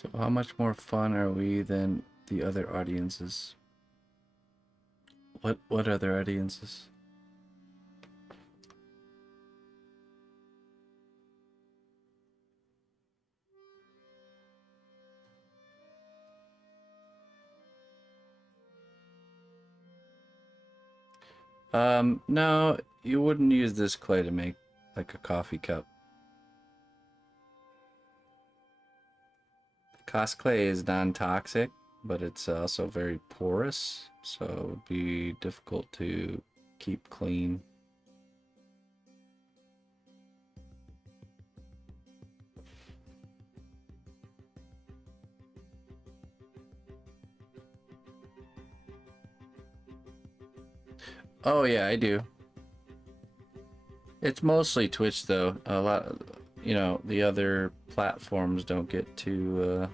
So how much more fun are we than the other audiences? What other audiences? No, you wouldn't use this clay to make like a coffee cup. Cos clay is non-toxic, but it's also very porous, so it would be difficult to keep clean. Oh yeah, I do. It's mostly Twitch though. A lot, you know, the other platforms don't get too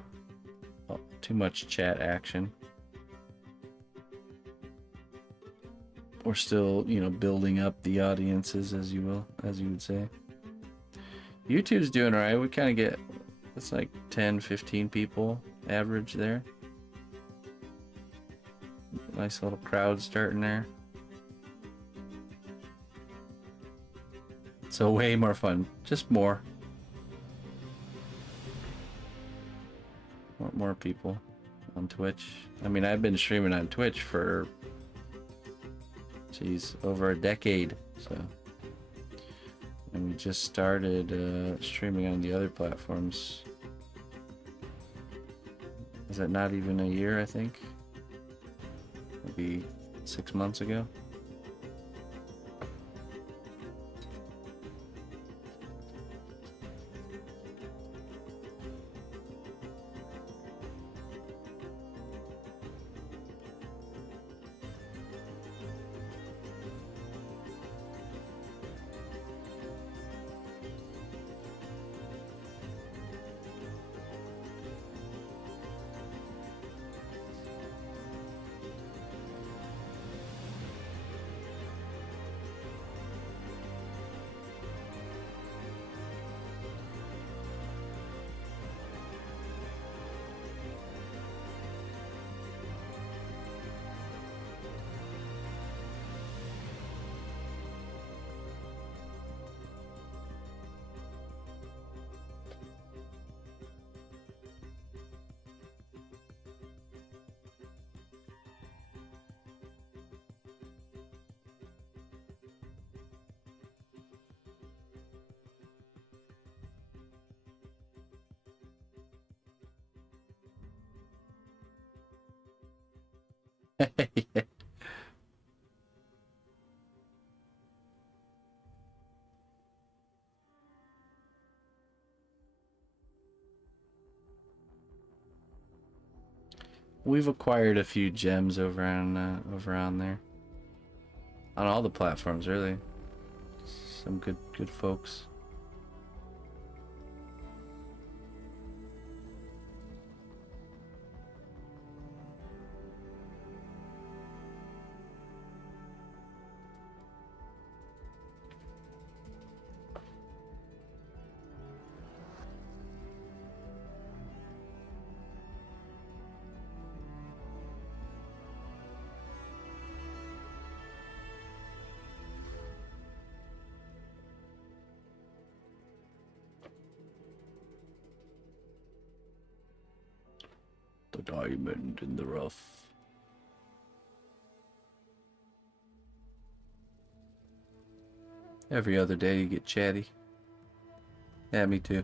much chat action. We're still, you know, building up the audiences, as you would say. YouTube's doing all right. We kind of get, it's like 10, 15 people average there. Nice little crowd starting there. So way more fun, just more. Want more people on Twitch. I mean, I've been streaming on Twitch for, geez, over a decade. So, and we just started streaming on the other platforms. Is that not even a year? I think maybe 6 months ago. We've acquired a few gems over on there. On all the platforms, really. Some good folks. The diamond in the rough. Every other day you get chatty. Yeah, me too.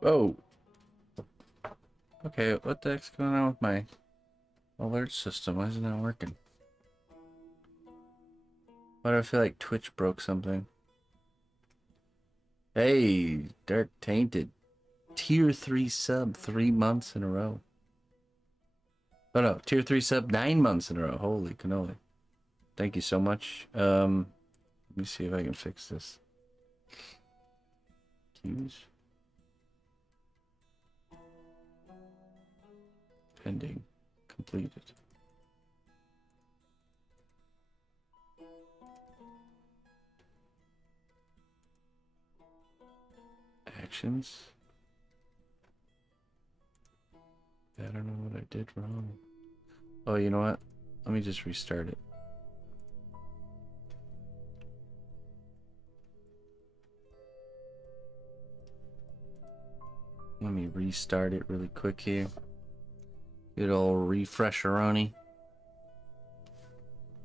Whoa. Okay, what the heck's going on with my alert system? Why is it not working? Why do I feel like Twitch broke something? Hey, Dark Tainted. Tier 3 sub 3 months in a row. Oh no, Tier 3 sub 9 months in a row. Holy cannoli. Thank you so much. Let me see if I can fix this. Queues. Pending. Completed. Actions. I don't know what I did wrong. Oh, you know what? Let me just restart it. Let me restart it really quick here. Good old refresheroni.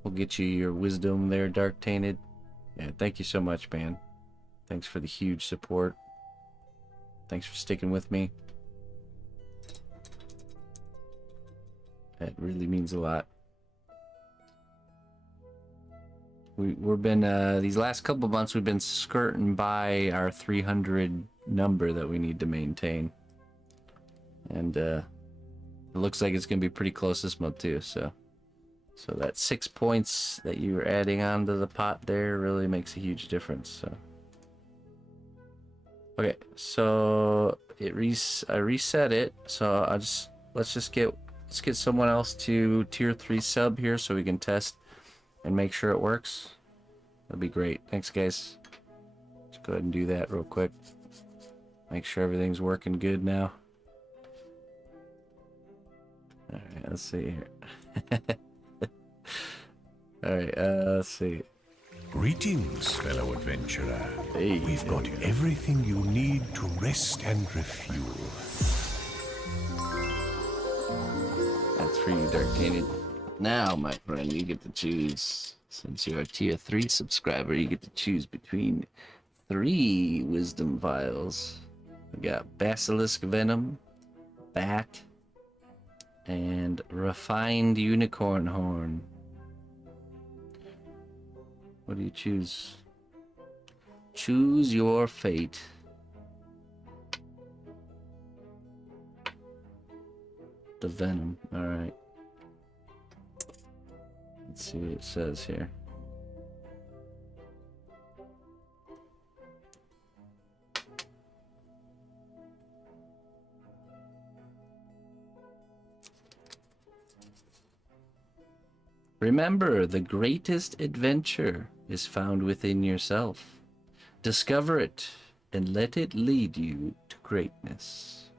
We'll get you your wisdom there, Dark Tainted. Yeah, thank you so much, man. Thanks for the huge support. Thanks for sticking with me. That really means a lot. We've been these last couple months we've been skirting by our 300 number that we need to maintain, and it looks like it's gonna be pretty close this month too. So that 6 points that you're adding onto the pot there really makes a huge difference. So okay, so I reset it. So let's get someone else to tier 3 sub here so we can test and make sure it works. That'd be great. Thanks, guys. Let's go ahead and do that real quick. Make sure everything's working good now. Alright, let's see here. Alright, let's see. Greetings, fellow adventurer. Hey, We've got everything you need to rest and refuel. That's for you, Dark Tainted. Now, my friend, you get to choose. Since you're a tier 3 subscriber, you get to choose between 3 wisdom vials. We got Basilisk Venom, Bat, and Refined Unicorn Horn. What do you choose? Choose your fate. The Venom, alright. Let's see what it says here. Remember, the greatest adventure is found within yourself. Discover it and let it lead you to greatness.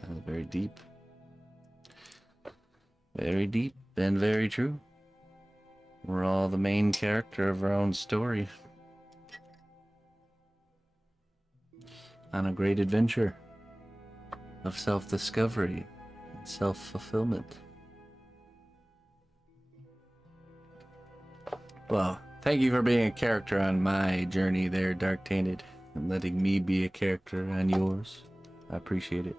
That was very deep. Very deep and very true. We're all the main character of our own story. On a great adventure of self-discovery and self-fulfillment. Well, thank you for being a character on my journey there, Dark Tainted, and letting me be a character on yours. I appreciate it.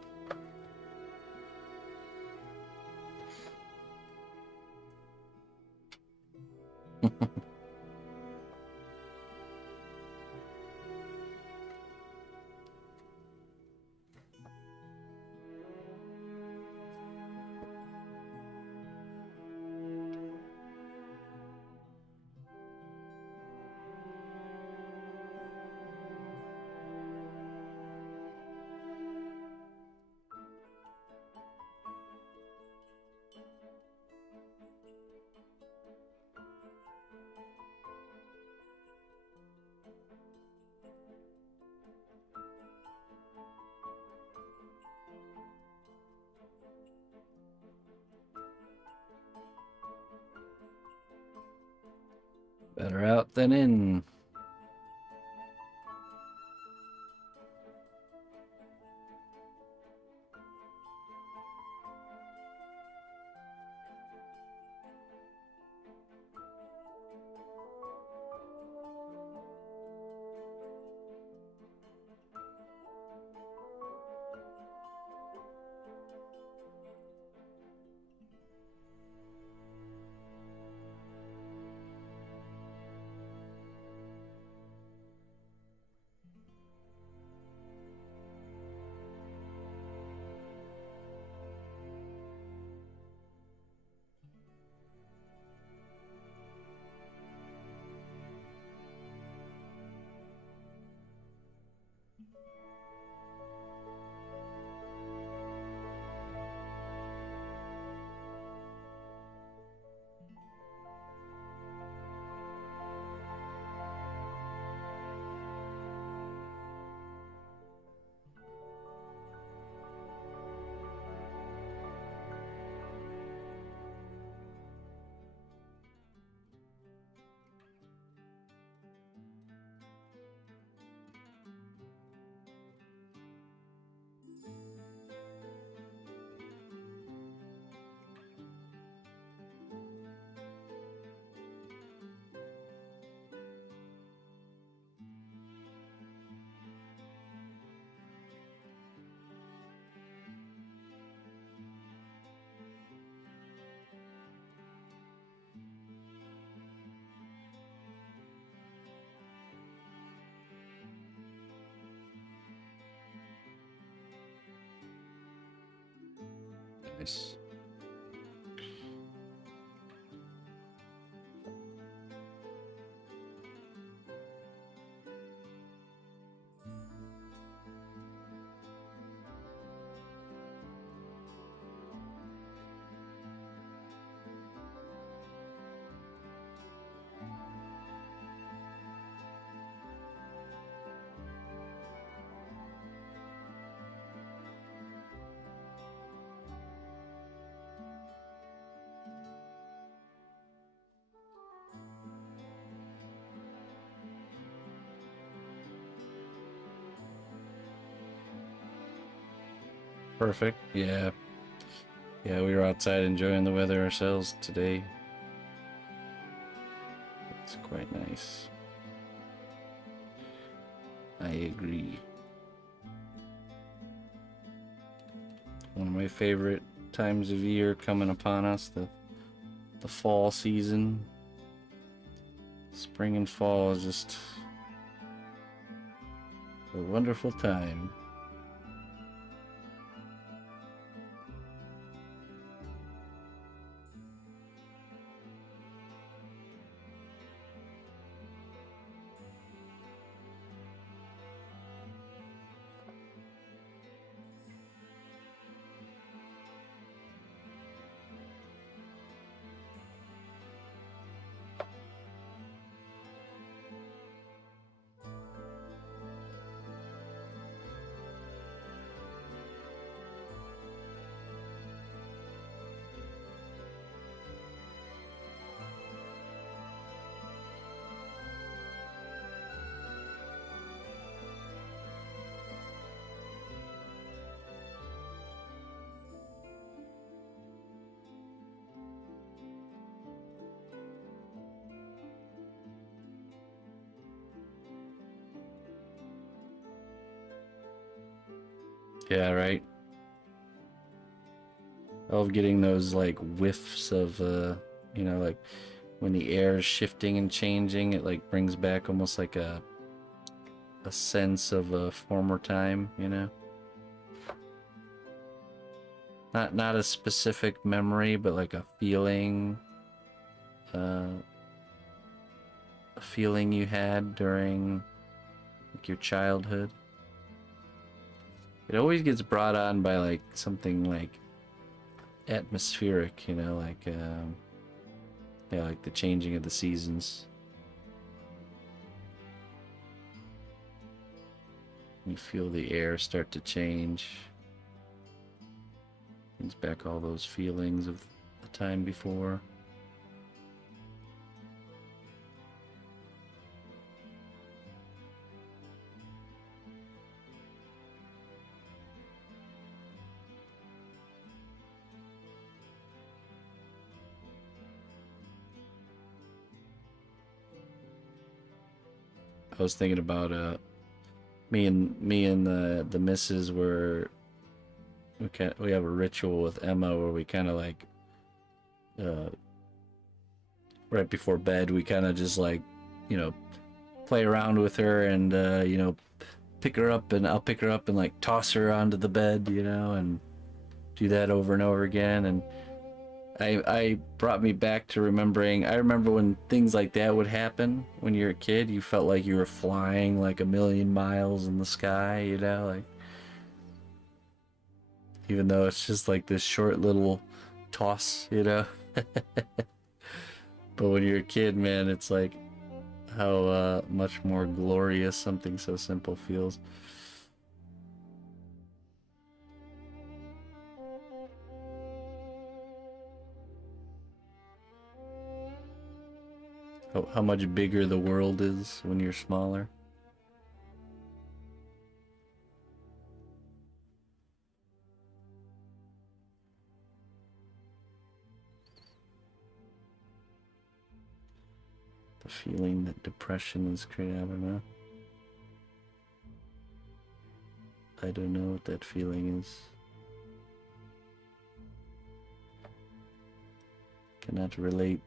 Better out than in. Nice. Perfect. Yeah. Yeah, we were outside enjoying the weather ourselves today. It's quite nice. I agree. One of my favorite times of year coming upon us, the fall season. Spring and fall is just a wonderful time. Yeah, right. I love getting those like whiffs of you know, like when the air is shifting and changing, it like brings back almost like a sense of a former time, you know. Not a specific memory, but like uh, a feeling you had during like your childhood. It always gets brought on by like something like atmospheric, you know, like yeah, like the changing of the seasons. You feel the air start to change. Brings back all those feelings of the time before. I was thinking about me and the missus were we have a ritual with Emma where we kind of like uh right before bed we kind of just like, you know, play around with her and you know, pick her up, and I'll pick her up and like toss her onto the bed, you know, and do that over and over again. And I brought me back to remembering. I remember when things like that would happen when you're a kid. You felt like you were flying like a million miles in the sky, you know, like even though it's just like this short little toss, you know. But when you're a kid, man, it's like how much more glorious something so simple feels. How much bigger the world is when you're smaller. The feeling that depression is created, I don't know. I don't know what that feeling is. Cannot relate.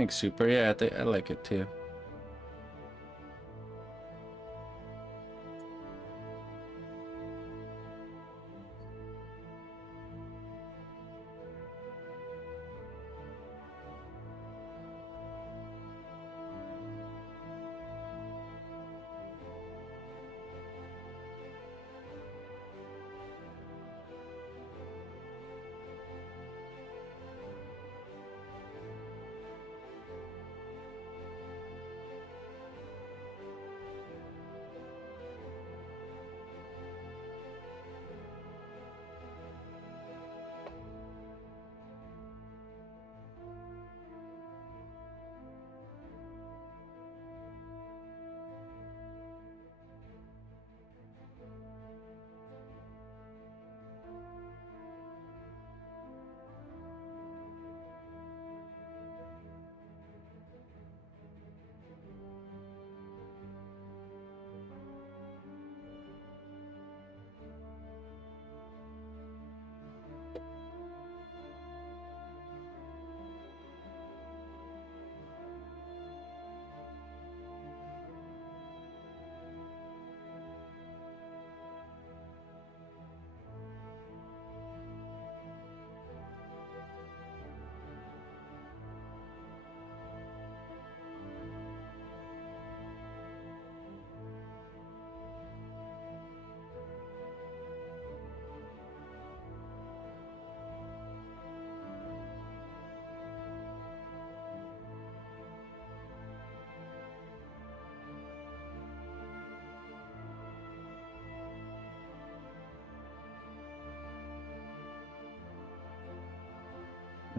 Thanks, Super. Yeah, I like it too.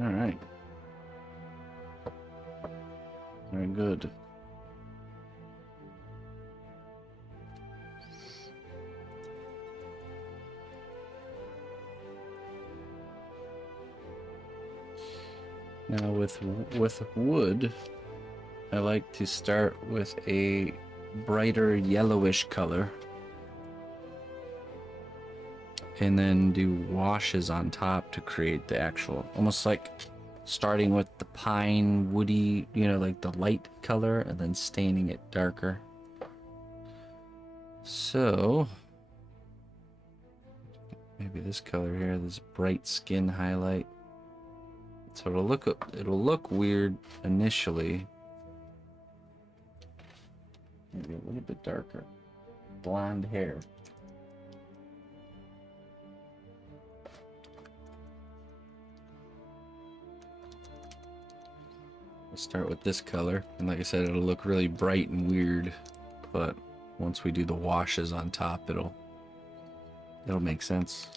All right. Very good. Now with wood, I like to start with a brighter yellowish color and then do washes on top to create the actual, almost like starting with the pine woody, you know, like the light color and then staining it darker. So maybe this color here, this bright skin highlight. So it'll look weird initially. Maybe a little bit darker. Blonde hair. We'll start with this color, and like I said, it'll look really bright and weird, but once we do the washes on top, it'll make sense.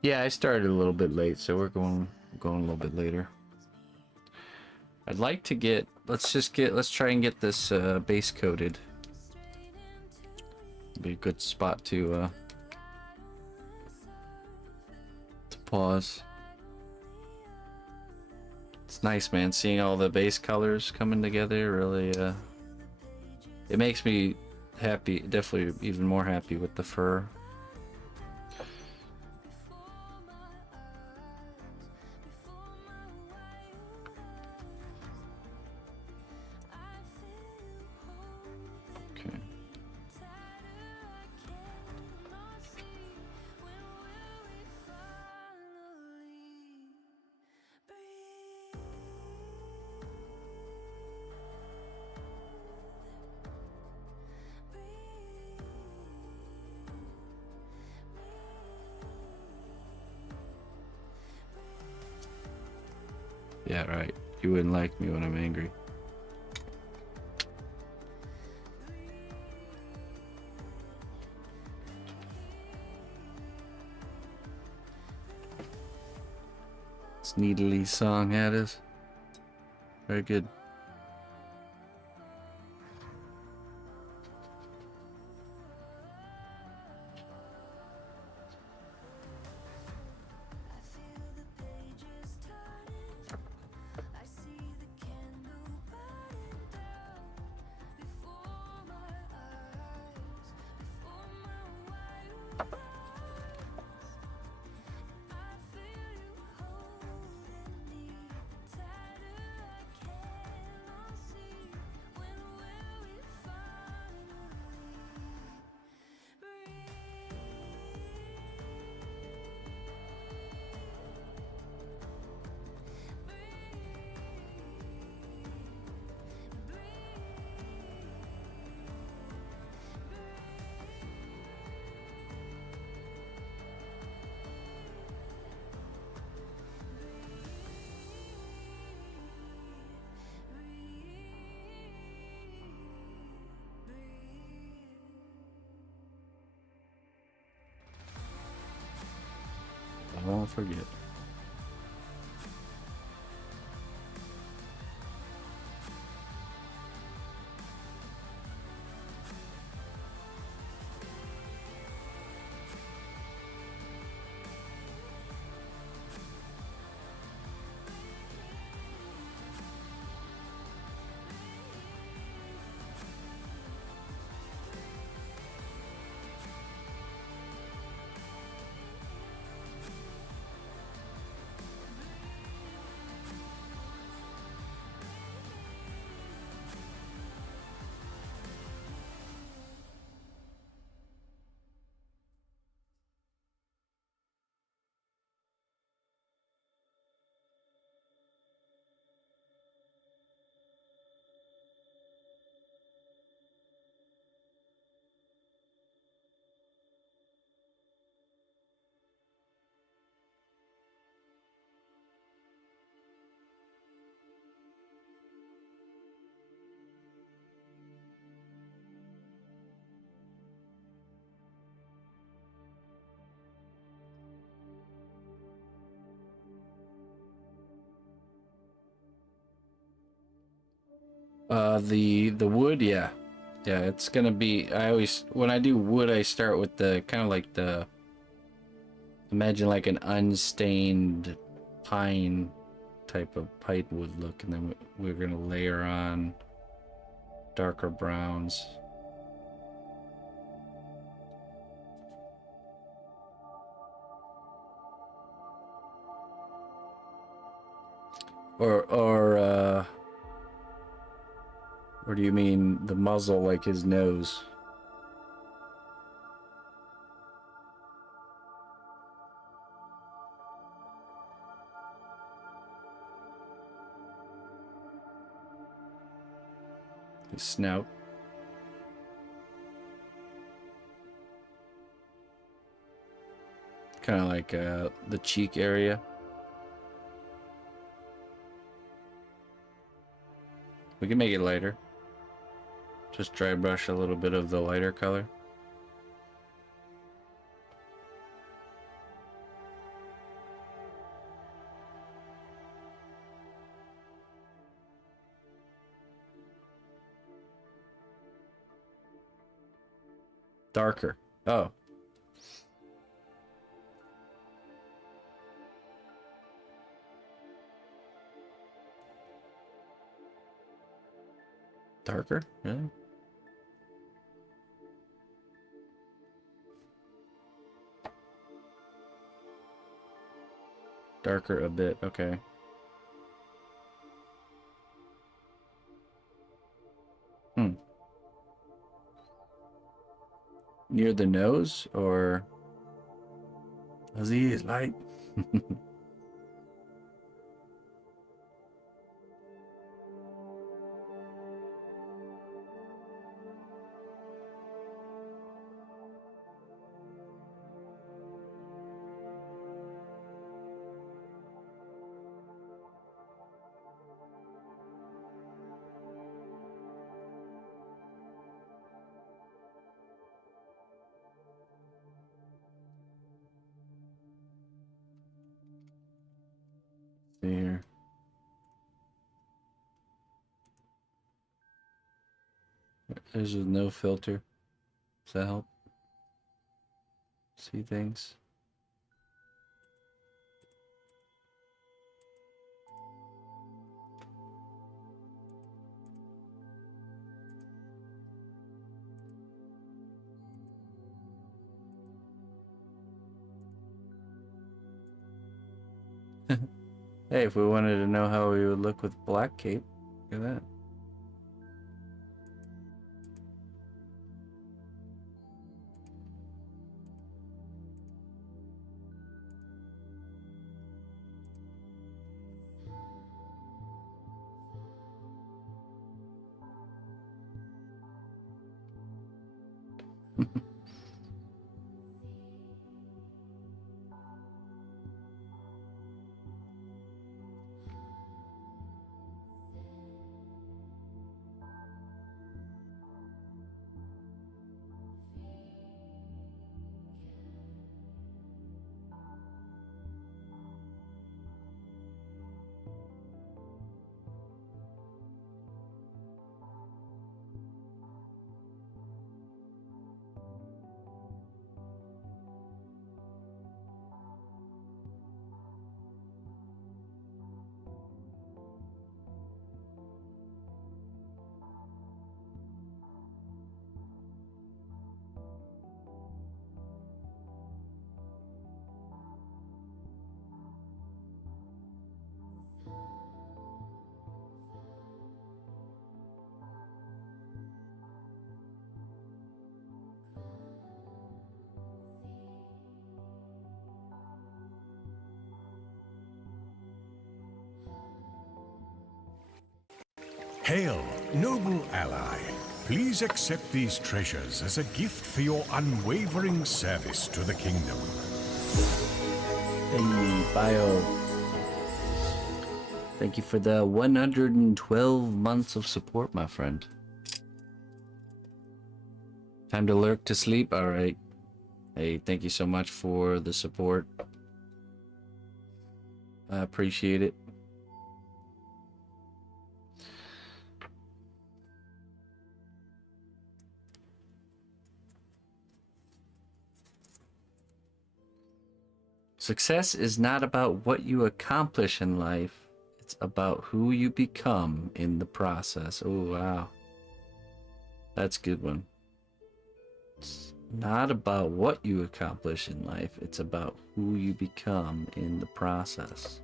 Yeah, I started a little bit late, so we're going a little bit later. I'd like to get, let's try and get this base coated. Be a good spot to pause. It's nice, man, seeing all the base colors coming together. Really, it makes me happy. Definitely even more happy with the fur. Yeah, right. You wouldn't like me when I'm angry. Needly song at us. Very good. I won't forget. The wood, yeah. Yeah, it's gonna be, I always, when I do wood, I start with the, kind of like the, imagine like an unstained pine type of pipe wood look, and then we're gonna layer on darker browns. Or do you mean the muzzle, like his nose? His snout? Kind of like the cheek area. We can make it lighter. Just dry brush a little bit of the lighter color. Darker. Oh. Darker? Really? Darker a bit, okay. Near the nose, or as he is light. See here. There's a no filter. Does that help? See things? Hey, if we wanted to know how we would look with black cape, look at that. Hail, noble ally. Please accept these treasures as a gift for your unwavering service to the kingdom. Hey, Bio. Thank you for the 112 months of support, my friend. Time to lurk to sleep? Alright. Hey, thank you so much for the support. I appreciate it. Success is not about what you accomplish in life. It's about who you become in the process. Oh, wow. That's a good one. It's not about what you accomplish in life. It's about who you become in the process.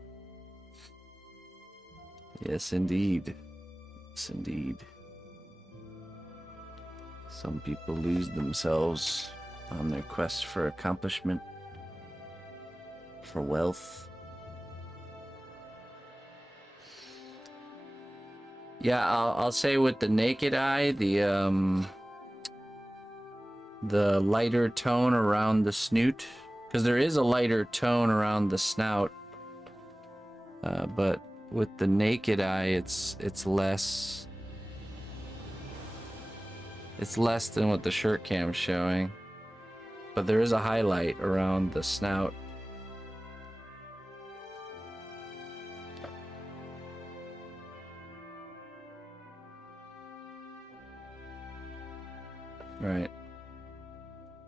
Yes, indeed. Yes, indeed. Some people lose themselves on their quest for accomplishment, for wealth. Yeah, I'll say with the naked eye, the lighter tone around the snoot, because there is a lighter tone around the snout, but with the naked eye, it's less. It's less than what the shirt cam's showing, but there is a highlight around the snout. Right.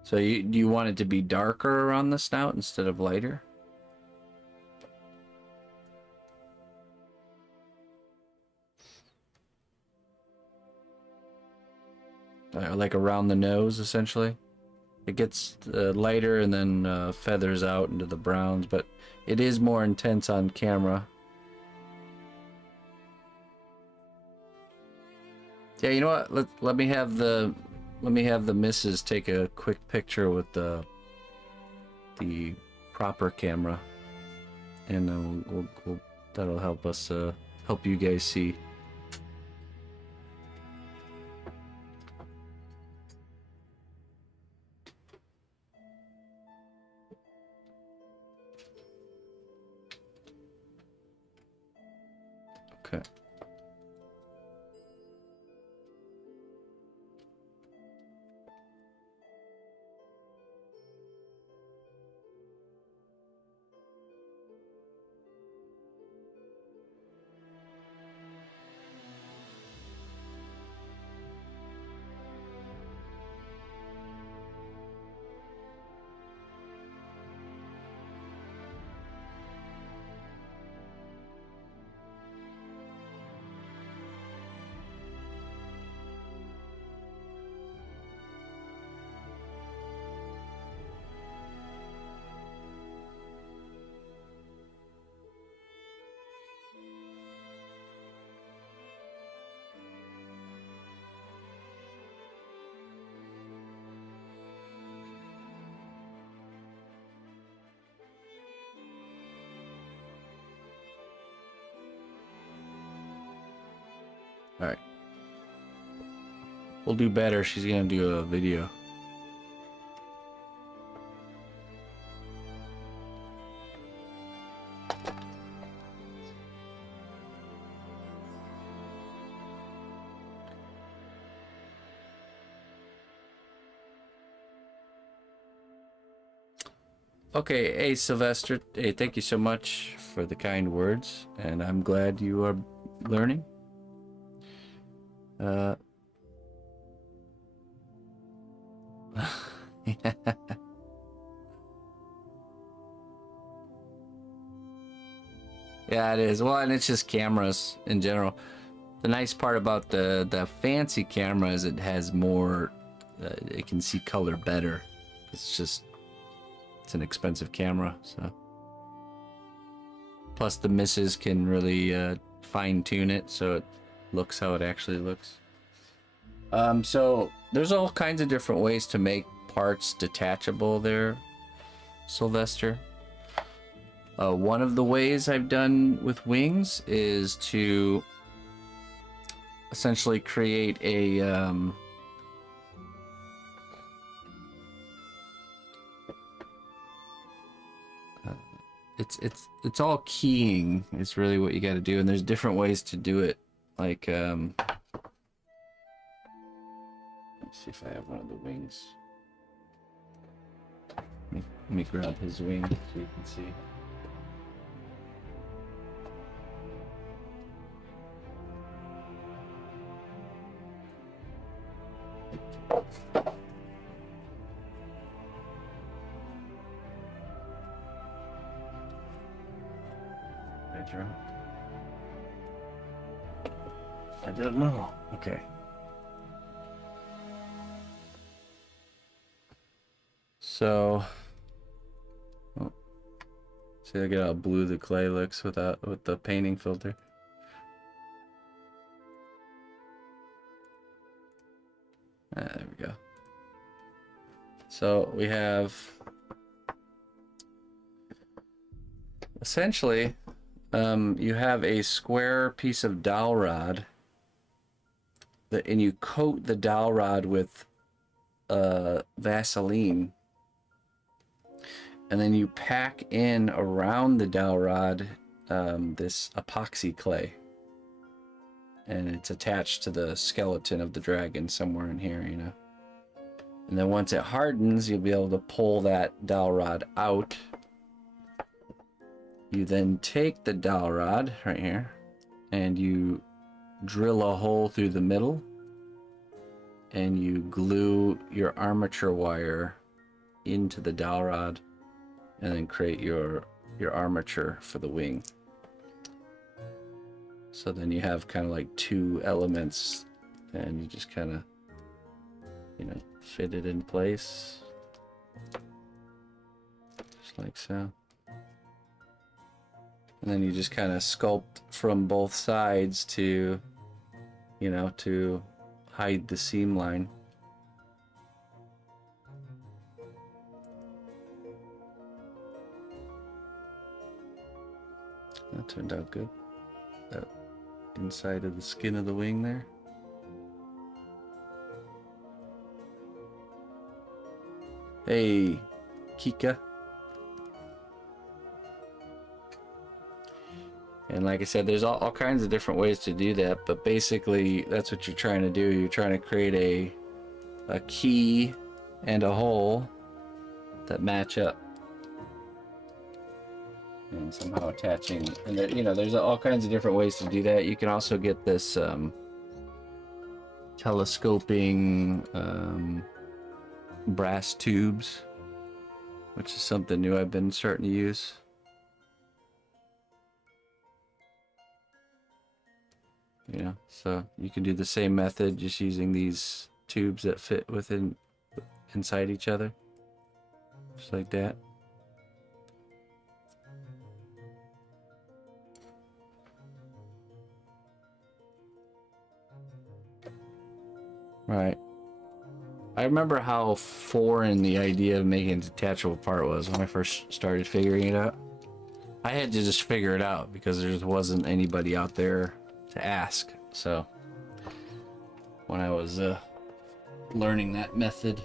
So do you want it to be darker around the snout instead of lighter? Like around the nose, essentially. It gets lighter and then feathers out into the browns, but it is more intense on camera. Yeah, you know what? Let me have the missus take a quick picture with the proper camera, and we'll that'll help us help you guys see. Okay. All right. We'll do better. She's gonna do a video. Okay, hey Sylvester, hey, thank you so much for the kind words, and I'm glad you are learning. Yeah, it is. Well, and it's just cameras in general. The nice part about the fancy camera is it has more, it can see color better. It's an expensive camera, so. Plus the misses can really fine tune it so it looks how it actually looks. So there's all kinds of different ways to make parts detachable there, Sylvester. One of the ways I've done with wings is to essentially create a it's all keying is really what you got to do, and there's different ways to do it. Like let me see if I have one of the wings. Let me grab his wing so you can see. I don't know. Okay. So, oh, see, look at how blue the clay looks with the painting filter. There we go. So we have essentially you have a square piece of dowel rod and you coat the dowel rod with Vaseline, and then you pack in around the dowel rod this epoxy clay, and it's attached to the skeleton of the dragon somewhere in here, you know. And then once it hardens, you'll be able to pull that dowel rod out. You then take the dowel rod right here and you drill a hole through the middle, and you glue your armature wire into the dowel rod, and then create your armature for the wing. So then you have kind of like two elements, and you just kind of, you know, fit it in place just like so. And then you just kind of sculpt from both sides to, you know, to hide the seam line. That turned out good. That inside of the skin of the wing there. Hey, Kika. And like I said, there's all kinds of different ways to do that, but basically that's what you're trying to do. You're trying to create a key and a hole that match up, and somehow attaching. And there, you know, there's all kinds of different ways to do that. You can also get this telescoping brass tubes, which is something new I've been starting to use. Yeah, so you can do the same method just using these tubes that fit inside each other, just like that. Right. I remember how foreign the idea of making a detachable part was when I first started figuring it out. I had to just figure it out because there just wasn't anybody out there to ask. So when I was learning that method.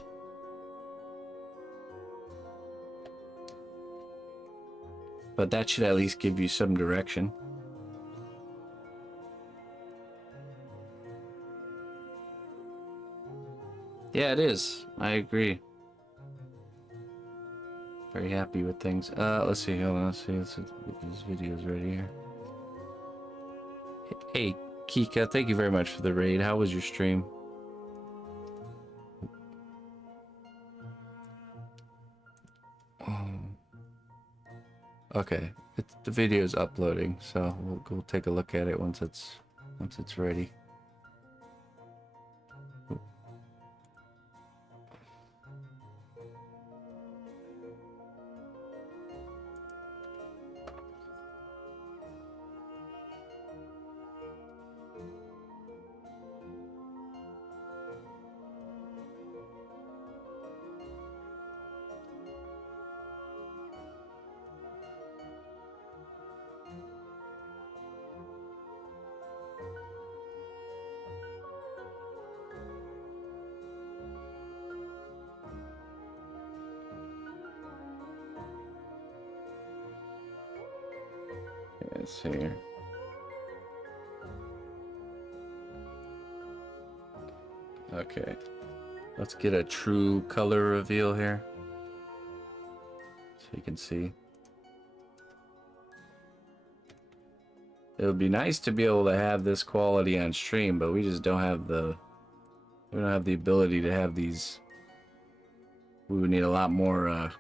But that should at least give you some direction. Yeah, it is. I agree. Very happy with things. Let's see. Hold on. Let's see. This video's ready here. Hey, Kika, thank you very much for the raid. How was your stream? Okay, the video's uploading, so we'll take a look at it once it's ready. Let's see here. Okay, let's get a true color reveal here so you can see. It would be nice to be able to have this quality on stream, but we just don't have the ability to have these. We would need a lot more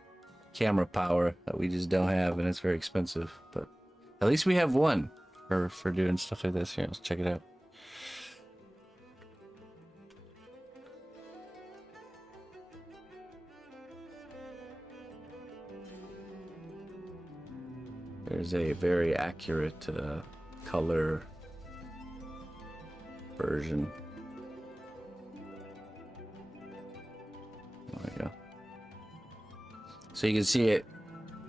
camera power that we just don't have, and it's very expensive. But at least we have one for doing stuff like this. Here, let's check it out. There's a very accurate color version. There we go. So you can see it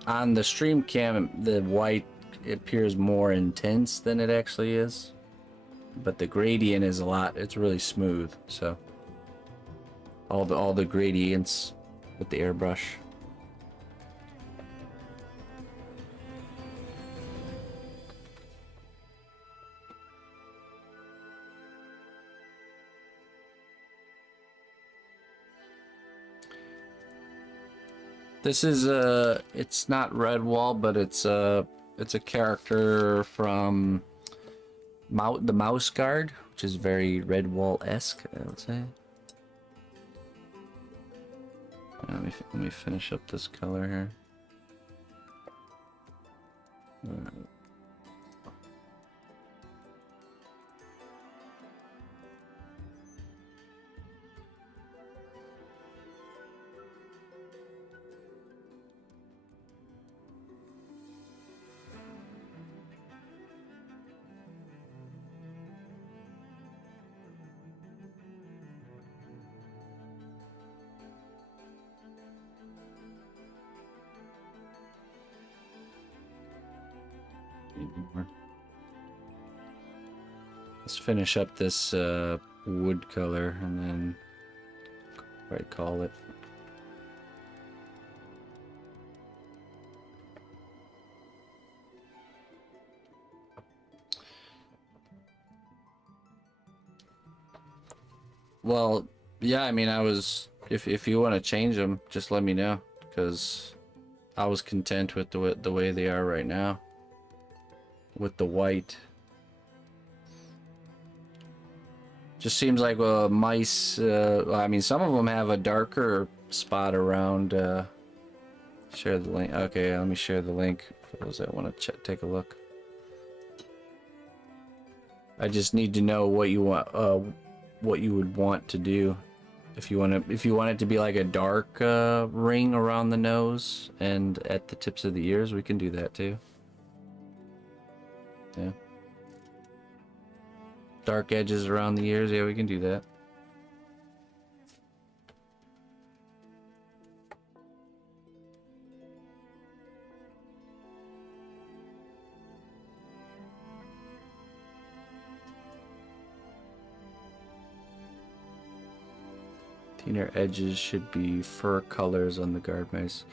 on the stream cam. The white appears more intense than it actually is, but the gradient is it's really smooth. So all the gradients with the airbrush. This is it's not Redwall, but it's a character from the Mouse Guard, which is very Redwall-esque, I would say. Let me finish up this color here. Let's finish up this wood color and then what I call it. Well, yeah, I mean, if you want to change them, just let me know, because I was content with the way they are right now with the white. Just seems like mice, I mean, some of them have a darker spot around. Share the link. Okay, let me share the link for those that want to take a look. I just need to know what you want, what you would want to do. If you want it to be like a dark ring around the nose and at the tips of the ears, we can do that too. Yeah. Dark edges around the ears, yeah, we can do that. The inner edges should be fur colors on the guard mice.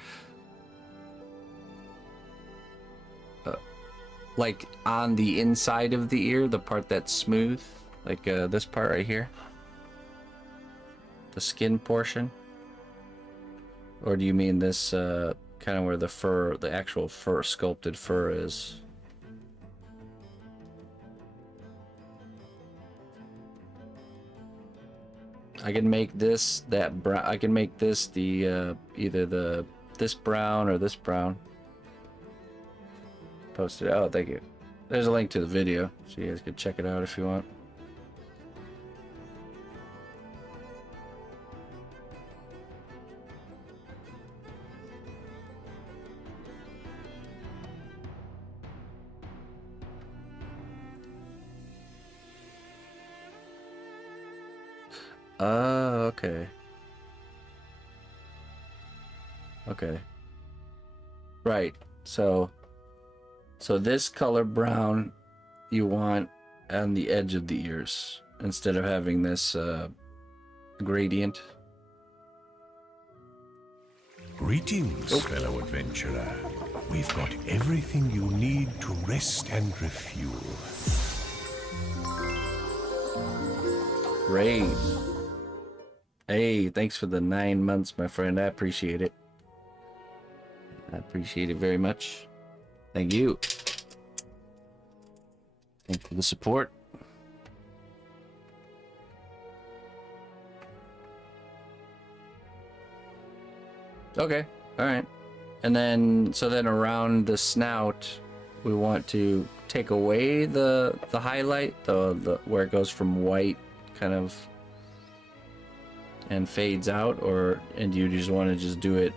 Like on the inside of the ear, the part that's smooth, like this part right here, the skin portion, or do you mean this kind of where the fur, the actual fur, sculpted fur is? I can make this that brown. I can make this the either this brown or this brown. Posted. Oh, thank you. There's a link to the video, so you guys can check it out if you want. Okay. Okay. Right. So this color brown you want on the edge of the ears instead of having this gradient. Greetings, fellow adventurer. We've got everything you need to rest and refuel. Great. Hey, thanks for the 9 months, my friend. I appreciate it. I appreciate it very much. Thank you. Thank you for the support. Okay, all right. And then, so then around the snout, we want to take away the highlight, the where it goes from white kind of and fades out, and you just want to just do it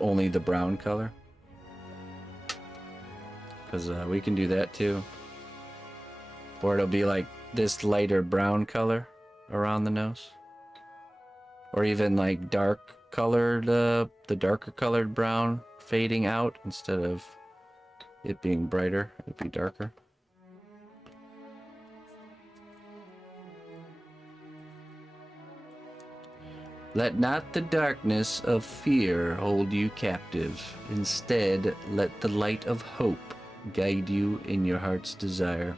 only the brown color? Because we can do that too. Or it'll be like this lighter brown color around the nose. Or even like dark colored, the darker colored brown fading out instead of it being brighter, it'd be darker. Let not the darkness of fear hold you captive. Instead, let the light of hope guide you in your heart's desire.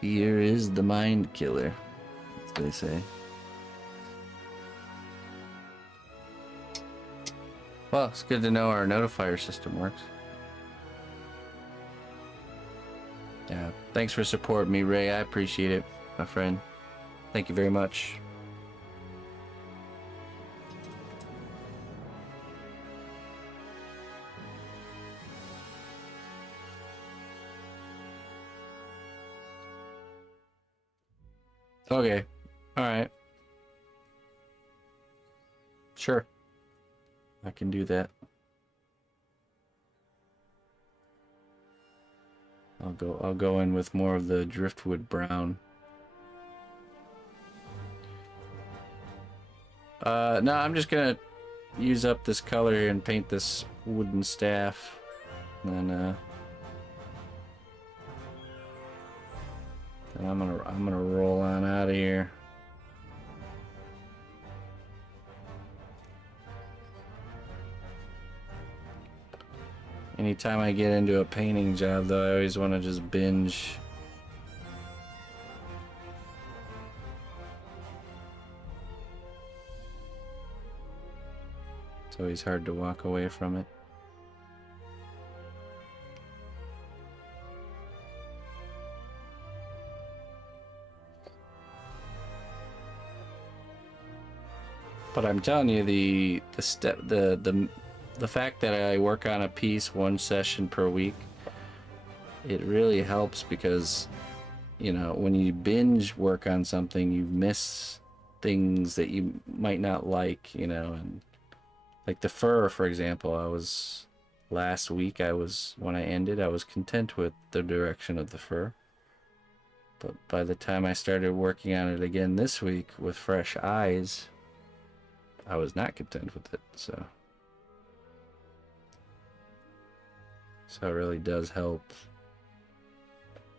Fear is the mind killer, as they say. Well, it's good to know our notifier system works. Yeah, thanks for supporting me, Ray. I appreciate it, my friend. Thank you very much. Okay. All right. Sure. I can do that. I'll go in with more of the driftwood brown. No, I'm just gonna use up this color here and paint this wooden staff. And then I'm gonna roll on out of here. Anytime I get into a painting job, though, I always want to just binge. It's always hard to walk away from it. But I'm telling you, the fact that I work on a piece 1 session per week, it really helps because, you know, when you binge work on something, you miss things that you might not like, you know, and like the fur, for example, last week, when I ended, I was content with the direction of the fur. But by the time I started working on it again this week with fresh eyes, I was not content with it, so it really does help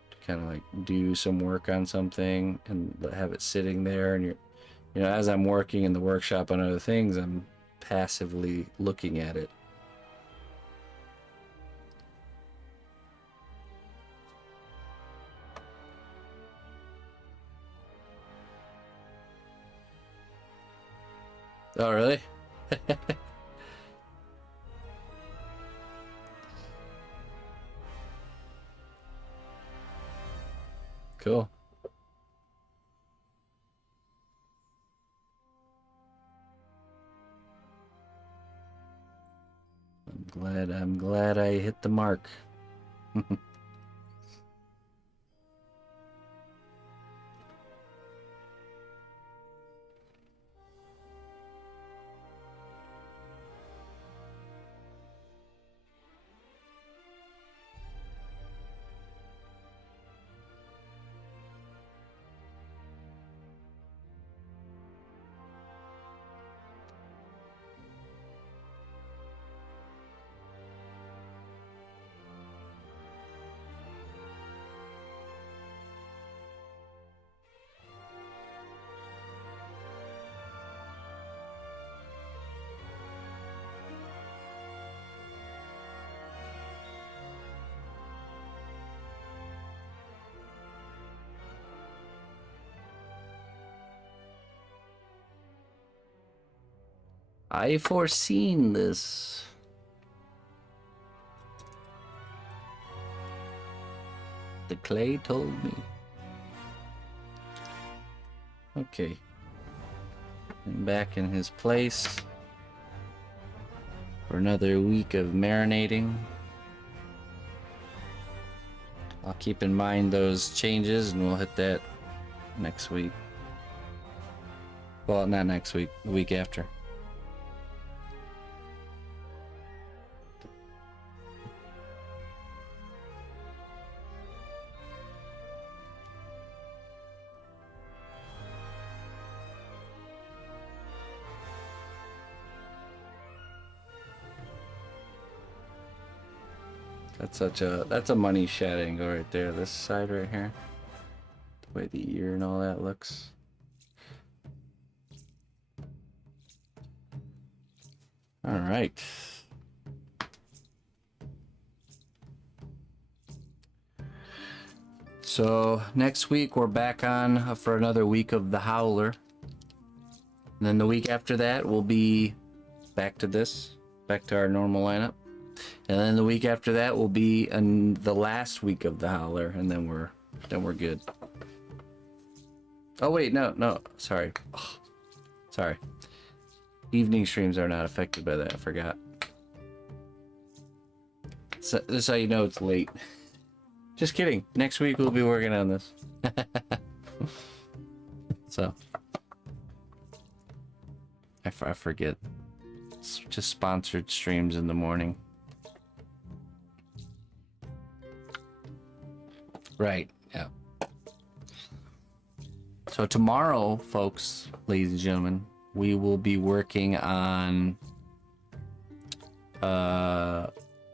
to kind of like do some work on something and have it sitting there, and you know, as I'm working in the workshop on other things, I'm passively looking at it. Oh, really? Cool. I'm glad I hit the mark. I foreseen this. The clay told me. Okay. And back in his place for another week of marinating. I'll keep in mind those changes and we'll hit that next week. Well, not next week, the week after. That's a money shot angle right there. This side right here, the way the ear and all that looks. All right. So next week we're back on for another week of the Howler. And then the week after that we'll be back to this, back to our normal lineup. And then the week after that will be in the last week of the Howler, and then we're good. Oh wait, no, sorry. Oh, sorry. Evening streams are not affected by that, I forgot. So this is how you know it's late. Just kidding. Next week we'll be working on this. So I forget. It's just sponsored streams in the morning. Right, yeah. So tomorrow, folks, ladies and gentlemen, we will be working on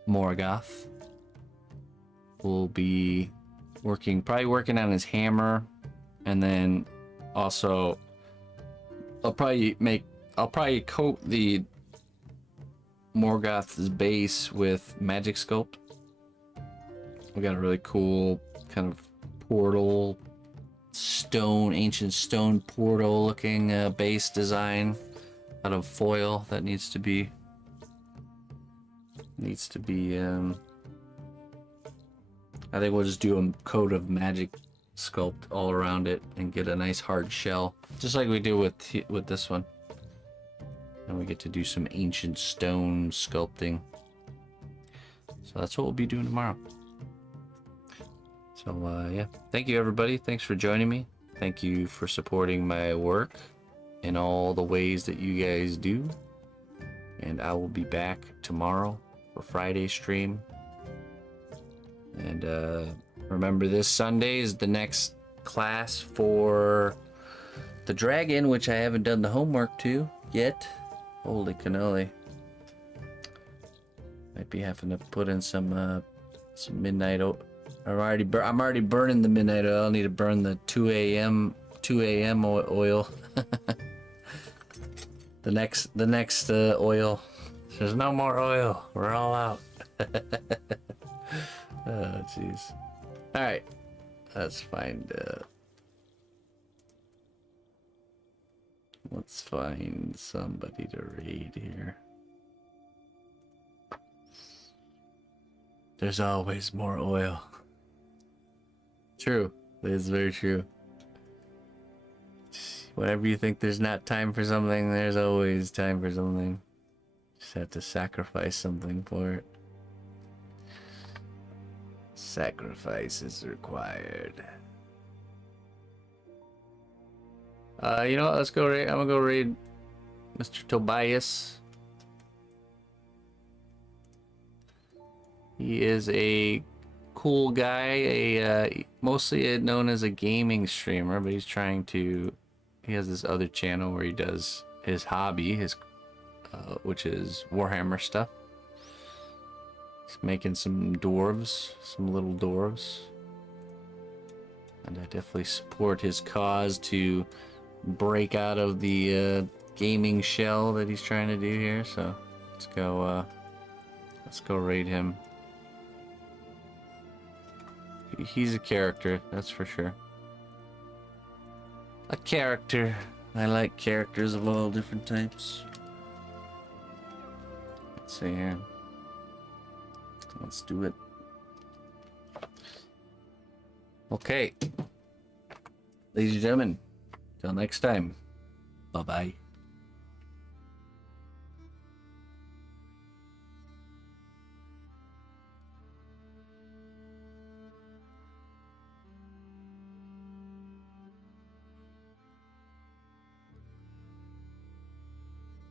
Morgoth. We'll be probably working on his hammer, and then also I'll probably coat the Morgoth's base with magic sculpt. We got a really cool kind of portal, ancient stone portal looking base design out of foil that needs to be I think we'll just do a coat of magic sculpt all around it and get a nice hard shell, just like we do with this one. And we get to do some ancient stone sculpting. So that's what we'll be doing tomorrow. So yeah, thank you everybody. Thanks for joining me. Thank you for supporting my work in all the ways that you guys do. And I will be back tomorrow for Friday stream. And remember, this Sunday is the next class for the dragon, which I haven't done the homework to yet. Holy cannoli. Might be having to put in some midnight I'm already burning the midnight oil. I need to burn the 2 a.m. Oil. the next oil. There's no more oil. We're all out. Oh jeez. All right. Let's find somebody to raid here. There's always more oil. True. It is very true. Whenever you think there's not time for something, there's always time for something. Just have to sacrifice something for it. Sacrifice is required. You know what? Let's go raid. I'm gonna go raid Mr. Tobias. He is a cool guy, mostly known as a gaming streamer, but he has this other channel where he does his hobby, which is Warhammer stuff. He's making some dwarves, some little dwarves. And I definitely support his cause to break out of the gaming shell that he's trying to do here, so let's go raid him. He's a character, that's for sure. A character. I like characters of all different types. Let's see here. Let's do it. Okay. Ladies and gentlemen, till next time. Bye-bye.